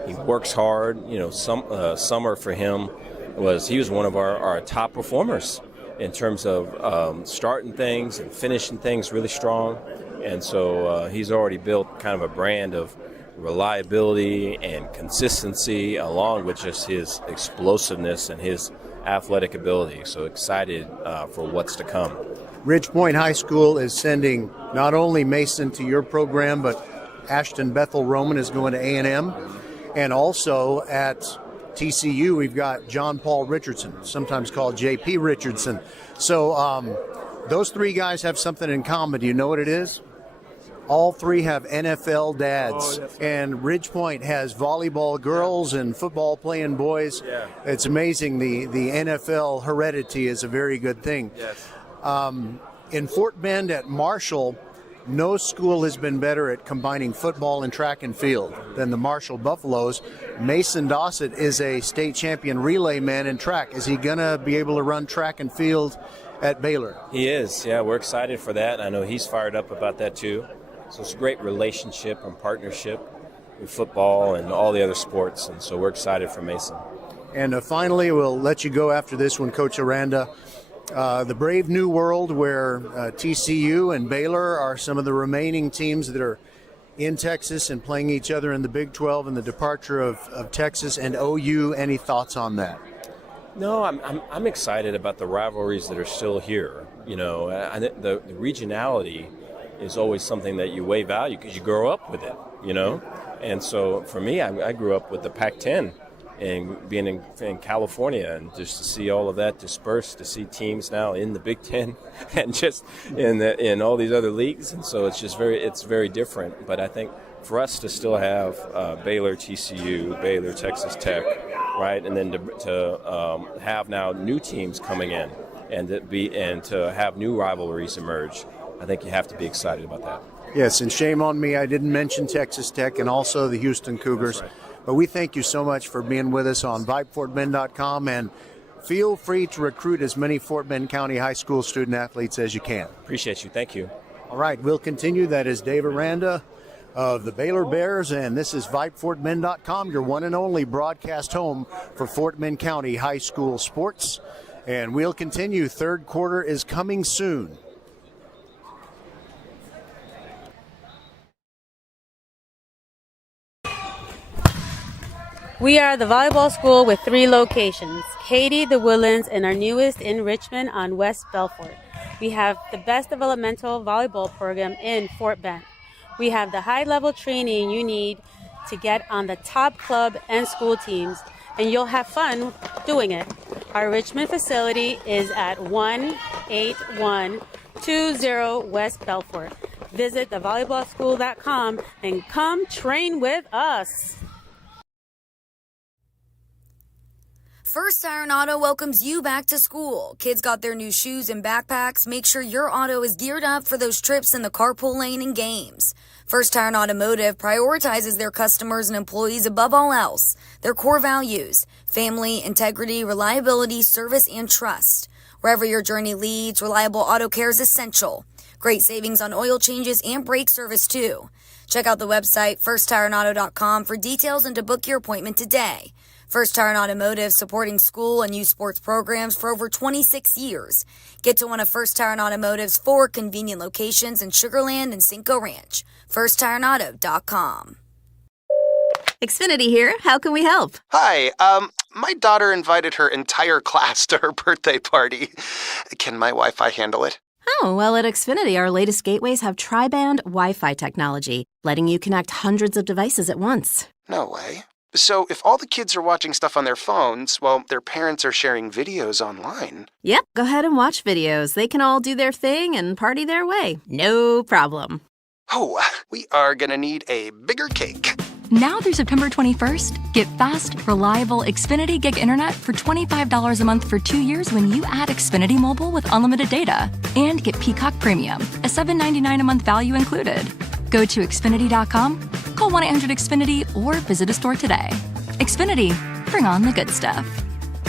He works hard. You know, summer for him he was one of our top performers in terms of starting things and finishing things really strong. And so he's already built kind of a brand of reliability and consistency, along with just his explosiveness and his athletic ability. So excited for what's to come. Ridge Point High School is sending not only Mason to your program, but Ashton Bethel Roman is going to A&M. And also at TCU, we've got John Paul Richardson, sometimes called J.P. Richardson. So those three guys have something in common. Do you know what it is? All three have NFL dads. And Ridge Point has volleyball girls and football playing boys. Yeah. It's amazing. The NFL heredity is a very good thing. Yes. In Fort Bend at Marshall, no school has been better at combining football and track and field than the Marshall Buffaloes. Mason Dossett is a state champion relay man in track. Is he going to be able to run track and field at Baylor? He is. Yeah, we're excited for that. I know he's fired up about that too. So it's a great relationship and partnership with football and all the other sports. And so we're excited for Mason. And finally, we'll let you go after this one, Coach Aranda. The brave new world where TCU and Baylor are some of the remaining teams that are in Texas and playing each other in the Big 12, and the departure of Texas and OU. Any thoughts on that? No, I'm excited about the rivalries that are still here. You know, the regionality is always something that you weigh value because you grow up with it, you know. And so for me, I grew up with the Pac-10 and being in California, and just to see all of that dispersed, to see teams now in the Big Ten and just in all these other leagues. And so it's just very different. But I think for us to still have Baylor, TCU, Baylor, Texas Tech, right, and then to have now new teams coming in and to have new rivalries emerge, I think you have to be excited about that. Yes, and shame on me, I didn't mention Texas Tech and also the Houston Cougars. That's right. But we thank you so much for being with us on VypeFortBend.com, and feel free to recruit as many Fort Bend County High School student athletes as you can. Appreciate you. Thank you. All right, we'll continue. That is Dave Aranda of the Baylor Bears, and this is VypeFortBend.com, your one and only broadcast home for Fort Bend County High School sports. And we'll continue. Third quarter is coming soon. We are the volleyball school with 3 locations, Katy, the Woodlands, and our newest in Richmond on West Belfort. We have the best developmental volleyball program in Fort Bend. We have the high-level training you need to get on the top club and school teams, and you'll have fun doing it. Our Richmond facility is at 18120 West Belfort. Visit thevolleyballschool.com and come train with us. First Iron Auto welcomes you back to school. Kids got their new shoes and backpacks. Make sure your auto is geared up for those trips in the carpool lane and games. First Iron Automotive prioritizes their customers and employees above all else. Their core values: family, integrity, reliability, service, and trust. Wherever your journey leads, reliable auto care is essential. Great savings on oil changes and brake service too. Check out the website firstireandauto.com for details and to book your appointment today. First Iron Automotive, supporting school and youth sports programs for over 26 years. Get to one of First Iron Automotive's 4 convenient locations in Sugar Land and Cinco Ranch. firstireandauto.com. Xfinity here. How can we help? Hi, my daughter invited her entire class to her birthday party. Can my Wi-Fi handle it? Oh, well, at Xfinity, our latest gateways have tri-band Wi-Fi technology, letting you connect hundreds of devices at once. No way. So if all the kids are watching stuff on their phones, well, their parents are sharing videos online. Yep, go ahead and watch videos. They can all do their thing and party their way. No problem. Oh, we are gonna need a bigger cake. Now through September 21st, get fast, reliable Xfinity Gig Internet for $25 a month for 2 years when you add Xfinity Mobile with unlimited data. And get Peacock Premium, a $7.99 a month value included. Go to Xfinity.com, call 1-800-XFINITY, or visit a store today. Xfinity, bring on the good stuff.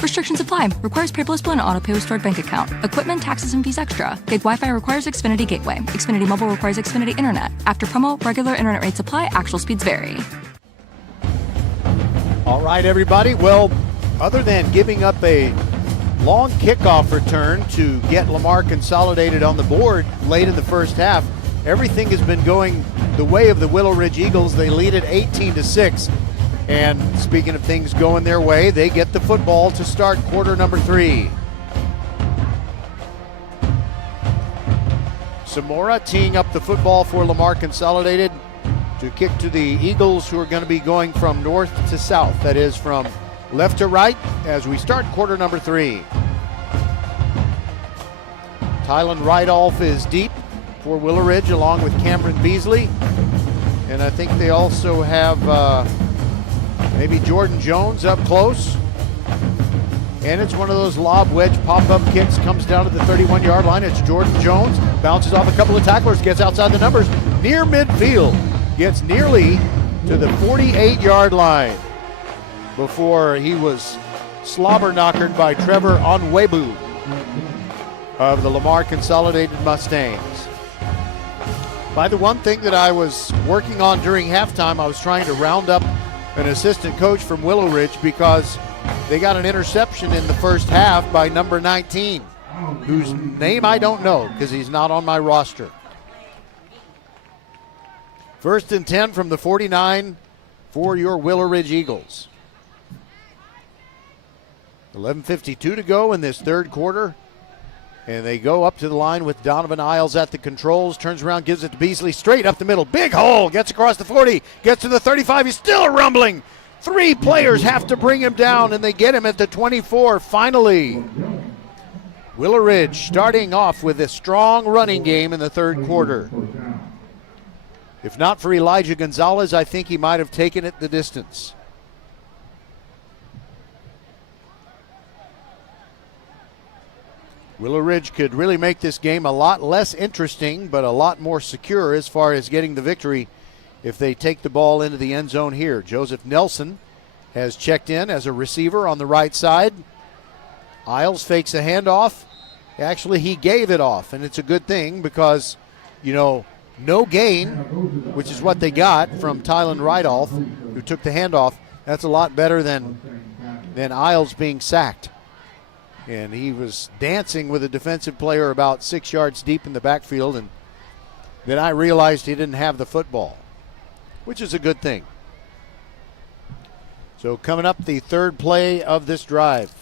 Restrictions apply. Requires paperless bill and auto-pay with stored bank account. Equipment, taxes, and fees extra. Gig Wi-Fi requires Xfinity Gateway. Xfinity Mobile requires Xfinity Internet. After promo, regular internet rates apply. Actual speeds vary. All right, everybody. Well, other than giving up a long kickoff return to get Lamar Consolidated on the board late in the first half, everything has been going the way of the Willowridge Eagles. They lead it 18-6. And speaking of things going their way, they get the football to start quarter number 3. Zamora teeing up the football for Lamar Consolidated to kick to the Eagles, who are going to be going from north to south. That is, from left to right as we start quarter number 3. Tylen Rydolph is deep for Willowridge, along with Cameron Beasley. And I think they also have maybe Jordan Jones up close. And it's one of those lob wedge pop-up kicks, comes down to the 31-yard line. It's Jordan Jones, bounces off a couple of tacklers, gets outside the numbers, near midfield, gets nearly to the 48-yard line before he was slobber-knockered by Trevor Onwebu of the Lamar Consolidated Mustangs. By the one thing that I was working on during halftime, I was trying to round up an assistant coach from Willowridge because they got an interception in the first half by number 19, whose name I don't know because he's not on my roster. First and 10 from the 49 for your Willowridge Eagles. 11:52 to go in this third quarter. And they go up to the line with Donovan Isles at the controls. Turns around, gives it to Beasley straight up the middle. Big hole. Gets across the 40. Gets to the 35. He's still rumbling. 3 players have to bring him down, and they get him at the 24 finally. Willowridge starting off with a strong running game in the third quarter. If not for Elijah Gonzalez, I think he might have taken it the distance. Willowridge could really make this game a lot less interesting, but a lot more secure as far as getting the victory if they take the ball into the end zone here. Joseph Nelson has checked in as a receiver on the right side. Isles fakes a handoff. Actually, he gave it off, and it's a good thing because, no gain, which is what they got from Tylen Rydolph, who took the handoff. That's a lot better than Isles being sacked. And he was dancing with a defensive player about 6 yards deep in the backfield, and then I realized he didn't have the football, which is a good thing. So coming up, the third play of this drive.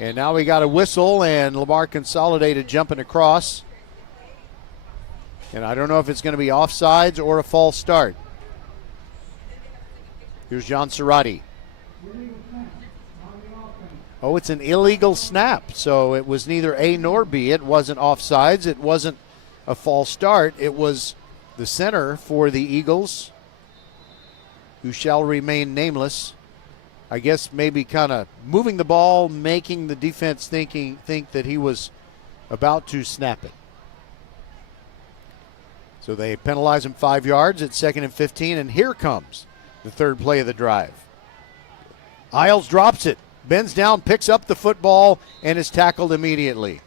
And now we got a whistle, and Lamar Consolidated jumping across. And I don't know if it's going to be offsides or a false start. Here's John Cerati. Oh, it's an illegal snap. So it was neither A nor B. It wasn't offsides. It wasn't a false start. It was the center for the Eagles, who shall remain nameless. I guess maybe kind of moving the ball, making the defense think that he was about to snap it. So they penalize him 5 yards at 2nd and 15, and here comes the third play of the drive. Isles drops it, bends down, picks up the football, and is tackled immediately.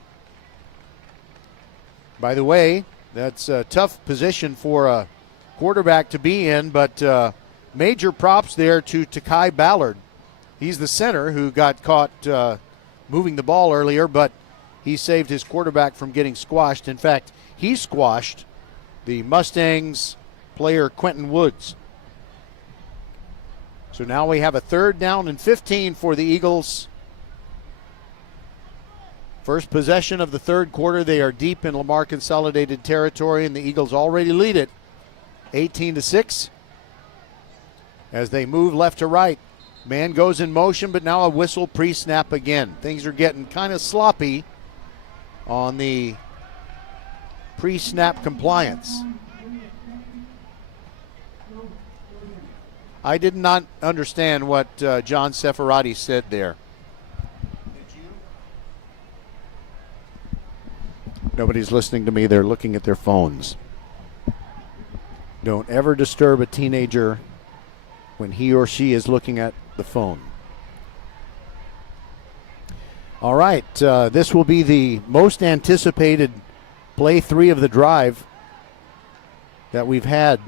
By the way, that's a tough position for a quarterback to be in, but major props there to Takai Ballard. He's the center who got caught moving the ball earlier, but he saved his quarterback from getting squashed. In fact, he squashed the Mustangs player Quentin Woods. So now we have a 3rd down and 15 for the Eagles. First possession of the third quarter. They are deep in Lamar Consolidated territory, and the Eagles already lead it 18-6 as they move left to right. Man goes in motion, but now a whistle pre-snap again. Things are getting kind of sloppy on the pre-snap compliance. I did not understand what John Seferati said there. Nobody's listening to me. They're looking at their phones. Don't ever disturb a teenager when he or she is looking at the phone. All right, this will be the most anticipated play 3 of the drive that we've had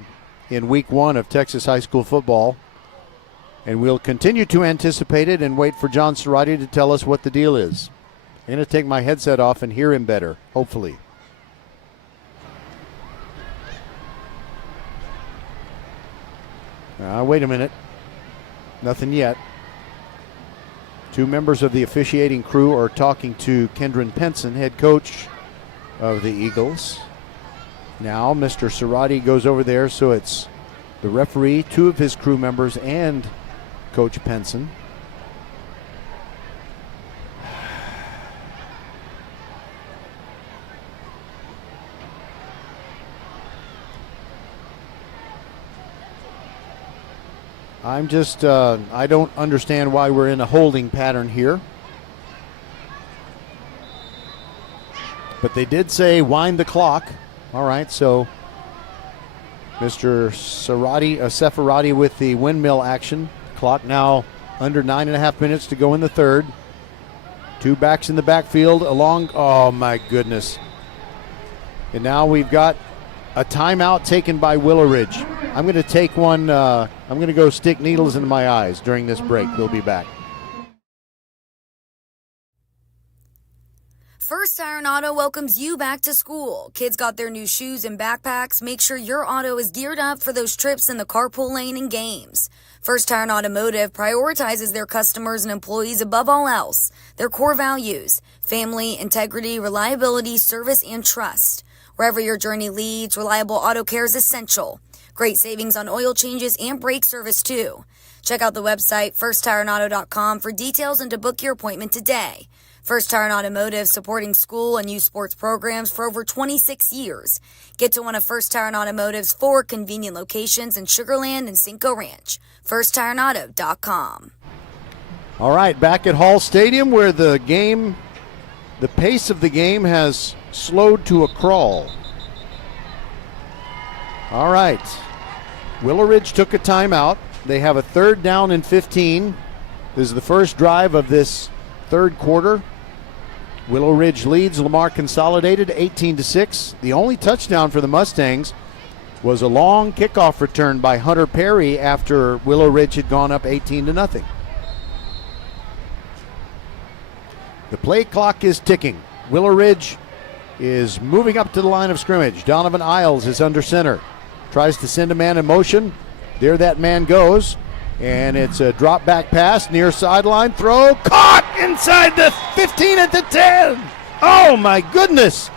in week 1 of Texas high school football. And we'll continue to anticipate it and wait for John Cerati to tell us what the deal is. I'm going to take my headset off and hear him better, hopefully. Wait a minute. Nothing yet. 2 members of the officiating crew are talking to Kendron Penson, head coach of the Eagles. Now Mr. Cerati goes over there, so it's the referee, 2 of his crew members, and Coach Penson. I'm just, I don't understand why we're in a holding pattern here. But they did say wind the clock. All right, so Mr. Seferati with the windmill action. Clock now under 9.5 minutes to go in the third. 2 backs in the backfield along, oh my goodness. And now we've got a timeout taken by Willowridge. I'm going to take one, I'm going to go stick needles into my eyes during this break. We'll be back. First Iron Auto welcomes you back to school. Kids got their new shoes and backpacks. Make sure your auto is geared up for those trips in the carpool lane and games. First Iron Automotive prioritizes their customers and employees above all else. Their core values: family, integrity, reliability, service, and trust. Wherever your journey leads, reliable auto care is essential. Great savings on oil changes and brake service, too. Check out the website, firsttireandauto.com, for details and to book your appointment today. First Tire and Automotive, supporting school and youth sports programs for over 26 years. Get to one of First Tire and Automotive's 4 convenient locations in Sugar Land and Cinco Ranch. FirstTireandAuto.com. All right, back at Hall Stadium, where the pace of the game has slowed to a crawl. All right, Willowridge took a timeout. They have a 3rd down and 15. This is the first drive of this third quarter. Willowridge leads Lamar Consolidated 18-6. The only touchdown for the Mustangs was a long kickoff return by Hunter Perry after Willowridge had gone up 18-0. The play clock is ticking. Willowridge is moving up to the line of scrimmage. Donovan Isles is under center. Tries to send a man in motion. There that man goes. And it's a drop back pass, near sideline throw, caught inside the 15 at the 10. Oh my goodness.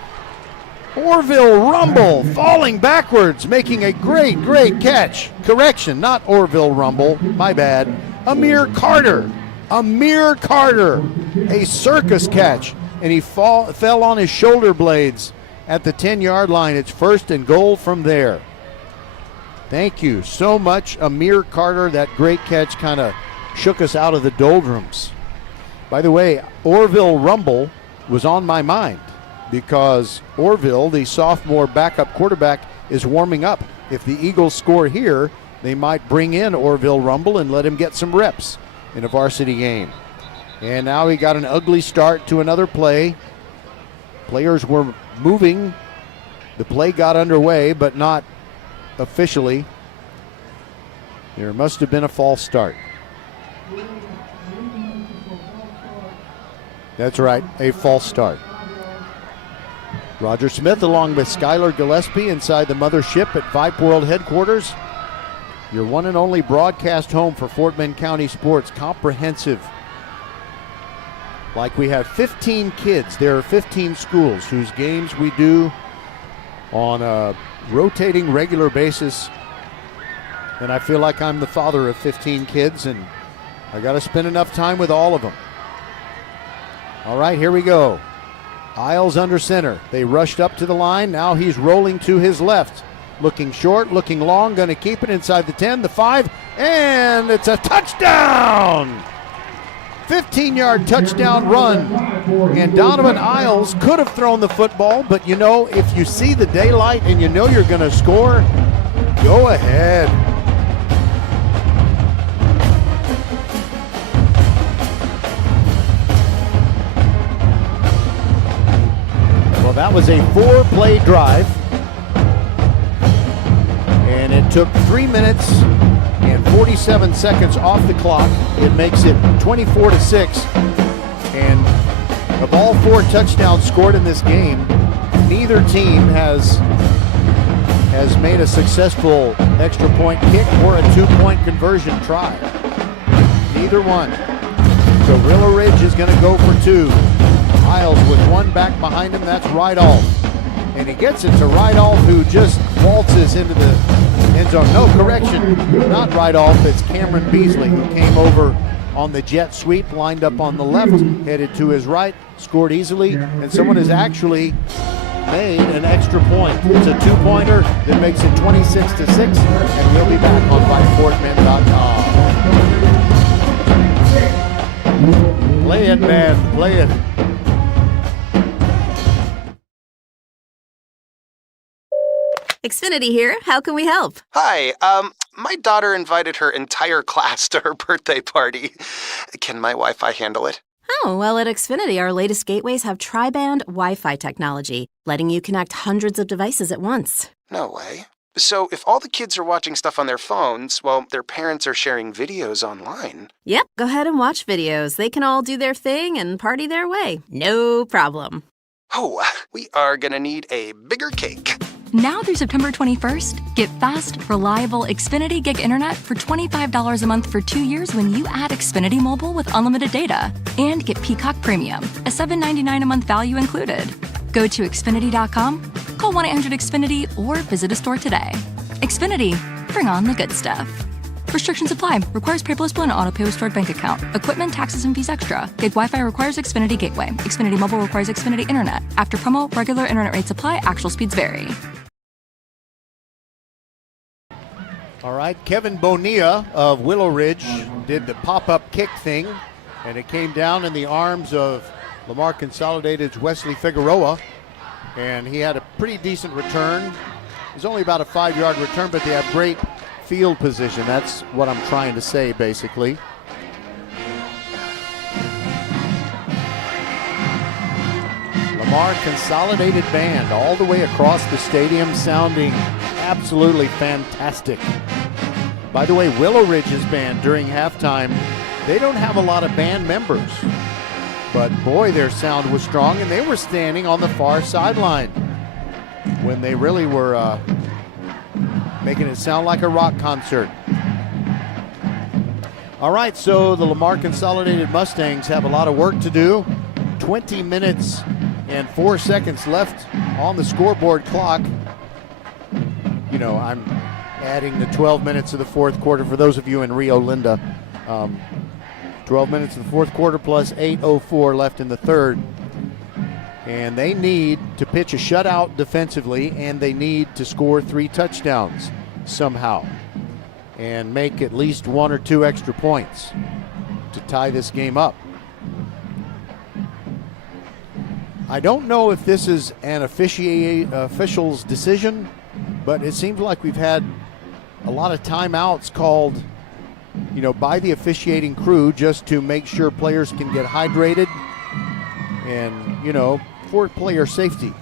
Orville Rumble falling backwards, making a great catch. Correction, not Orville Rumble, my bad. Amir Carter, a circus catch. And he fell on his shoulder blades at the 10-yard line. It's 1st and goal from there. Thank you so much, Amir Carter. That great catch kind of shook us out of the doldrums. By the way, Orville Rumble was on my mind because Orville, the sophomore backup quarterback, is warming up. If the Eagles score here, they might bring in Orville Rumble and let him get some reps in a varsity game. And now he got an ugly start to another play. Players were moving. The play got underway, but not officially. There must have been a false start. That's right, a false start. Roger Smith along with Skylar Gillespie inside the mothership at Vype World headquarters. Your one and only broadcast home for Fort Bend County sports, comprehensive. Like we have 15 kids, there are 15 schools whose games we do on a rotating regular basis. And I feel like I'm the father of 15 kids, and I got to spend enough time with all of them. All right, here we go. Isles under center. They rushed up to the line. Now he's rolling to his left. Looking short, looking long, going to keep it inside the 10, the 5, and it's a touchdown! 15-yard touchdown run. And Donovan Isles could have thrown the football, but you know, if you see the daylight and you know you're going to score, go ahead. Well, that was a 4-play drive. And it took 3 minutes and 47 seconds off the clock. It makes it 24-6. And of all 4 touchdowns scored in this game, neither team has made a successful extra point kick or a 2-point conversion try. Neither one. So Willowridge is going to go for 2. Isles with 1 back behind him. That's Rydolph. And he gets it to Rydolph, who just waltzes into the end zone. No, correction, not Rydolph. It's Cameron Beasley, who came over on the jet sweep, lined up on the left, headed to his right, scored easily, and someone has actually made an extra point. It's a 2-pointer that makes it 26-6, and we'll be back on VypeFortBend.com. Play it, man, play it. Xfinity here. How can we help? Hi, my daughter invited her entire class to her birthday party. Can my Wi-Fi handle it? Oh, well, at Xfinity, our latest gateways have tri-band Wi-Fi technology, letting you connect hundreds of devices at once. No way. So if all the kids are watching stuff on their phones, well, their parents are sharing videos online. Yep, go ahead and watch videos. They can all do their thing and party their way. No problem. Oh, we are gonna need a bigger cake. Now through September 21st, get fast, reliable Xfinity Gig Internet for $25 a month for 2 years when you add Xfinity Mobile with unlimited data. And get Peacock Premium, a $7.99 a month value included. Go to Xfinity.com, call 1-800-XFINITY, or visit a store today. Xfinity, bring on the good stuff. Restrictions apply. Requires paperless bill and auto-pay with stored bank account. Equipment, taxes, and fees extra. Gig Wi-Fi requires Xfinity Gateway. Xfinity Mobile requires Xfinity Internet. After promo, regular internet rates apply. Actual speeds vary. All right, Kevin Bonilla of Willowridge did the pop-up kick thing, and it came down in the arms of Lamar Consolidated's Wesley Figueroa, and he had a pretty decent return. It was only about a 5-yard return, but they have great field position. That's what I'm trying to say, basically. Lamar Consolidated Band all the way across the stadium, sounding absolutely fantastic. By the way, Willowridge's band during halftime, they don't have a lot of band members, but boy, their sound was strong, and they were standing on the far sideline when they really were making it sound like a rock concert. All right, so the Lamar Consolidated Mustangs have a lot of work to do. 20 minutes and 4 seconds left on the scoreboard clock. You know, I'm adding the 12 minutes of the fourth quarter for those of you in Rio Linda. 12 minutes of the fourth quarter plus 8:04 left in the third. And they need to pitch a shutout defensively, and they need to score 3 touchdowns. somehow and make at least 1 or 2 extra points to tie this game up. I don't know if this is an official's decision, but it seems like we've had a lot of timeouts called, by the officiating crew just to make sure players can get hydrated and, for player safety.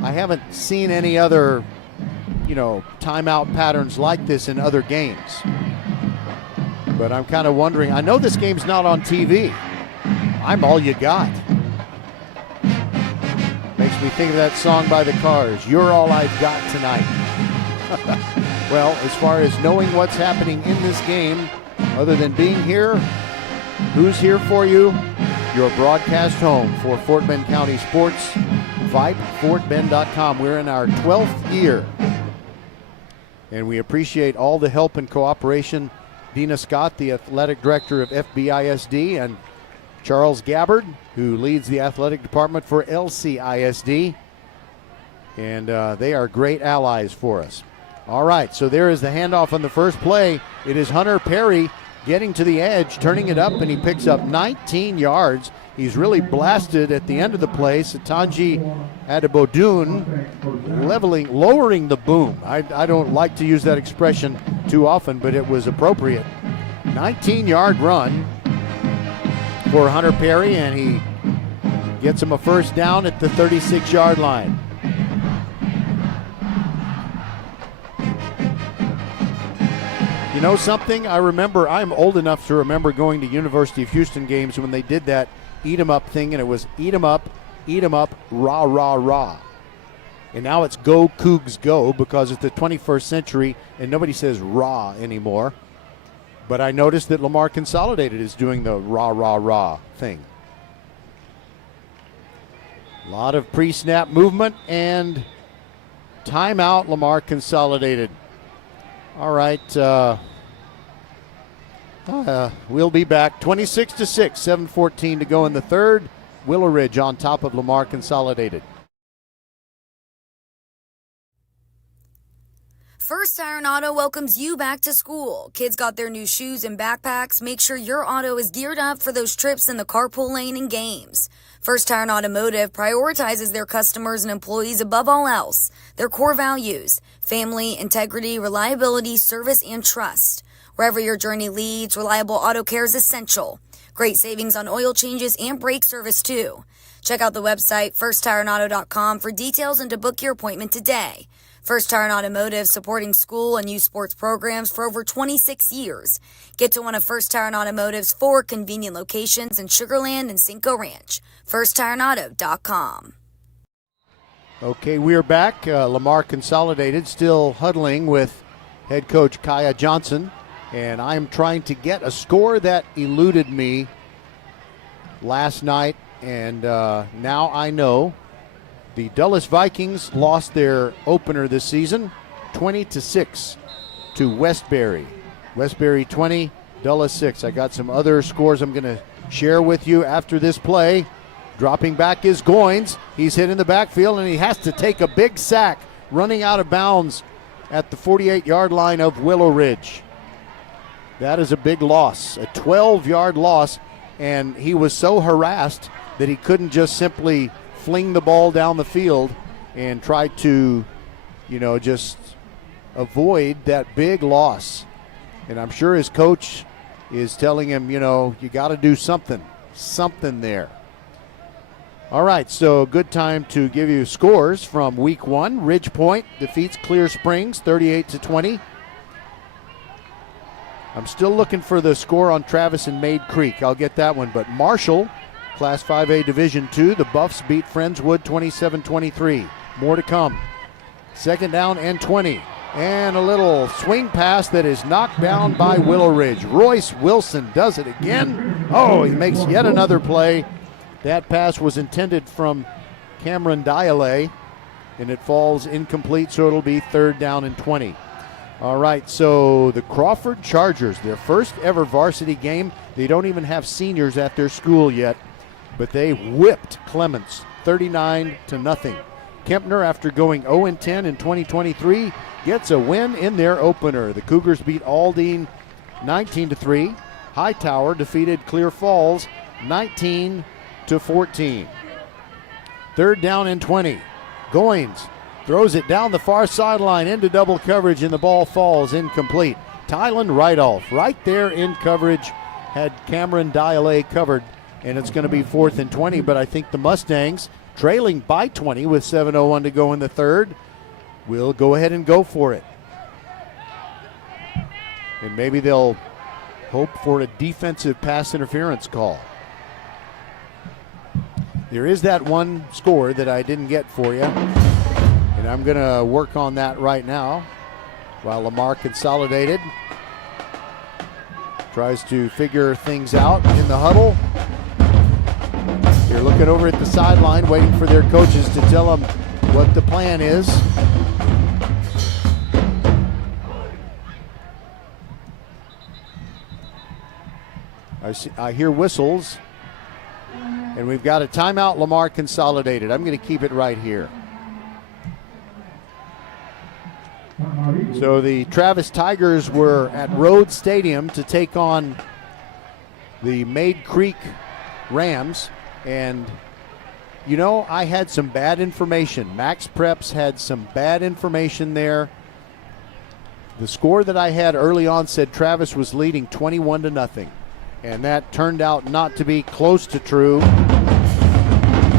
I haven't seen any other, timeout patterns like this in other games. But I'm kind of wondering, I know this game's not on TV. I'm all you got. Makes me think of that song by the Cars, You're All I've Got Tonight. Well, as far as knowing what's happening in this game, other than being here, who's here for you? Your broadcast home for Fort Bend County sports, Vype, FortBend.com. We're in our 12th year, and we appreciate all the help and cooperation. Dina Scott, the athletic director of FBISD, and Charles Gabbard, who leads the athletic department for LCISD. And they are great allies for us. All right, so there is the handoff on the first play. It is Hunter Perry getting to the edge, turning it up, and he picks up 19 yards. He's really blasted at the end of the play. Satanji Adebodun lowering the boom. I don't like to use that expression too often, but it was appropriate. 19-yard run for Hunter Perry, and he gets him a first down at the 36-yard line. You know something? I remember, I'm old enough to remember going to University of Houston games when they did that eat 'em up thing, and it was eat 'em up, rah, rah, rah. And now it's go Cougs go, because it's the 21st century and nobody says rah anymore. But I noticed that Lamar Consolidated is doing the rah, rah, rah thing. A lot of pre-snap movement and timeout, Lamar Consolidated. All right, we'll be back. 26-6, 7:14 to go in the third. Willowridge on top of Lamar Consolidated. First Iron Auto welcomes you back to school. Kids got their new shoes and backpacks. Make sure your auto is geared up for those trips in the carpool lane and games. First Iron Automotive prioritizes their customers and employees above all else. Their core values: family, integrity, reliability, service, and trust. Wherever your journey leads, reliable auto care is essential. Great savings on oil changes and brake service too. Check out the website firsttireandauto.com for details and to book your appointment today. First Tire and Automotive, supporting school and youth sports programs for over 26 years. Get to one of First Tire and Automotive's 4 convenient locations in Sugar Land and Cinco Ranch. FirstTireandAuto.com. Okay, we're back. Lamar Consolidated still huddling with head coach Kaya Johnson. And I'm trying to get a score that eluded me last night. And now I know. The Dulles Vikings lost their opener this season, 20-6 to Westbury. Westbury 20, Dulles 6. I got some other scores I'm going to share with you after this play. Dropping back is Goins. He's hit in the backfield, and he has to take a big sack, running out of bounds at the 48-yard line of Willowridge. That is a big loss, a 12-yard loss, and he was so harassed that he couldn't just simply fling the ball down the field and try to, just avoid that big loss. And I'm sure his coach is telling him, you got to do something there. All right, so good time to give you scores from week 1. Ridge Point defeats Clear Springs 38-20. I'm still looking for the score on Travis and Maid Creek. I'll get that one. But Marshall, Class 5A Division II, the Buffs beat Friendswood 27-23. More to come. Second down and 20. And a little swing pass that is knocked down by Willowridge. Royce Wilson does it again. Oh, he makes yet another play. That pass was intended from Cameron Diale, and it falls incomplete, so it'll be third down and 20. All right, so the Crawford Chargers, their first ever varsity game. They don't even have seniors at their school yet, but they whipped Clements 39-0. Kempner, after going 0-10 in 2023, gets a win in their opener. The Cougars beat Aldine 19-3. Hightower defeated Clear Falls 19-14. Third down and 20. Goins throws it down the far sideline into double coverage, and the ball falls incomplete. Tylen Rideoff right there in coverage had Cameron Dialé covered, and it's going to be 4th and 20, but I think the Mustangs, trailing by 20 with 7:01 to go in the third, will go ahead and go for it. And maybe they'll hope for a defensive pass interference call. There is that one score that I didn't get for you, and I'm going to work on that right now while Lamar Consolidated tries to figure things out in the huddle. They're looking over at the sideline, waiting for their coaches to tell them what the plan is. I hear whistles, and we've got a timeout, Lamar Consolidated. I'm going to keep it right here. So the Travis Tigers were at Rhodes Stadium to take on the Maid Creek Rams, and you know, I had some bad information. Max Preps had some bad information there. The score that I had early on said Travis was leading 21-0, and that turned out not to be close to true.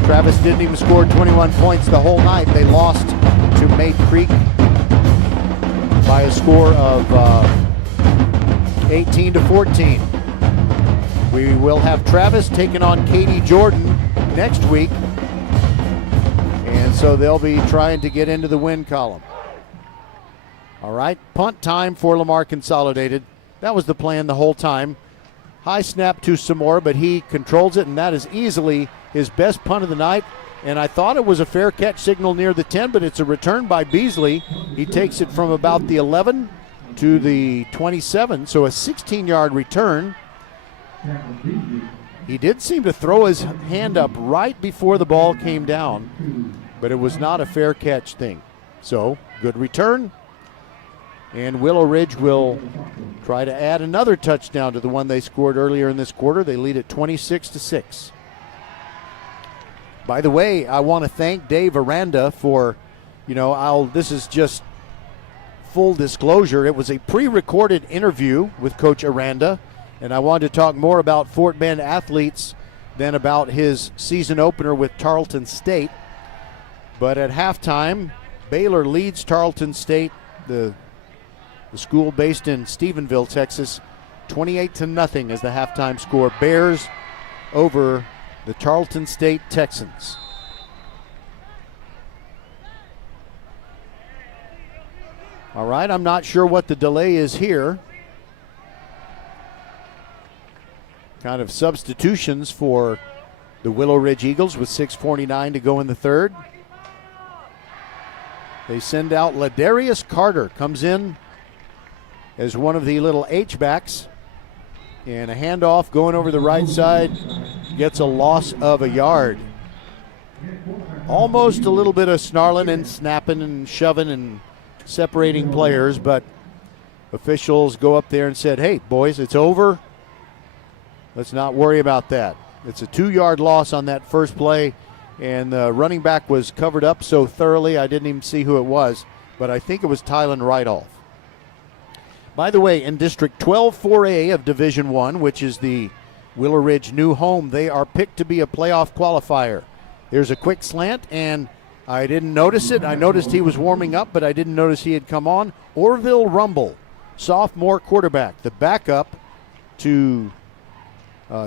Travis didn't even score 21 points the whole night. They lost to Maid Creek by a score of 18-14. We will have Travis taking on Katie Jordan next week, and so they'll be trying to get into the win column. All right, punt time for Lamar Consolidated. That was the plan the whole time. High snap to Samora, but he controls it, and that is easily his best punt of the night. And I thought it was a fair catch signal near the 10, but it's a return by Beasley. He takes it from about the 11 to the 27, so a 16-yard return. He did seem to throw his hand up right before the ball came down, but it was not a fair catch thing. So, good return. And Willowridge will try to add another touchdown to the one they scored earlier in this quarter. They lead at 26-6. By the way, I want to thank Dave Aranda for, this is just full disclosure. It was a pre-recorded interview with Coach Aranda, and I wanted to talk more about Fort Bend athletes than about his season opener with Tarleton State. But at halftime, Baylor leads Tarleton State, the school based in Stephenville, Texas, 28-0 is the halftime score. Bears over the Tarleton State Texans. All right, I'm not sure what the delay is here. Kind of substitutions for the Willowridge Eagles with 6:49 to go in the third. They send out Ladarius Carter, comes in as one of the little H-backs. And a handoff going over the right side, gets a loss of a yard. Almost a little bit of snarling and snapping and shoving and separating players, but officials go up there and said, hey, boys, it's over. Let's not worry about that. It's a 2-yard loss on that first play, and the running back was covered up so thoroughly I didn't even see who it was, but I think it was Tylen Rideoff. By the way, in District 12 4A of Division I, which is the Willowridge new home, they are picked to be a playoff qualifier. There's a quick slant, and I didn't notice it. I noticed he was warming up, but I didn't notice he had come on. Orville Rumble, sophomore quarterback. The backup to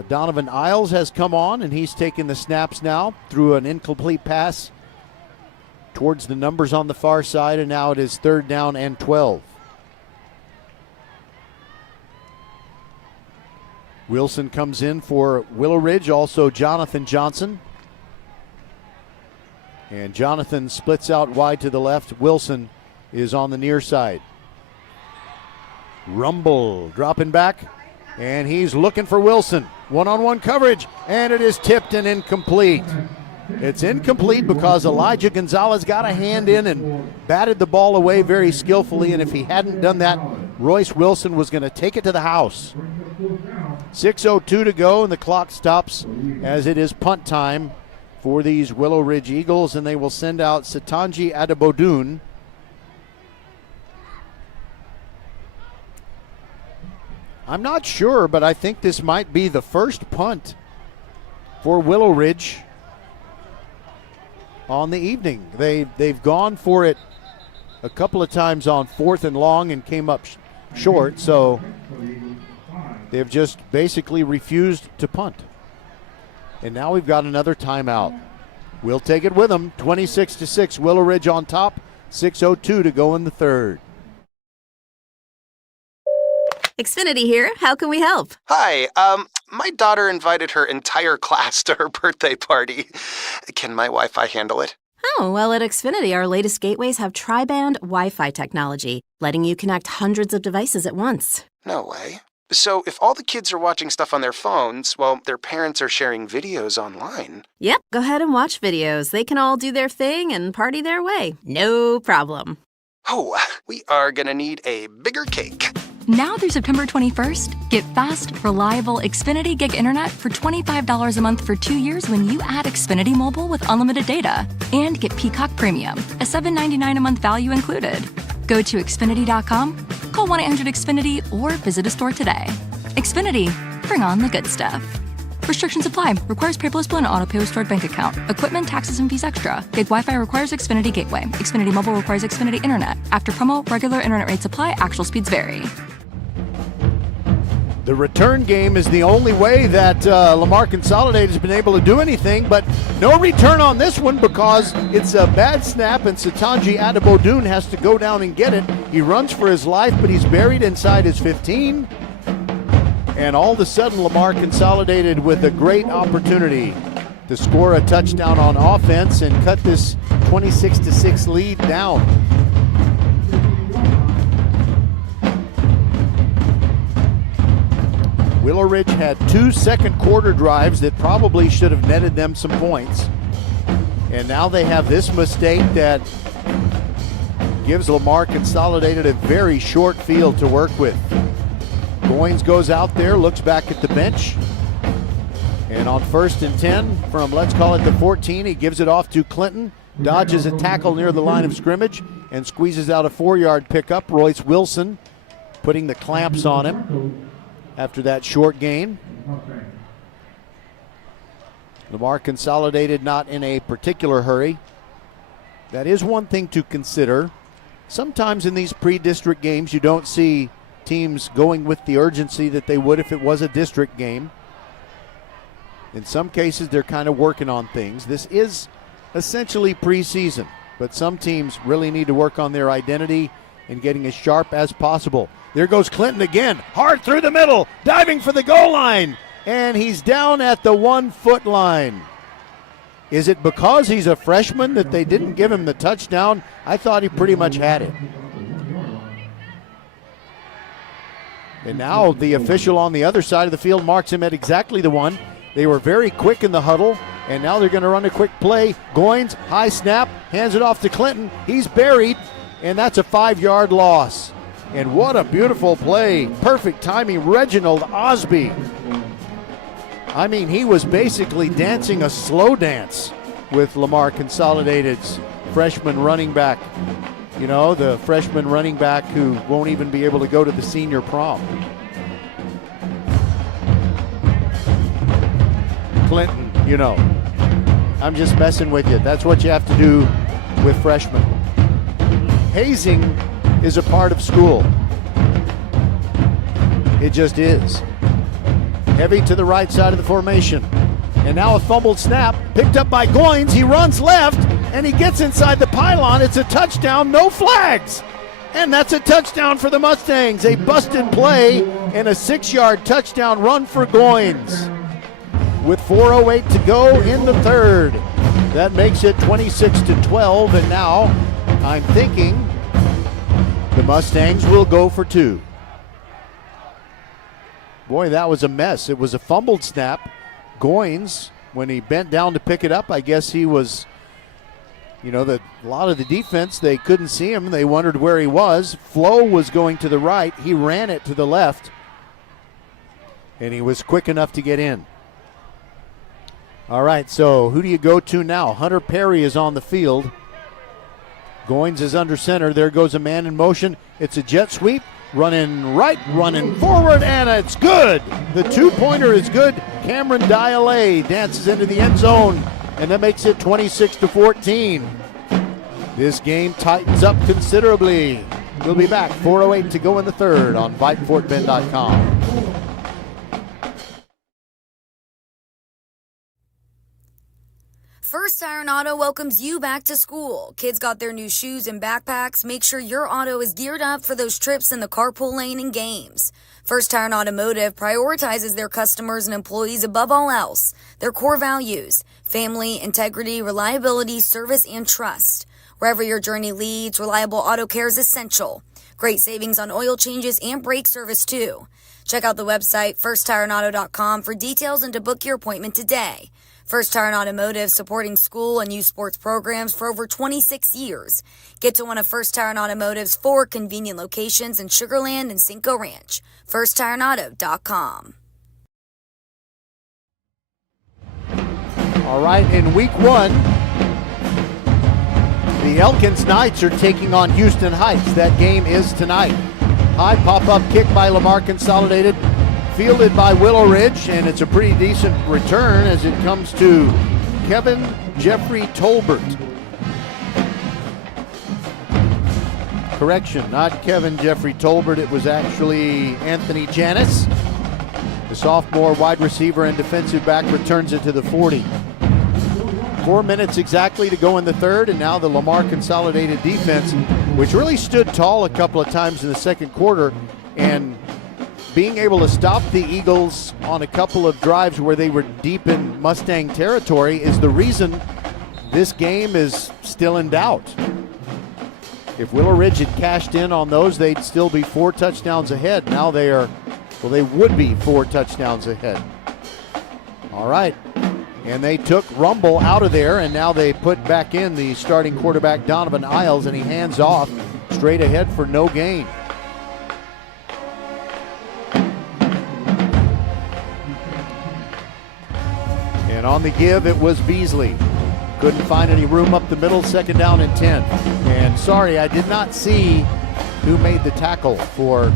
Donovan Isles has come on, and he's taking the snaps now through an incomplete pass towards the numbers on the far side, and now it is 3rd down and 12. Wilson comes in for Willowridge, also Jonathan Johnson. And Jonathan splits out wide to the left. Wilson is on the near side. Rumble dropping back, and he's looking for Wilson. One-on-one coverage, and it is tipped and incomplete. It's incomplete because Elijah Gonzalez got a hand in and batted the ball away very skillfully, and if he hadn't done that, Royce Wilson was going to take it to the house. 6:02 to go, and the clock stops as it is punt time for these Willowridge Eagles, and they will send out Satanji Adebodun. I'm not sure, but I think this might be the first punt for Willowridge on the evening. They've gone for it a couple of times on 4th and long and came up short, so they've just basically refused to punt. And now we've got another timeout. We'll take it with them. 26-6, Willowridge on top. 6:02 to go in the third. Xfinity here. How can we help? Hi, my daughter invited her entire class to her birthday party. Can my Wi-Fi handle it? Oh, well, at Xfinity, our latest gateways have tri-band Wi-Fi technology, letting you connect hundreds of devices at once. No way. So if all the kids are watching stuff on their phones, well, their parents are sharing videos online. Yep, go ahead and watch videos. They can all do their thing and party their way. No problem. Oh, we are gonna need a bigger cake. Now through September 21st, get fast, reliable Xfinity Gig Internet for $25 a month for 2 years when you add Xfinity Mobile with unlimited data. And get Peacock Premium, a $7.99 a month value included. Go to Xfinity.com, call 1-800-XFINITY, or visit a store today. Xfinity, bring on the good stuff. Restrictions apply. Requires paperless bill and auto-pay with stored bank account. Equipment, taxes, and fees extra. Gig Wi-Fi requires Xfinity Gateway. Xfinity Mobile requires Xfinity Internet. After promo, regular internet rates apply. Actual speeds vary. The return game is the only way that Lamar Consolidated has been able to do anything, but no return on this one because it's a bad snap and Satanji Adebodun has to go down and get it. He runs for his life, but he's buried inside his 15. And all of a sudden, Lamar Consolidated with a great opportunity to score a touchdown on offense and cut this 26-6 lead down. Willowridge had 2 second quarter drives that probably should have netted them some points. And now they have this mistake that gives Lamar Consolidated a very short field to work with. Goins goes out there, looks back at the bench. And on 1st and 10 from, let's call it the 14, he gives it off to Clinton. Dodges a tackle near the line of scrimmage and squeezes out a 4-yard pickup. Royce Wilson putting the clamps on him after that short gain. Lamar Consolidated not in a particular hurry. That is one thing to consider. Sometimes in these pre-district games you don't see teams going with the urgency that they would if it was a district game. In some cases they're kind of working on things. This is essentially preseason, but some teams really need to work on their identity and getting as sharp as possible. There goes Clinton again, hard through the middle, diving for the goal line, and he's down at the 1-foot line. Is it because he's a freshman that they didn't give him the touchdown? I thought he pretty much had it. And now the official on the other side of the field marks him at exactly the one. They were very quick in the huddle, and now they're going to run a quick play. Goins, high snap, hands it off to Clinton. He's buried, and that's a 5-yard loss. And what a beautiful play. Perfect timing. Reginald Osby. I mean, he was basically dancing a slow dance with Lamar Consolidated's freshman running back. You know, the freshman running back who won't even be able to go to the senior prom. Clinton, you know, I'm just messing with you. That's what you have to do with freshmen. Hazing is a part of school. It just is. Heavy to the right side of the formation. And now a fumbled snap, picked up by Goins. He runs left, and he gets inside the pylon. It's a touchdown, no flags. And that's a touchdown for the Mustangs. A busted play and a 6-yard touchdown run for Goins. With 4:08 to go in the third. That makes it 26-12, and now I'm thinking the Mustangs will go for 2. Boy, that was a mess. It was a fumbled snap. Goins when he bent down to pick it up, I guess he was, a lot of the defense, they couldn't see him. They wondered where he was. Flo was going to the right. He ran it to the left, and he was quick enough to get in. All right, so who do you go to now? Hunter Perry is on the field. Goins is under center. There goes a man in motion. It's a jet sweep. Running right, running forward, and it's good. The two-pointer is good. Cameron Dialé dances into the end zone, and that makes it 26-14. This game tightens up considerably. We'll be back. 4:08 to go in the third on VypeFortBend.com. First Tire and Auto welcomes you back to school. Kids got their new shoes and backpacks. Make sure your auto is geared up for those trips in the carpool lane and games. First Tire and Automotive prioritizes their customers and employees above all else. Their core values: family, integrity, reliability, service, and trust. Wherever your journey leads, reliable auto care is essential. Great savings on oil changes and brake service too. Check out the website firsttireandauto.com for details and to book your appointment today. First Tire and Automotive, supporting school and youth sports programs for over 26 years. Get to one of First Tire and Automotive's 4 convenient locations in Sugar Land and Cinco Ranch. FirstTireandAuto.com. All right, in week 1, the Elkins Knights are taking on Houston Heights. That game is tonight. High pop-up kick by Lamar Consolidated, fielded by Willowridge, and it's a pretty decent return as it comes to Kevin Jeffrey Tolbert. Correction, not Kevin Jeffrey Tolbert. It was actually Anthony Janis. The sophomore wide receiver and defensive back returns it to the 40. 4 minutes exactly to go in the third, and now the Lamar Consolidated defense, which really stood tall a couple of times in the second quarter, and being able to stop the Eagles on a couple of drives where they were deep in Mustang territory is the reason this game is still in doubt. If Willowridge had cashed in on those, they'd still be 4 touchdowns ahead. Now they would be 4 touchdowns ahead. All right. And they took Rumble out of there, and now they put back in the starting quarterback, Donovan Isles, and he hands off straight ahead for no gain. And on the give, it was Beasley. Couldn't find any room up the middle, second down and 10. And sorry, I did not see who made the tackle for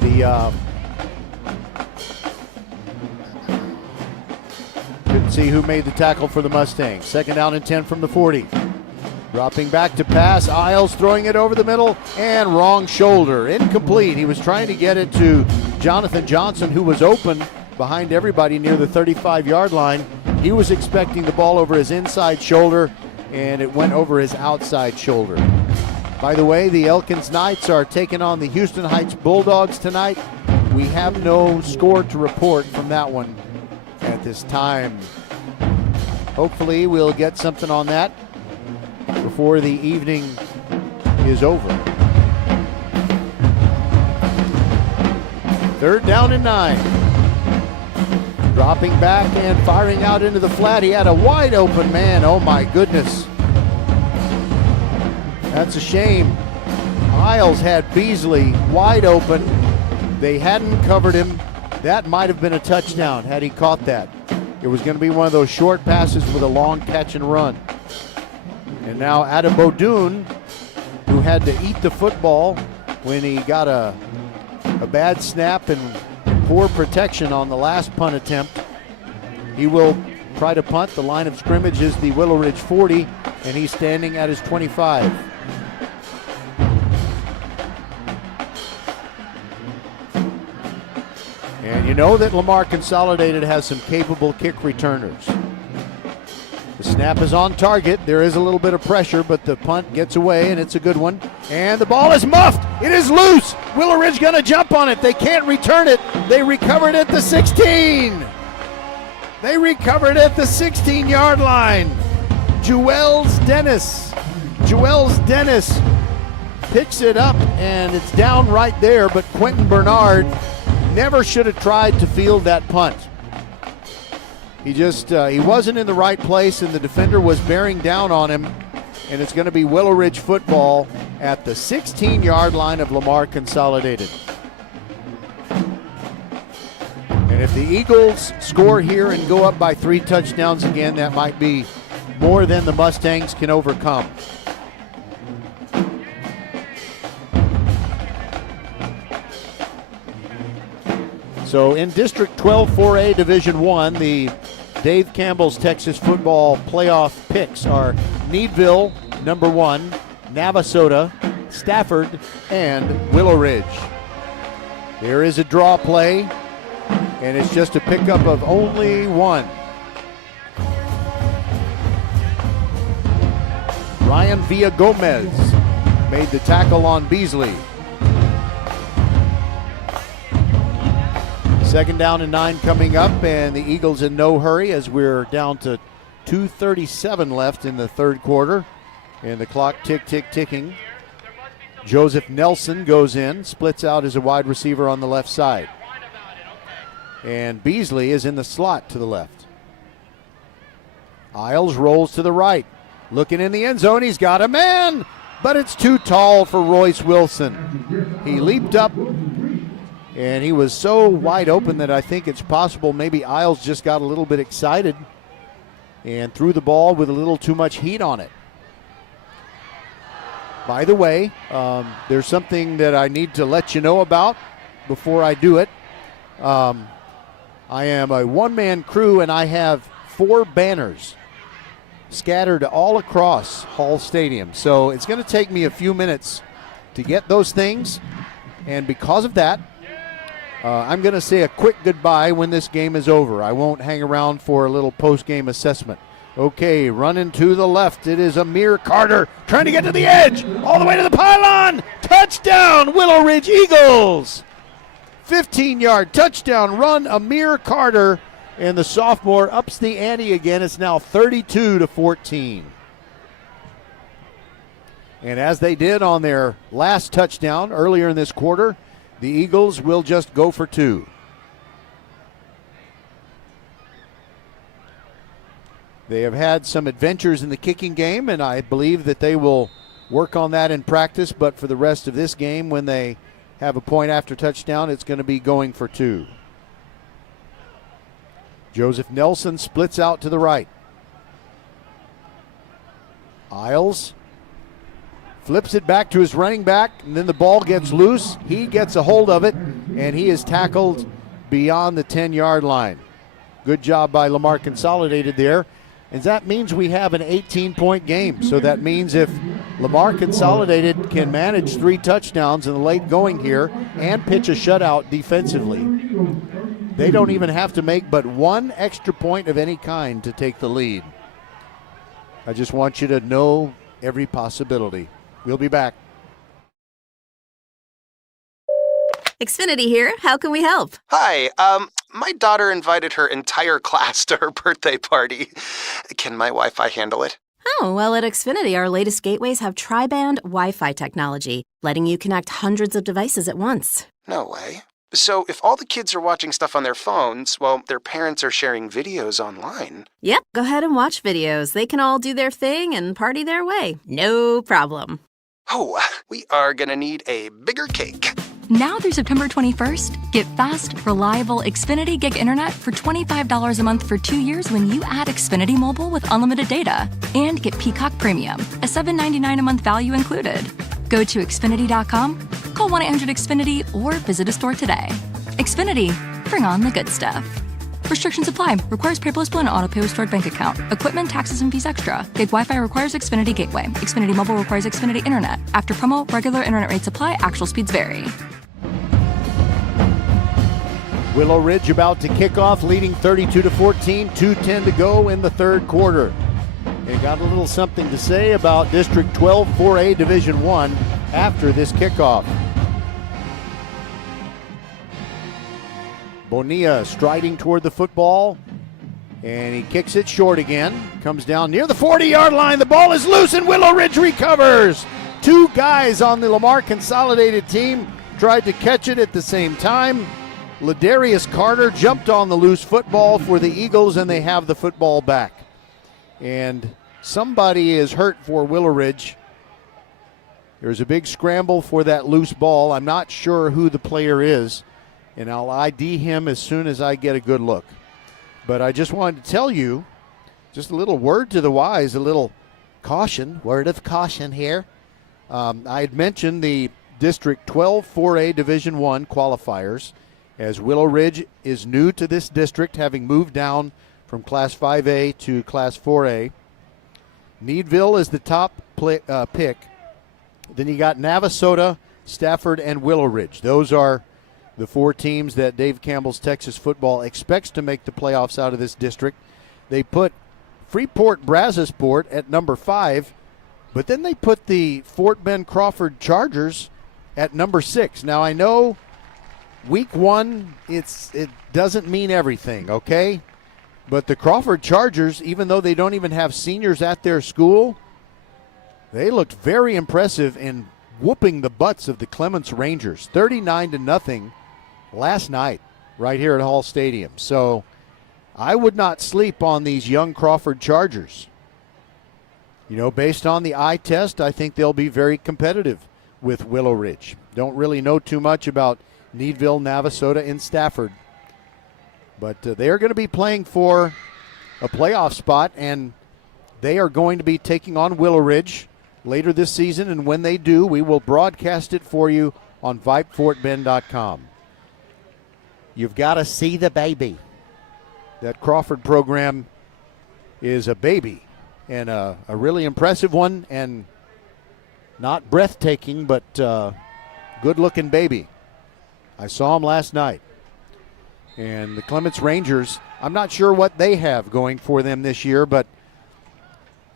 the... couldn't see who made the tackle for the Mustangs. Second down and 10 from the 40. Dropping back to pass, Isles throwing it over the middle, and wrong shoulder. Incomplete. He was trying to get it to Jonathan Johnson, who was open behind everybody near the 35-yard line. He was expecting the ball over his inside shoulder, and it went over his outside shoulder. By the way, the Elkins Knights are taking on the Houston Heights Bulldogs tonight. We have no score to report from that one at this time. Hopefully we'll get something on that before the evening is over. Third down and 9. Dropping back and firing out into the flat. He had a wide open man. Oh my goodness. That's a shame. Isles had Beasley wide open. They hadn't covered him. That might have been a touchdown had he caught that. It was going to be one of those short passes with a long catch and run. And now Adebodoun, who had to eat the football when he got a bad snap and poor protection on the last punt attempt. He will try to punt. The line of scrimmage is the Willowridge 40, and he's standing at his 25. And you know that Lamar Consolidated has some capable kick returners. The snap is on target. There is a little bit of pressure, but the punt gets away, and it's a good one. And the ball is muffed. It is loose. Willowridge going to jump on it. They can't return it. They recovered at the 16. They recovered at the 16-yard line. Juelz Dennis picks it up, and it's down right there, but Quentin Bernard never should have tried to field that punt. He wasn't in the right place, and the defender was bearing down on him. And it's going to be Willowridge football at the 16-yard line of Lamar Consolidated. And if the Eagles score here and go up by 3 touchdowns again, that might be more than the Mustangs can overcome. So in District 12 4A Division 1, the Dave Campbell's Texas football playoff picks are Needville, number 1, Navasota, Stafford, and Willowridge. There is a draw play, and it's just a pickup of only 1. Ryan Villagomez made the tackle on Beasley. 2nd down and 9 coming up, and the Eagles in no hurry as we're down to 2:37 left in the 3rd quarter. And the clock ticking. Joseph Nelson goes in, splits out as a wide receiver on the left side. And Beasley is in the slot to the left. Isles rolls to the right. Looking in the end zone, he's got a man, but it's too tall for Royce Wilson. He leaped up, and he was so wide open that I think it's possible maybe Isles just got a little bit excited and threw the ball with a little too much heat on it. By the way, there's something that I need to let you know about before I do it. I am a one-man crew, and I have 4 banners scattered all across Hall Stadium. So it's going to take me a few minutes to get those things, and because of that, I'm going to say a quick goodbye when this game is over. I won't hang around for a little post-game assessment. Okay, running to the left. It is Amir Carter trying to get to the edge. All the way to the pylon. Touchdown, Willowridge Eagles. 15-yard touchdown run, Amir Carter. And the sophomore ups the ante again. It's now 32-14. And as they did on their last touchdown earlier in this quarter, the Eagles will just go for 2. They have had some adventures in the kicking game, and I believe that they will work on that in practice. But for the rest of this game, when they have a point after touchdown, it's going to be going for 2. Joseph Nelson splits out to the right. Isles flips it back to his running back, and then the ball gets loose. He gets a hold of it, and he is tackled beyond the 10-yard line. Good job by Lamar Consolidated there. And that means we have an 18-point game. So that means if Lamar Consolidated can manage 3 touchdowns in the late going here and pitch a shutout defensively, they don't even have to make but 1 extra point of any kind to take the lead. I just want you to know every possibility. We'll be back. Xfinity here. How can we help? Hi, my daughter invited her entire class to her birthday party. Can my Wi-Fi handle it? Oh, well, at Xfinity, our latest gateways have tri-band Wi-Fi technology, letting you connect hundreds of devices at once. No way. So if all the kids are watching stuff on their phones, well, their parents are sharing videos online. Yep, go ahead and watch videos. They can all do their thing and party their way. No problem. Oh, we are gonna need a bigger cake. Now through September 21st, get fast, reliable Xfinity Gig Internet for $25 a month for 2 years when you add Xfinity Mobile with unlimited data. And get Peacock Premium, a $7.99 a month value included. Go to Xfinity.com, call 1-800-XFINITY, or visit a store today. Xfinity, bring on the good stuff. Restrictions apply. Requires paperless bill and auto-pay with stored bank account. Equipment, taxes, and fees extra. Gig Wi-Fi requires Xfinity Gateway. Xfinity Mobile requires Xfinity Internet. After promo, regular internet rates apply. Actual speeds vary. Willowridge about to kick off, leading 32-14, 2:10 to go in the 3rd quarter. They got a little something to say about District 12 4A Division 1 after this kickoff. Bonilla striding toward the football, and he kicks it short again. Comes down near the 40-yard line. The ball is loose, and Willowridge recovers. 2 guys on the Lamar Consolidated team tried to catch it at the same time, Ladarius Carter jumped on the loose football for the Eagles, and they have the football back. And somebody is hurt for Willowridge. There's a big scramble for that loose ball. I'm not sure who the player is, and I'll ID him as soon as I get a good look. But I just wanted to tell you, just a little word to the wise, a little caution, word of caution here. I had mentioned the District 12 4A Division I qualifiers, as Willowridge is new to this district, having moved down from Class 5A to Class 4A. Needville is the top pick. Then you got Navasota, Stafford, and Willowridge. Those are the four teams that Dave Campbell's Texas Football expects to make the playoffs out of this district. They put Freeport Brazosport at number 5, but then they put the Fort Bend Crawford Chargers at number 6. Now, I know week 1, it doesn't mean everything, okay? But the Crawford Chargers, even though they don't even have seniors at their school, they looked very impressive in whooping the butts of the Clements Rangers, 39-0 last night right here at Hall Stadium. So I would not sleep on these young Crawford Chargers. You know, based on the eye test, I think they'll be very competitive with Willowridge. Don't really know too much about Needville, Navasota, and Stafford. But they're going to be playing for a playoff spot, and they are going to be taking on Willowridge later this season. And when they do, we will broadcast it for you on VypeFortBend.com. You've got to see the baby. That Crawford program is a baby, and a really impressive one, and not breathtaking, but good-looking baby. I saw him last night. And the Clements Rangers, I'm not sure what they have going for them this year, but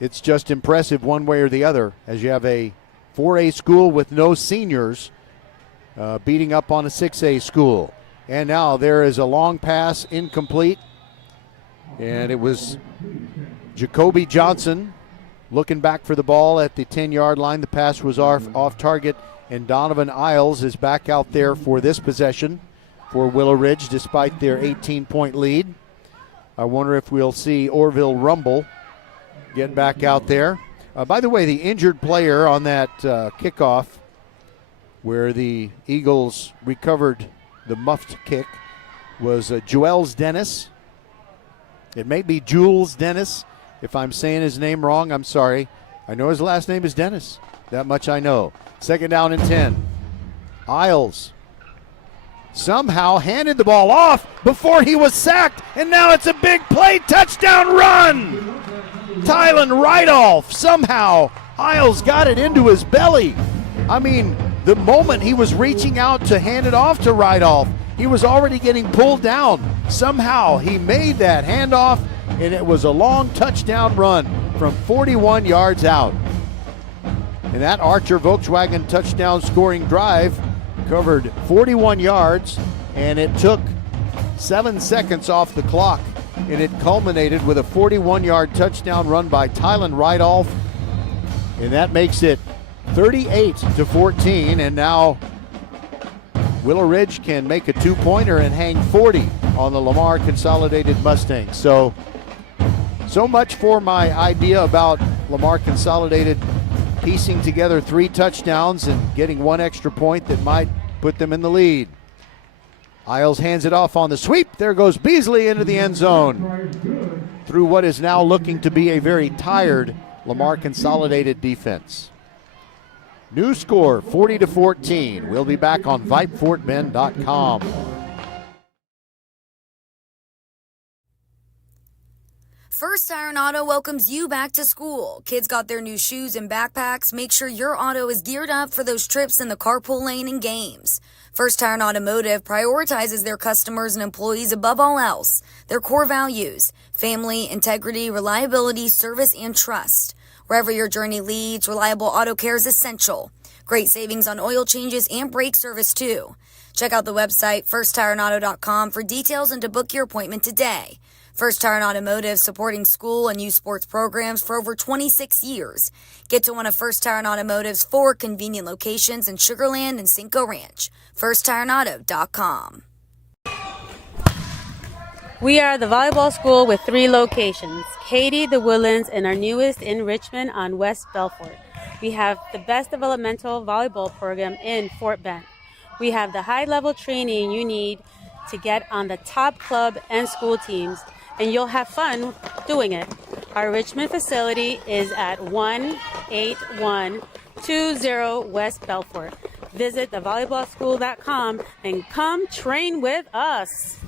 it's just impressive one way or the other, as you have a 4A school with no seniors beating up on a 6A school. And now there is a long pass, incomplete. And it was Jacoby Johnson looking back for the ball at the 10-yard line. The pass was off target, and Donovan Isles is back out there for this possession for Willowridge, despite their 18-point lead. I wonder if we'll see Orville Rumble get back out there. By the way, the injured player on that kickoff where the Eagles recovered the muffed kick was Jules Dennis. It may be Jules Dennis. If I'm saying his name wrong, I'm sorry. I know his last name is Dennis. That much I know. 2nd down and 10. Isles somehow handed the ball off before he was sacked, and now it's a big play, touchdown run. Tylen Rydolph, somehow Isles got it into his belly. I mean, the moment he was reaching out to hand it off to Rydolph, he was already getting pulled down. Somehow he made that handoff, and it was a long touchdown run from 41 yards out. And that Archer Volkswagen touchdown scoring drive covered 41 yards, and it took 7 seconds off the clock, and it culminated with a 41-yard touchdown run by Tylen Rydolph, and that makes it 38-14, and now Willowridge can make a two-pointer and hang 40 on the Lamar Consolidated Mustangs. So much for my idea about Lamar Consolidated piecing together 3 touchdowns and getting 1 extra point that might put them in the lead. Isles hands it off on the sweep. There goes Beasley into the end zone through what is now looking to be a very tired Lamar Consolidated defense. New score, 40-14. We'll be back on VypeFortBend.com. First Iron Auto welcomes you back to school. Kids got their new shoes and backpacks. Make sure your auto is geared up for those trips in the carpool lane and games. First Iron Automotive prioritizes their customers and employees above all else. Their core values: family, integrity, reliability, service, and trust. Wherever your journey leads, reliable auto care is essential. Great savings on oil changes and brake service, too. Check out the website, firsttireandauto.com, for details and to book your appointment today. First Tire and Automotive, supporting school and youth sports programs for over 26 years. Get to one of First Tire and Automotive's 4 convenient locations in Sugar Land and Cinco Ranch. FirstTireandAuto.com. We are the volleyball school with 3 locations, Katy, the Woodlands, and our newest in Richmond on West Belfort. We have the best developmental volleyball program in Fort Bend. We have the high-level training you need to get on the top club and school teams, and you'll have fun doing it. Our Richmond facility is at 18120 West Belfort. Visit thevolleyballschool.com and come train with us.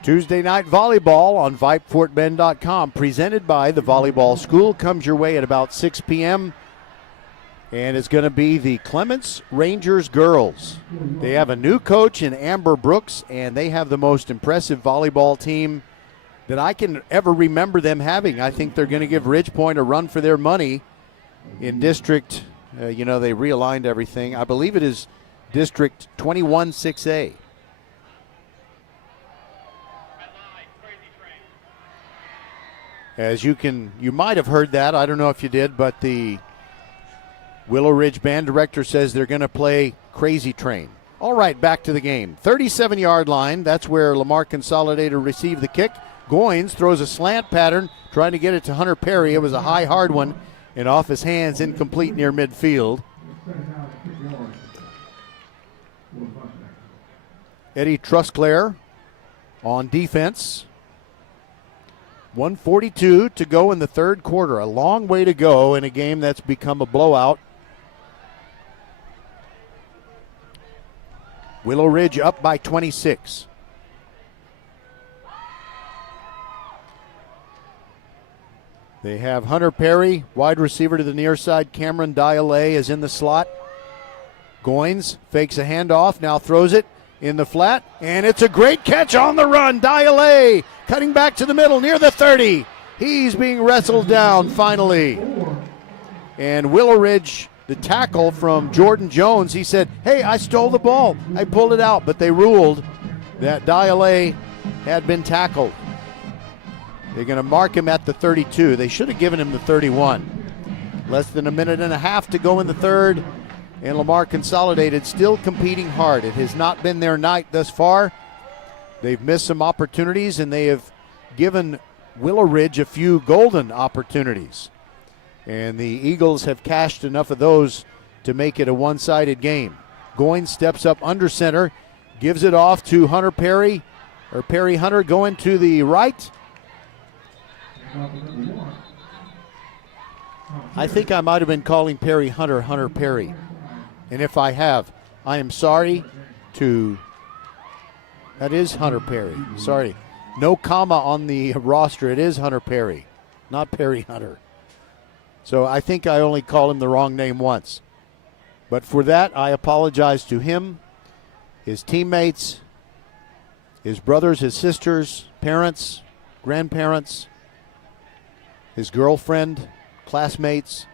Tuesday night volleyball on VypeFortBend.com, presented by the Volleyball School, comes your way at about 6 p.m. And it's going to be the Clements Rangers girls. They have a new coach in Amber Brooks, and they have the most impressive volleyball team that I can ever remember them having. I think they're going to give Ridgepoint a run for their money in District, they realigned everything. I believe it is District 21-6A. As you might have heard that. I don't know if you did, but the Willowridge band director says they're going to play Crazy Train. All right, back to the game. 37-yard line. That's where Lamar Consolidated received the kick. Goins throws a slant pattern, trying to get it to Hunter Perry. It was a high, hard one, and off his hands, incomplete near midfield. Eddie Trusclair on defense. 1:42 to go in the third quarter. A long way to go in a game that's become a blowout. Willowridge up by 26. They have Hunter Perry, wide receiver to the near side. Cameron Dialé is in the slot. Goins fakes a handoff, now throws it in the flat, and it's a great catch on the run. Dialé cutting back to the middle near the 30. He's being wrestled down finally. And Willowridge, the tackle from Jordan Jones, he said, hey, I stole the ball. I pulled it out, but they ruled that Dialé had been tackled. They're going to mark him at the 32. They should have given him the 31. Less than a minute and a half to go in the third. And Lamar Consolidated still competing hard. It has not been their night thus far. They've missed some opportunities, and they have given Willowridge a few golden opportunities. And the Eagles have cashed enough of those to make it a one-sided game. Goins steps up under center, gives it off to Hunter Perry, or Perry Hunter going to the right. I think I might have been calling Perry Hunter Hunter Perry. And if I have, I am sorry that is Hunter Perry. Sorry. No comma on the roster. It is Hunter Perry, not Perry Hunter. So I think I only called him the wrong name once. But for that, I apologize to him, his teammates, his brothers, his sisters, parents, grandparents, his girlfriend, classmates.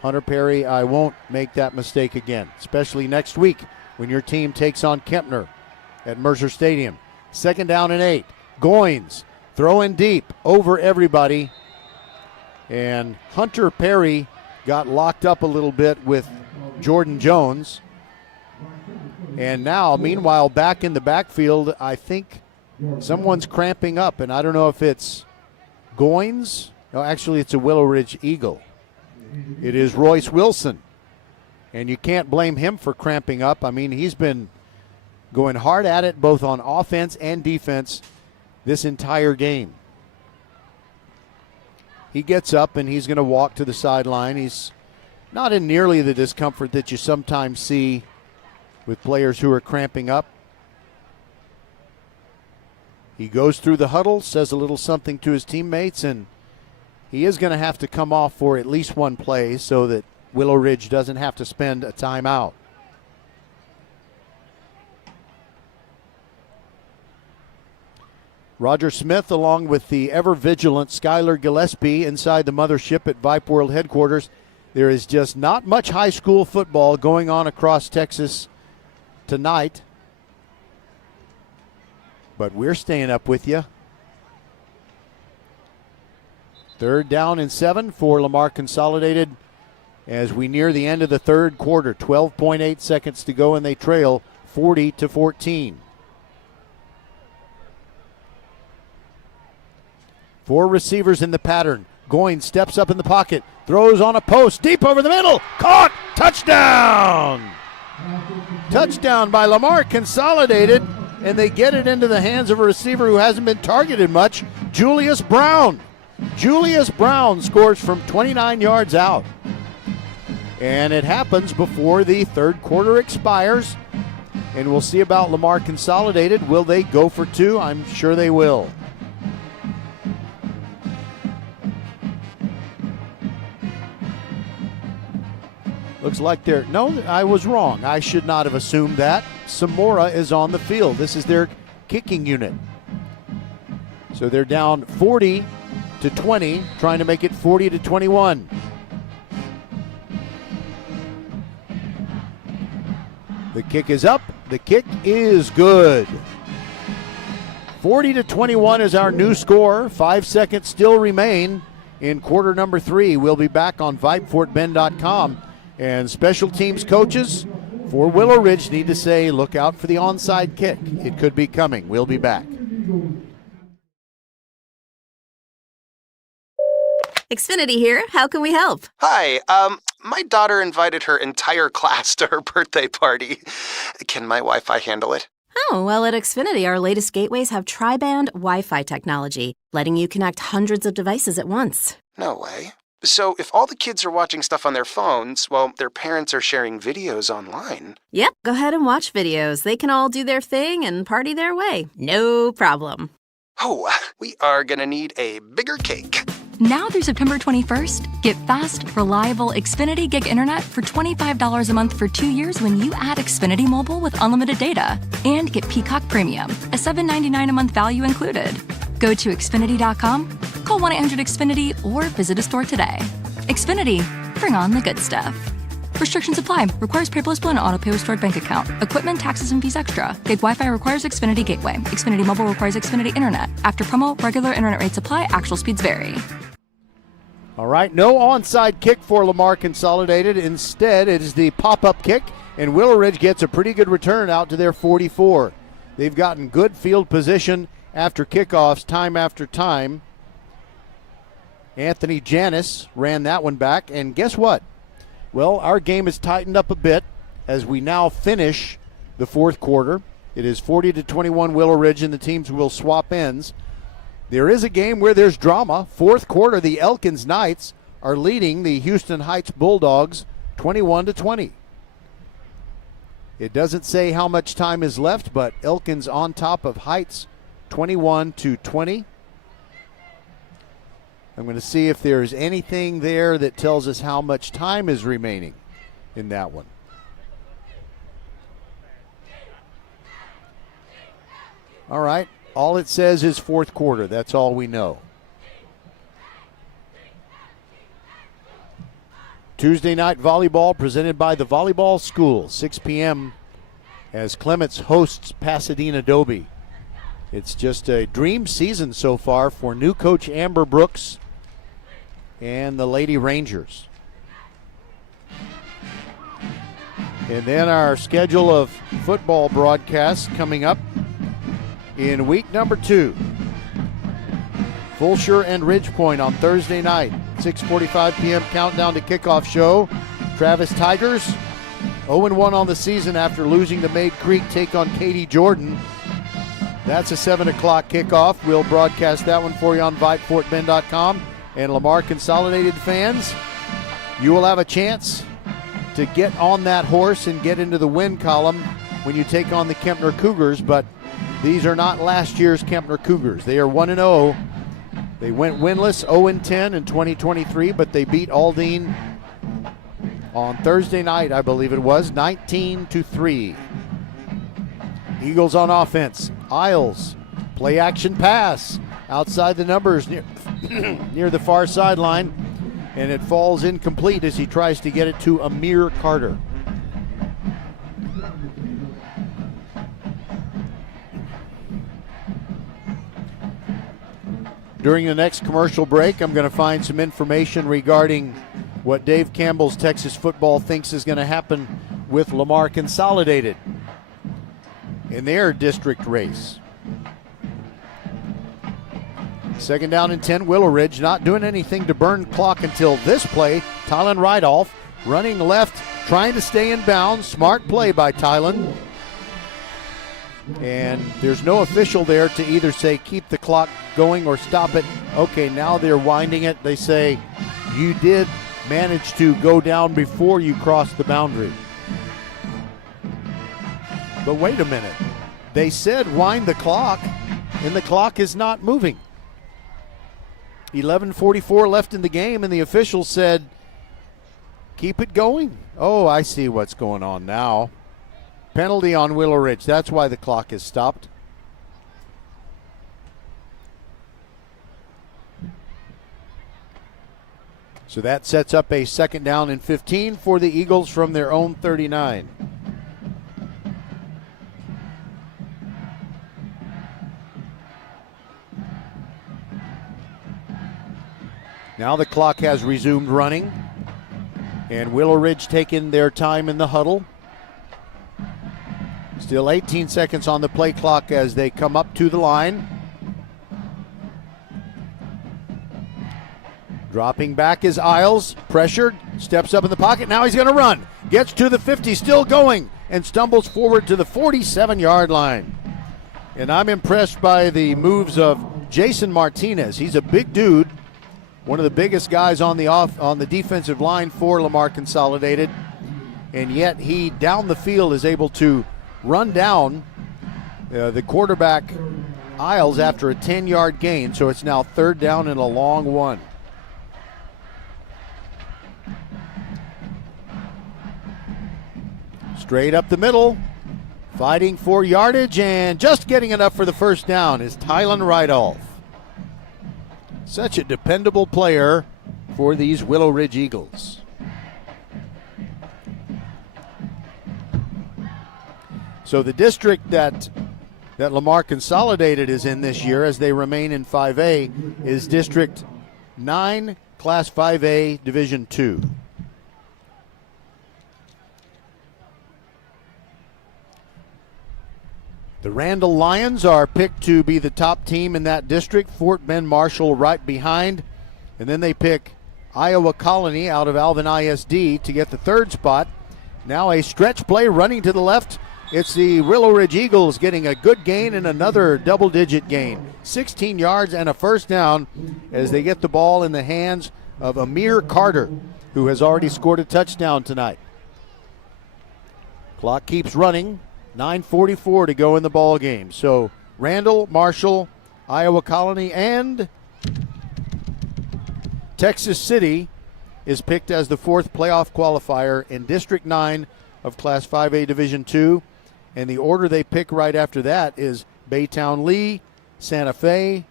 Hunter Perry, I won't make that mistake again, especially next week when your team takes on Kempner at Mercer Stadium. 2nd down and 8. Goins throwing deep over everybody. And Hunter Perry got locked up a little bit with Jordan Jones. And now, meanwhile, back in the backfield, I think someone's cramping up. And I don't know if it's Goins. No, actually, it's a Willowridge Eagle. It is Royce Wilson. And you can't blame him for cramping up. I mean, he's been going hard at it both on offense and defense this entire game. He gets up and he's going to walk to the sideline. He's not in nearly the discomfort that you sometimes see with players who are cramping up. He goes through the huddle, says a little something to his teammates, and he is going to have to come off for at least one play so that Willowridge doesn't have to spend a timeout. Roger Smith, along with the ever-vigilant Skylar Gillespie inside the mothership at Vype World headquarters. There is just not much high school football going on across Texas tonight. But we're staying up with you. 3rd down and 7 for Lamar Consolidated as we near the end of the third quarter. 12.8 seconds to go, and they trail 40-14. 4 receivers in the pattern. Goins steps up in the pocket, throws on a post, deep over the middle, caught, touchdown! Touchdown by Lamar, Consolidated, and they get it into the hands of a receiver who hasn't been targeted much, Julius Brown. Julius Brown scores from 29 yards out. And it happens before the third quarter expires. And we'll see about Lamar Consolidated. Will they go for 2? I'm sure they will. Looks like they're... No, I was wrong. I should not have assumed that. Samora is on the field. This is their kicking unit. So they're down 40-20, trying to make it 40-21. The kick is up. The kick is good. 40-21 is our new score. 5 seconds still remain in quarter number 3. We'll be back on VypeFortBend.com. And special teams coaches for Willowridge need to say, look out for the onside kick. It could be coming. We'll be back. Xfinity here. How can we help? Hi, my daughter invited her entire class to her birthday party. Can my Wi-Fi handle it? Oh, well, at Xfinity, our latest gateways have tri-band Wi-Fi technology, letting you connect hundreds of devices at once. No way. So if all the kids are watching stuff on their phones, well, their parents are sharing videos online. Yep, go ahead and watch videos. They can all do their thing and party their way. No problem. Oh, we are gonna need a bigger cake. Now through September 21st, get fast, reliable Xfinity Gig Internet for $25 a month for 2 years when you add Xfinity Mobile with unlimited data. And get Peacock Premium, a $7.99 a month value included. Go to Xfinity.com, call 1-800-XFINITY, or visit a store today. Xfinity, bring on the good stuff. Restrictions apply. Requires paperless bill and auto-pay with stored bank account. Equipment, taxes, and fees extra. Gig Wi-Fi requires Xfinity Gateway. Xfinity Mobile requires Xfinity Internet. After promo, regular internet rates apply. Actual speeds vary. All right, no onside kick for Lamar Consolidated. Instead, it is the pop-up kick, and Willowridge gets a pretty good return out to their 44. They've gotten good field position after kickoffs time after time. Anthony Janis ran that one back, and guess what? Well, our game has tightened up a bit as we now finish the fourth quarter. It is 40-21 Willowridge, and the teams will swap ends. There is a game where there's drama. Fourth quarter, the Elkins Knights are leading the Houston Heights Bulldogs 21-20. It doesn't say how much time is left, but Elkins on top of Heights 21-20. I'm going to see if there's anything there that tells us how much time is remaining in that one. All right. All it says is fourth quarter. That's all we know. Tuesday night volleyball presented by the Volleyball School, 6 p.m. as Clements hosts Pasadena Dobie. It's just a dream season so far for new coach Amber Brooks and the Lady Rangers. And then our schedule of football broadcasts coming up in week number 2. Fulshire and Ridgepoint on Thursday night, 6:45 p.m. countdown to kickoff show. Travis Tigers 0-1 on the season after losing to Maid Creek, take on Katy Jordan. That's a 7 o'clock kickoff. We'll broadcast that one for you on VypeFortBend.com. And Lamar Consolidated fans, you will have a chance to get on that horse and get into the win column when you take on the Kempner Cougars, but these are not last year's Kempner Cougars. They are 1-0. They went winless 0-10 in 2023, but they beat Aldine on Thursday night, I believe it was, 19-3. Eagles on offense. Isles, play action pass outside the numbers near the far sideline, and it falls incomplete as he tries to get it to Amir Carter. During the next commercial break, I'm going to find some information regarding what Dave Campbell's Texas Football thinks is going to happen with Lamar Consolidated in their district race. Second down and 10, Willowridge not doing anything to burn clock until this play. Tylen Rydolph running left, trying to stay in bounds. Smart play by Tylen. And there's no official there to either say keep the clock going or stop it. Okay, now they're winding it. They say you did manage to go down before you crossed the boundary. But wait a minute. They said wind the clock, and the clock is not moving. 11:44 left in the game, and the official said, keep it going. Oh, I see what's going on now. Penalty on Willowridge. That's why the clock is stopped. So that sets up a second down and 15 for the Eagles from their own 39. Now the clock has resumed running, and Willowridge taking their time in the huddle. Still 18 seconds on the play clock as they come up to the line. Dropping back is Isles, pressured, steps up in the pocket, now he's going to run. Gets to the 50, still going, and stumbles forward to the 47-yard line. And I'm impressed by the moves of Jason Martinez. He's a big dude. One of the biggest guys on the defensive line for Lamar Consolidated, and yet he down the field is able to run down the quarterback Isles after a 10-yard gain. So it's now third down and a long one. Straight up the middle, fighting for yardage and just getting enough for the first down is Tylen Rydolph. Such a dependable player for these Willowridge Eagles. So the district that Lamar Consolidated is in this year as they remain in 5A is District 9, Class 5A, Division 2. The Randall Lions are picked to be the top team in that district. Fort Bend Marshall right behind. And then they pick Iowa Colony out of Alvin ISD to get the third spot. Now a stretch play running to the left. It's the Willowridge Eagles getting a good gain and another double-digit gain. 16 yards and a first down as they get the ball in the hands of Amir Carter, who has already scored a touchdown tonight. Clock keeps running. 9:44 to go in the ball game. So Randall, Marshall, Iowa Colony, and Texas City is picked as the fourth playoff qualifier in District 9 of Class 5A Division 2. And the order they pick right after that is Baytown Lee, Santa Fe,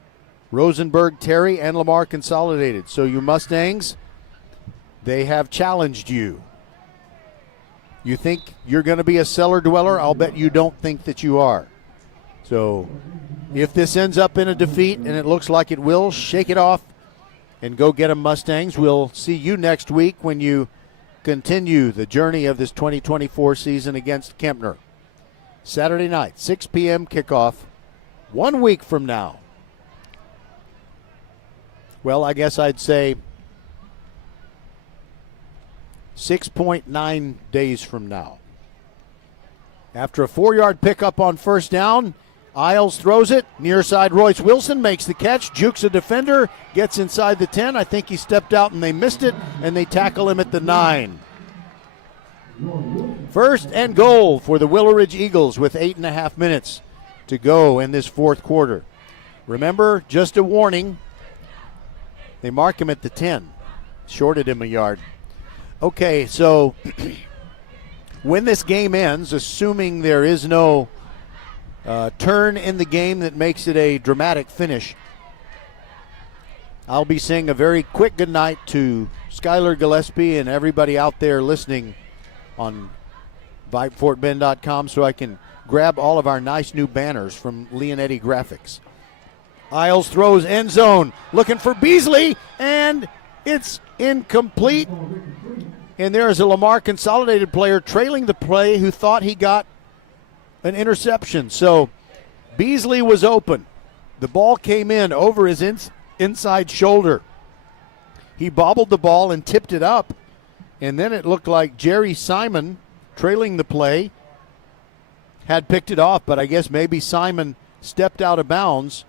Rosenberg, Terry, and Lamar Consolidated. So you Mustangs, they have challenged you. You think you're going to be a cellar dweller? I'll bet you don't think that you are. So if this ends up in a defeat, and it looks like it will, shake it off and go get them, Mustangs. We'll see you next week when you continue the journey of this 2024 season against Kempner. Saturday night, 6 p.m. kickoff, 1 week from now. Well, I guess I'd say 6.9 days from now. After a 4-yard pickup on first down, Isles throws it. Near side, Royce Wilson makes the catch, jukes a defender, gets inside the 10. I think he stepped out and they missed it, and they tackle him at the 9. First and goal for the Willowridge Eagles with 8.5 minutes to go in this fourth quarter. Remember, just a warning, they mark him at the 10. Shorted him a yard. Okay, so when this game ends, assuming there is no turn in the game that makes it a dramatic finish, I'll be saying a very quick goodnight to Skylar Gillespie and everybody out there listening on VypeFortBend.com so I can grab all of our nice new banners from Leonetti Graphics. Isles throws end zone, looking for Beasley, and it's incomplete. And there is a Lamar Consolidated player trailing the play who thought he got an interception. So Beasley was open. The ball came in over his inside shoulder. He bobbled the ball and tipped it up. And then it looked like Jerry Simon, trailing the play, had picked it off. But I guess maybe Simon stepped out of bounds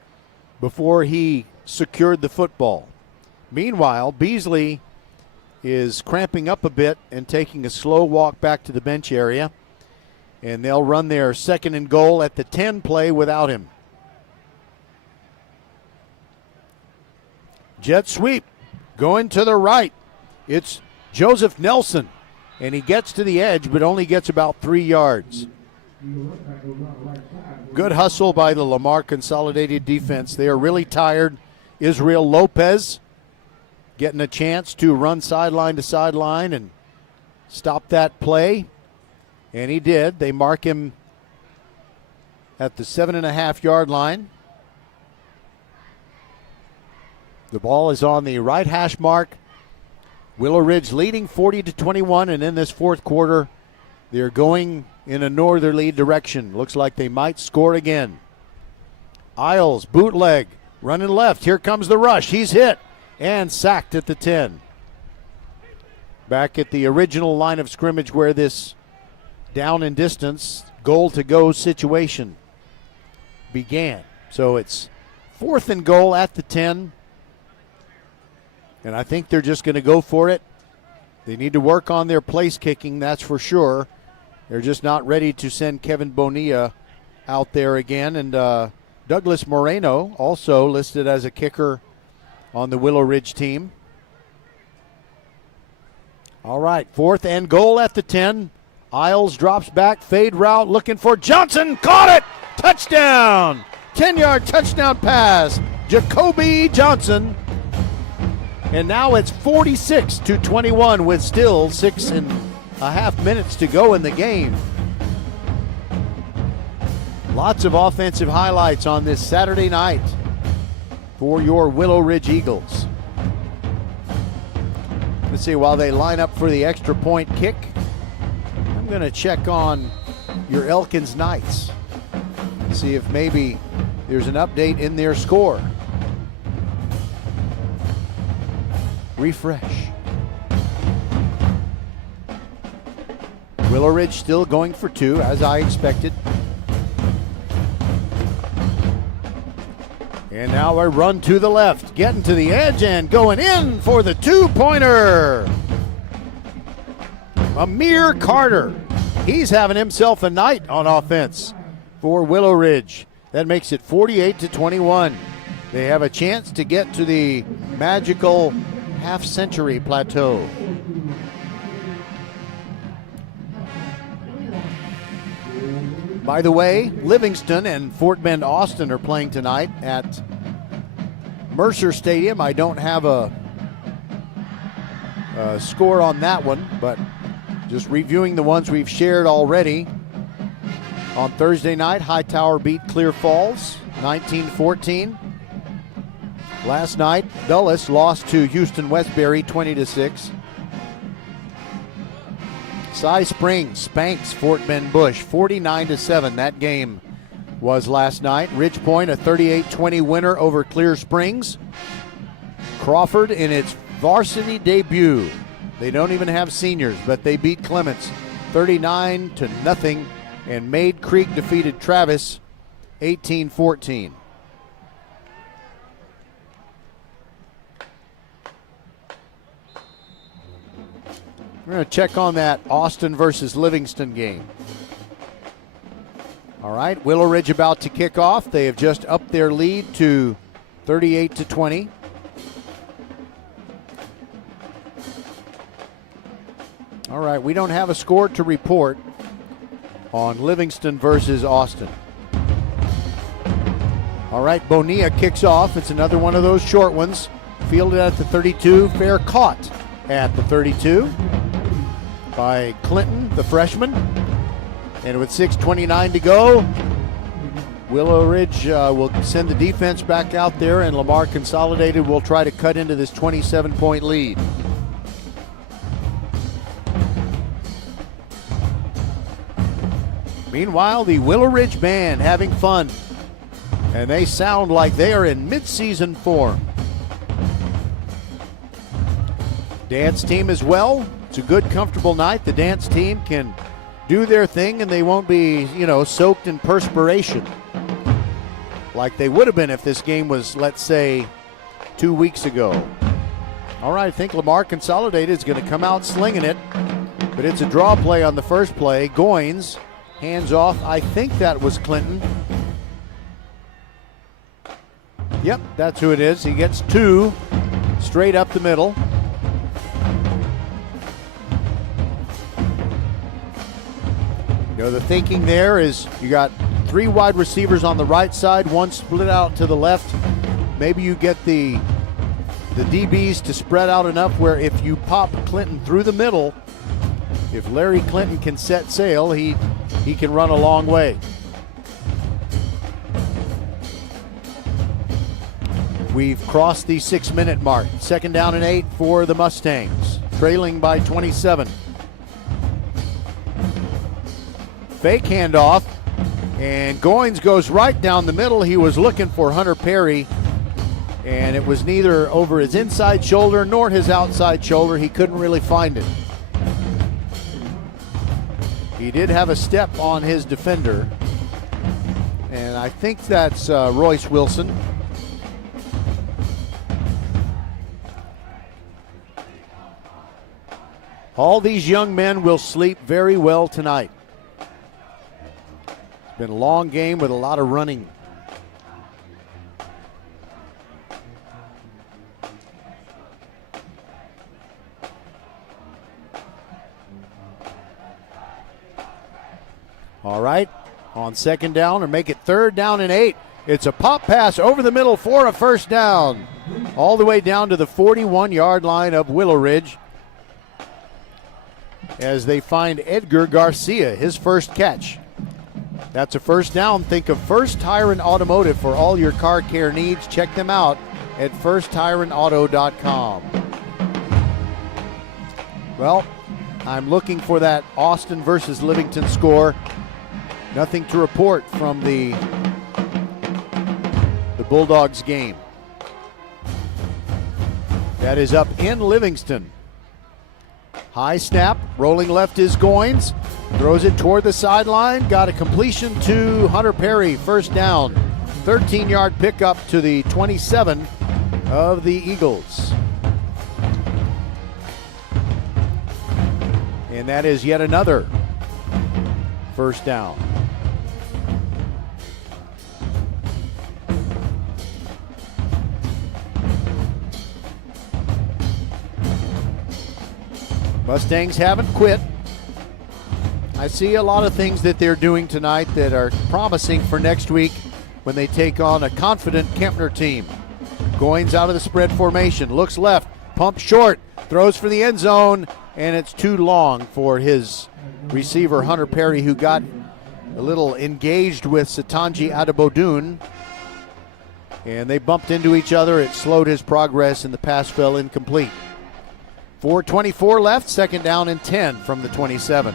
before he secured the football. Meanwhile, Beasley is cramping up a bit and taking a slow walk back to the bench area. And they'll run their 2nd and goal at the 10 play without him. Jet sweep going to the right. It's Joseph Nelson, and he gets to the edge but only gets about 3 yards. Good hustle by the Lamar Consolidated defense. They are really tired. Israel Lopez getting a chance to run sideline to sideline and stop that play, and he did. They mark him at the 7.5-yard line. The ball is on the right hash mark. Willowridge leading 40-21, and in this fourth quarter, they're going in a northerly direction. Looks like they might score again. Isles, bootleg, running left. Here comes the rush. He's hit and sacked at the 10. Back at the original line of scrimmage where this down and distance, goal to go situation began. So it's 4th and goal at the 10. And I think they're just going to go for it. They need to work on their place kicking, that's for sure. They're just not ready to send Kevin Bonilla out there again. And Douglas Moreno, also listed as a kicker on the Willowridge team. All right, 4th and goal at the 10. Isles drops back, fade route, looking for Johnson. Caught it! Touchdown! 10-yard touchdown pass. Jacoby Johnson. And now it's 46-21 with still 6.5 minutes to go in the game. Lots of offensive highlights on this Saturday night for your Willowridge Eagles. Let's see, while they line up for the extra point kick, I'm going to check on your Elkins Knights. See if maybe there's an update in their score. Refresh. Willowridge still going for 2, as I expected. And now a run to the left, getting to the edge and going in for the 2-pointer. Amir Carter. He's having himself a night on offense for Willowridge. That makes it 48-21. They have a chance to get to the magical half-century plateau. By the way, Livingston and Fort Bend Austin are playing tonight at Mercer Stadium. I don't have a score on that one, but just reviewing the ones we've shared already. On Thursday night, Hightower beat Clear Falls 19-14. Last night, Dulles lost to Houston Westbury 20-6. Cy Springs spanks Fort Bend Bush 49-7. That game was last night. Ridge Point a 38-20 winner over Clear Springs. Crawford in its varsity debut. They don't even have seniors, but they beat Clements 39-0, and Maid Creek defeated Travis 18-14. We're going to check on that Austin versus Livingston game. All right, Willowridge about to kick off. They have just upped their lead to 38-20. All right, we don't have a score to report on Livingston versus Austin. All right, Bonilla kicks off. It's another one of those short ones. Fielded at the 32, fair caught at the 32. By Clinton, the freshman. And with 6:29 to go, Willowridge will send the defense back out there, and Lamar Consolidated will try to cut into this 27-point lead. Meanwhile, the Willowridge band having fun. And they sound like they are in midseason form. Dance team as well. It's a good, comfortable night. The dance team can do their thing and they won't be, soaked in perspiration like they would have been if this game was, let's say, 2 weeks ago. All right, I think Lamar Consolidated is going to come out slinging it, but it's a draw play on the first play. Goins, hands off. I think that was Clinton. Yep, that's who it is. He gets 2 straight up the middle. The thinking there is you got 3 wide receivers on the right side, 1 split out to the left. Maybe you get the DBs to spread out enough where if you pop Clinton through the middle, if Larry Clinton can set sail, he can run a long way. We've crossed the 6-minute mark. 2nd down and 8 for the Mustangs, trailing by 27. Fake handoff, and Goins goes right down the middle. He was looking for Hunter Perry, and it was neither over his inside shoulder nor his outside shoulder. He couldn't really find it. He did have a step on his defender, and I think that's Royce Wilson. All these young men will sleep very well tonight. It's been a long game with a lot of running. All right, on 2nd down, or make it 3rd down and 8. It's a pop pass over the middle for a first down. All the way down to the 41-yard line of Willowridge, as they find Edgar Garcia, his first catch. That's a first down. Think of First Tire and Automotive for all your car care needs. Check them out at firsttireandauto.com. Well, I'm looking for that Austin versus Livingston score. Nothing to report from the Bulldogs game. That is up in Livingston. High snap, rolling left is Goins. Throws it toward the sideline. Got a completion to Hunter Perry. First down. 13-yard pickup to the 27 of the Eagles. And that is yet another first down. Mustangs haven't quit. I see a lot of things that they're doing tonight that are promising for next week when they take on a confident Kempner team. Goins out of the spread formation, looks left, pumps short, throws for the end zone, and it's too long for his receiver, Hunter Perry, who got a little engaged with Satanji Adebodun, and they bumped into each other. It slowed his progress, and the pass fell incomplete. 4:24 left, 2nd down and 10 from the 27.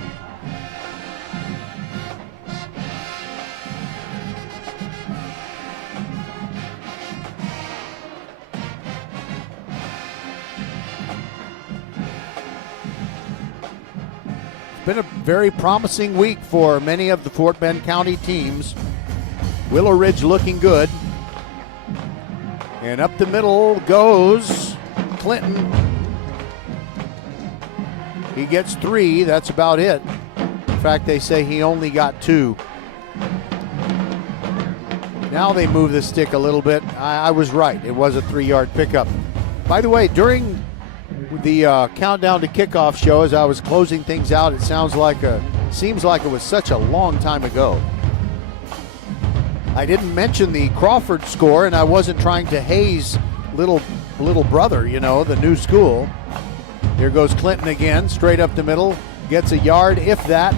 It's been a very promising week for many of the Fort Bend County teams. Willowridge looking good. And up the middle goes Clinton. He gets 3, that's about it. In fact, they say he only got 2. Now they move the stick a little bit. I was right, it was a 3-yard pickup. By the way, during the countdown to kickoff show, as I was closing things out, it seems like it was such a long time ago. I didn't mention the Crawford score, and I wasn't trying to haze little brother, the new school. Here goes Clinton again, straight up the middle. Gets a yard, if that.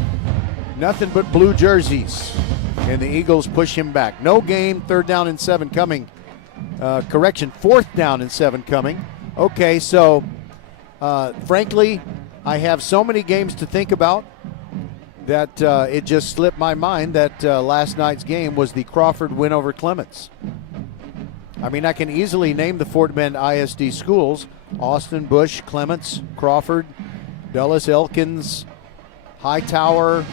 Nothing but blue jerseys. And the Eagles push him back. No gain, 3rd down and 7 coming. 4th down and 7 coming. Okay, so frankly, I have so many games to think about that it just slipped my mind that last night's game was the Crawford win over Clements. I mean, I can easily name the Fort Bend ISD schools: Austin, Bush, Clements, Crawford, Dulles, Elkins, Hightower,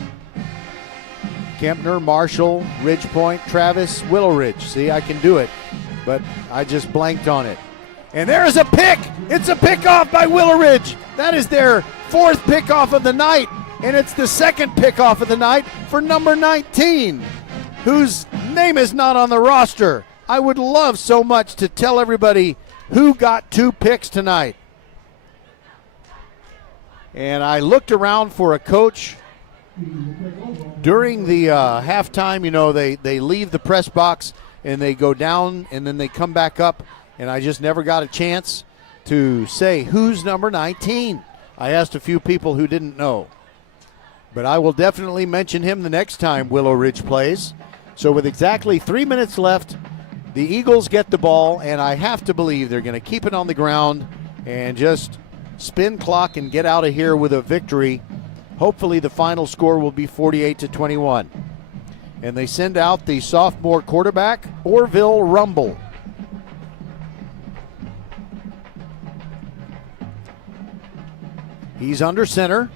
Kempner, Marshall, Ridgepoint, Travis, Willowridge. See, I can do it, but I just blanked on it. And there's a pick. It's a pickoff by Willowridge. That is their fourth pickoff of the night, and it's the second pickoff of the night for number 19, whose name is not on the roster. I would love so much to tell everybody who got 2 picks tonight. And I looked around for a coach during the halftime. You know, they leave the press box and they go down and then they come back up, and I just never got a chance to say who's number 19. I asked a few people who didn't know. But I will definitely mention him the next time Willowridge plays. So with exactly 3 minutes left, the Eagles get the ball, and I have to believe they're going to keep it on the ground and just spin clock and get out of here with a victory. Hopefully the final score will be 48-21. And they send out the sophomore quarterback, Orville Rumble. He's under center.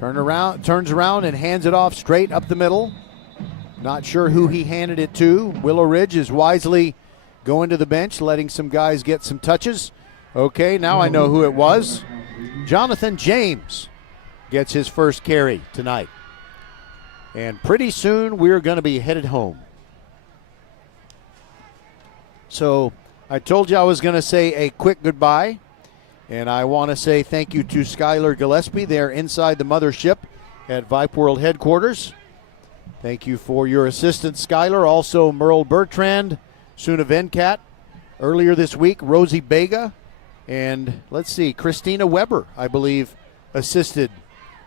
Turns around and hands it off straight up the middle. Not sure who he handed it to. Willowridge is wisely going to the bench, letting some guys get some touches. Okay, now I know who it was. Jonathan James gets his first carry tonight. And pretty soon we're going to be headed home. So I told you I was going to say a quick goodbye. And I want to say thank you to Skylar Gillespie there inside the mothership at Vype World headquarters. Thank you for your assistance, Skylar. Also, Merle Bertrand, Suna Venkat. Earlier this week, Rosie Bega. And let's see, Christina Weber, I believe, assisted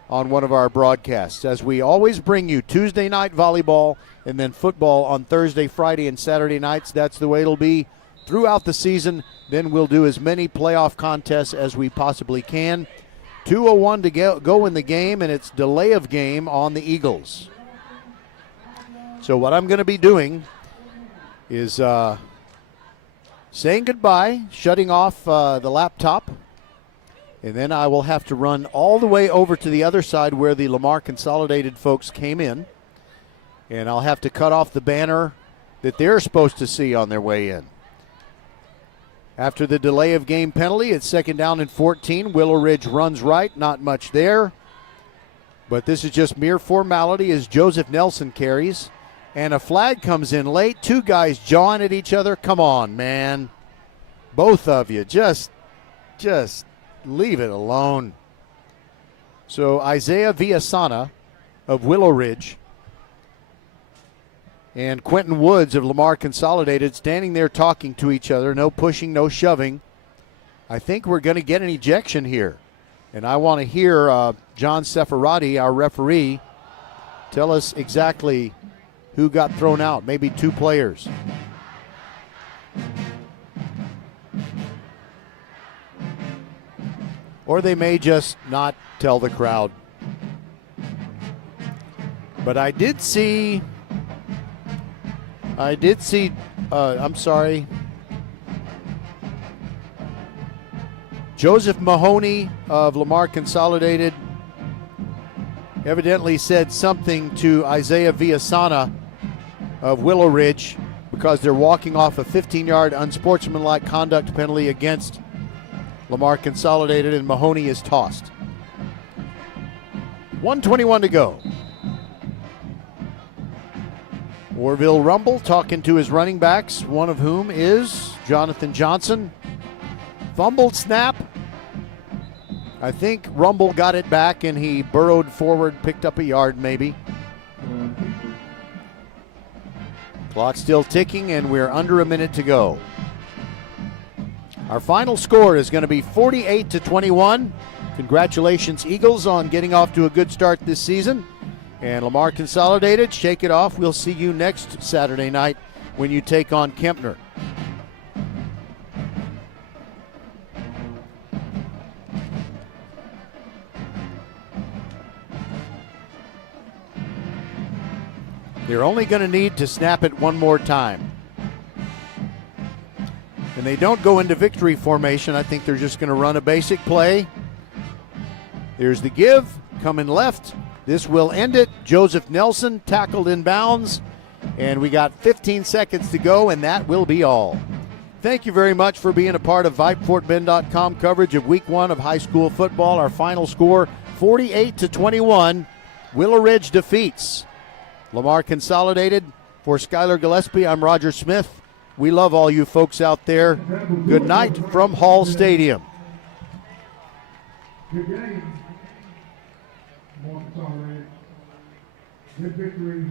on one of our broadcasts. As we always bring you Tuesday night volleyball and then football on Thursday, Friday, and Saturday nights. That's the way it'll be throughout the season. Then we'll do as many playoff contests as we possibly can. 2:01 to go in the game, and it's delay of game on the Eagles. So what I'm going to be doing is saying goodbye, shutting off the laptop, and then I will have to run all the way over to the other side where the Lamar Consolidated folks came in, and I'll have to cut off the banner that they're supposed to see on their way in. After the delay of game penalty, it's 2nd down and 14. Willowridge runs right, not much there. But this is just mere formality as Joseph Nelson carries. And a flag comes in late. 2 guys jawing at each other. Come on, man. Both of you, just leave it alone. So Isaiah Villasana of Willowridge and Quentin Woods of Lamar Consolidated standing there talking to each other. No pushing, no shoving. I think we're going to get an ejection here. And I want to hear John Seferati, our referee, tell us exactly who got thrown out. Maybe 2 players. Or they may just not tell the crowd. But I did see, I'm sorry, Joseph Mahoney of Lamar Consolidated evidently said something to Isaiah Villasana of Willowridge because they're walking off a 15-yard unsportsmanlike conduct penalty against Lamar Consolidated, and Mahoney is tossed. 1:21 to go. Orville Rumble talking to his running backs, one of whom is Jonathan Johnson. Fumbled snap. I think Rumble got it back and he burrowed forward, picked up a yard maybe. Clock still ticking and we're under a minute to go. Our final score is going to be 48-21. Congratulations, Eagles, on getting off to a good start this season. And Lamar Consolidated, shake it off. We'll see you next Saturday night when you take on Kempner. They're only going to need to snap it one more time. And they don't go into victory formation. I think they're just going to run a basic play. There's the give, coming left. This will end it. Joseph Nelson tackled in bounds. And we got 15 seconds to go, and that will be all. Thank you very much for being a part of VypeFortBend.com coverage of Week 1 of high school football. Our final score, 48-21. Willowridge defeats Lamar Consolidated. For Skylar Gillespie, I'm Roger Smith. We love all you folks out there. Good night from Hall Stadium. Good game. Good victory.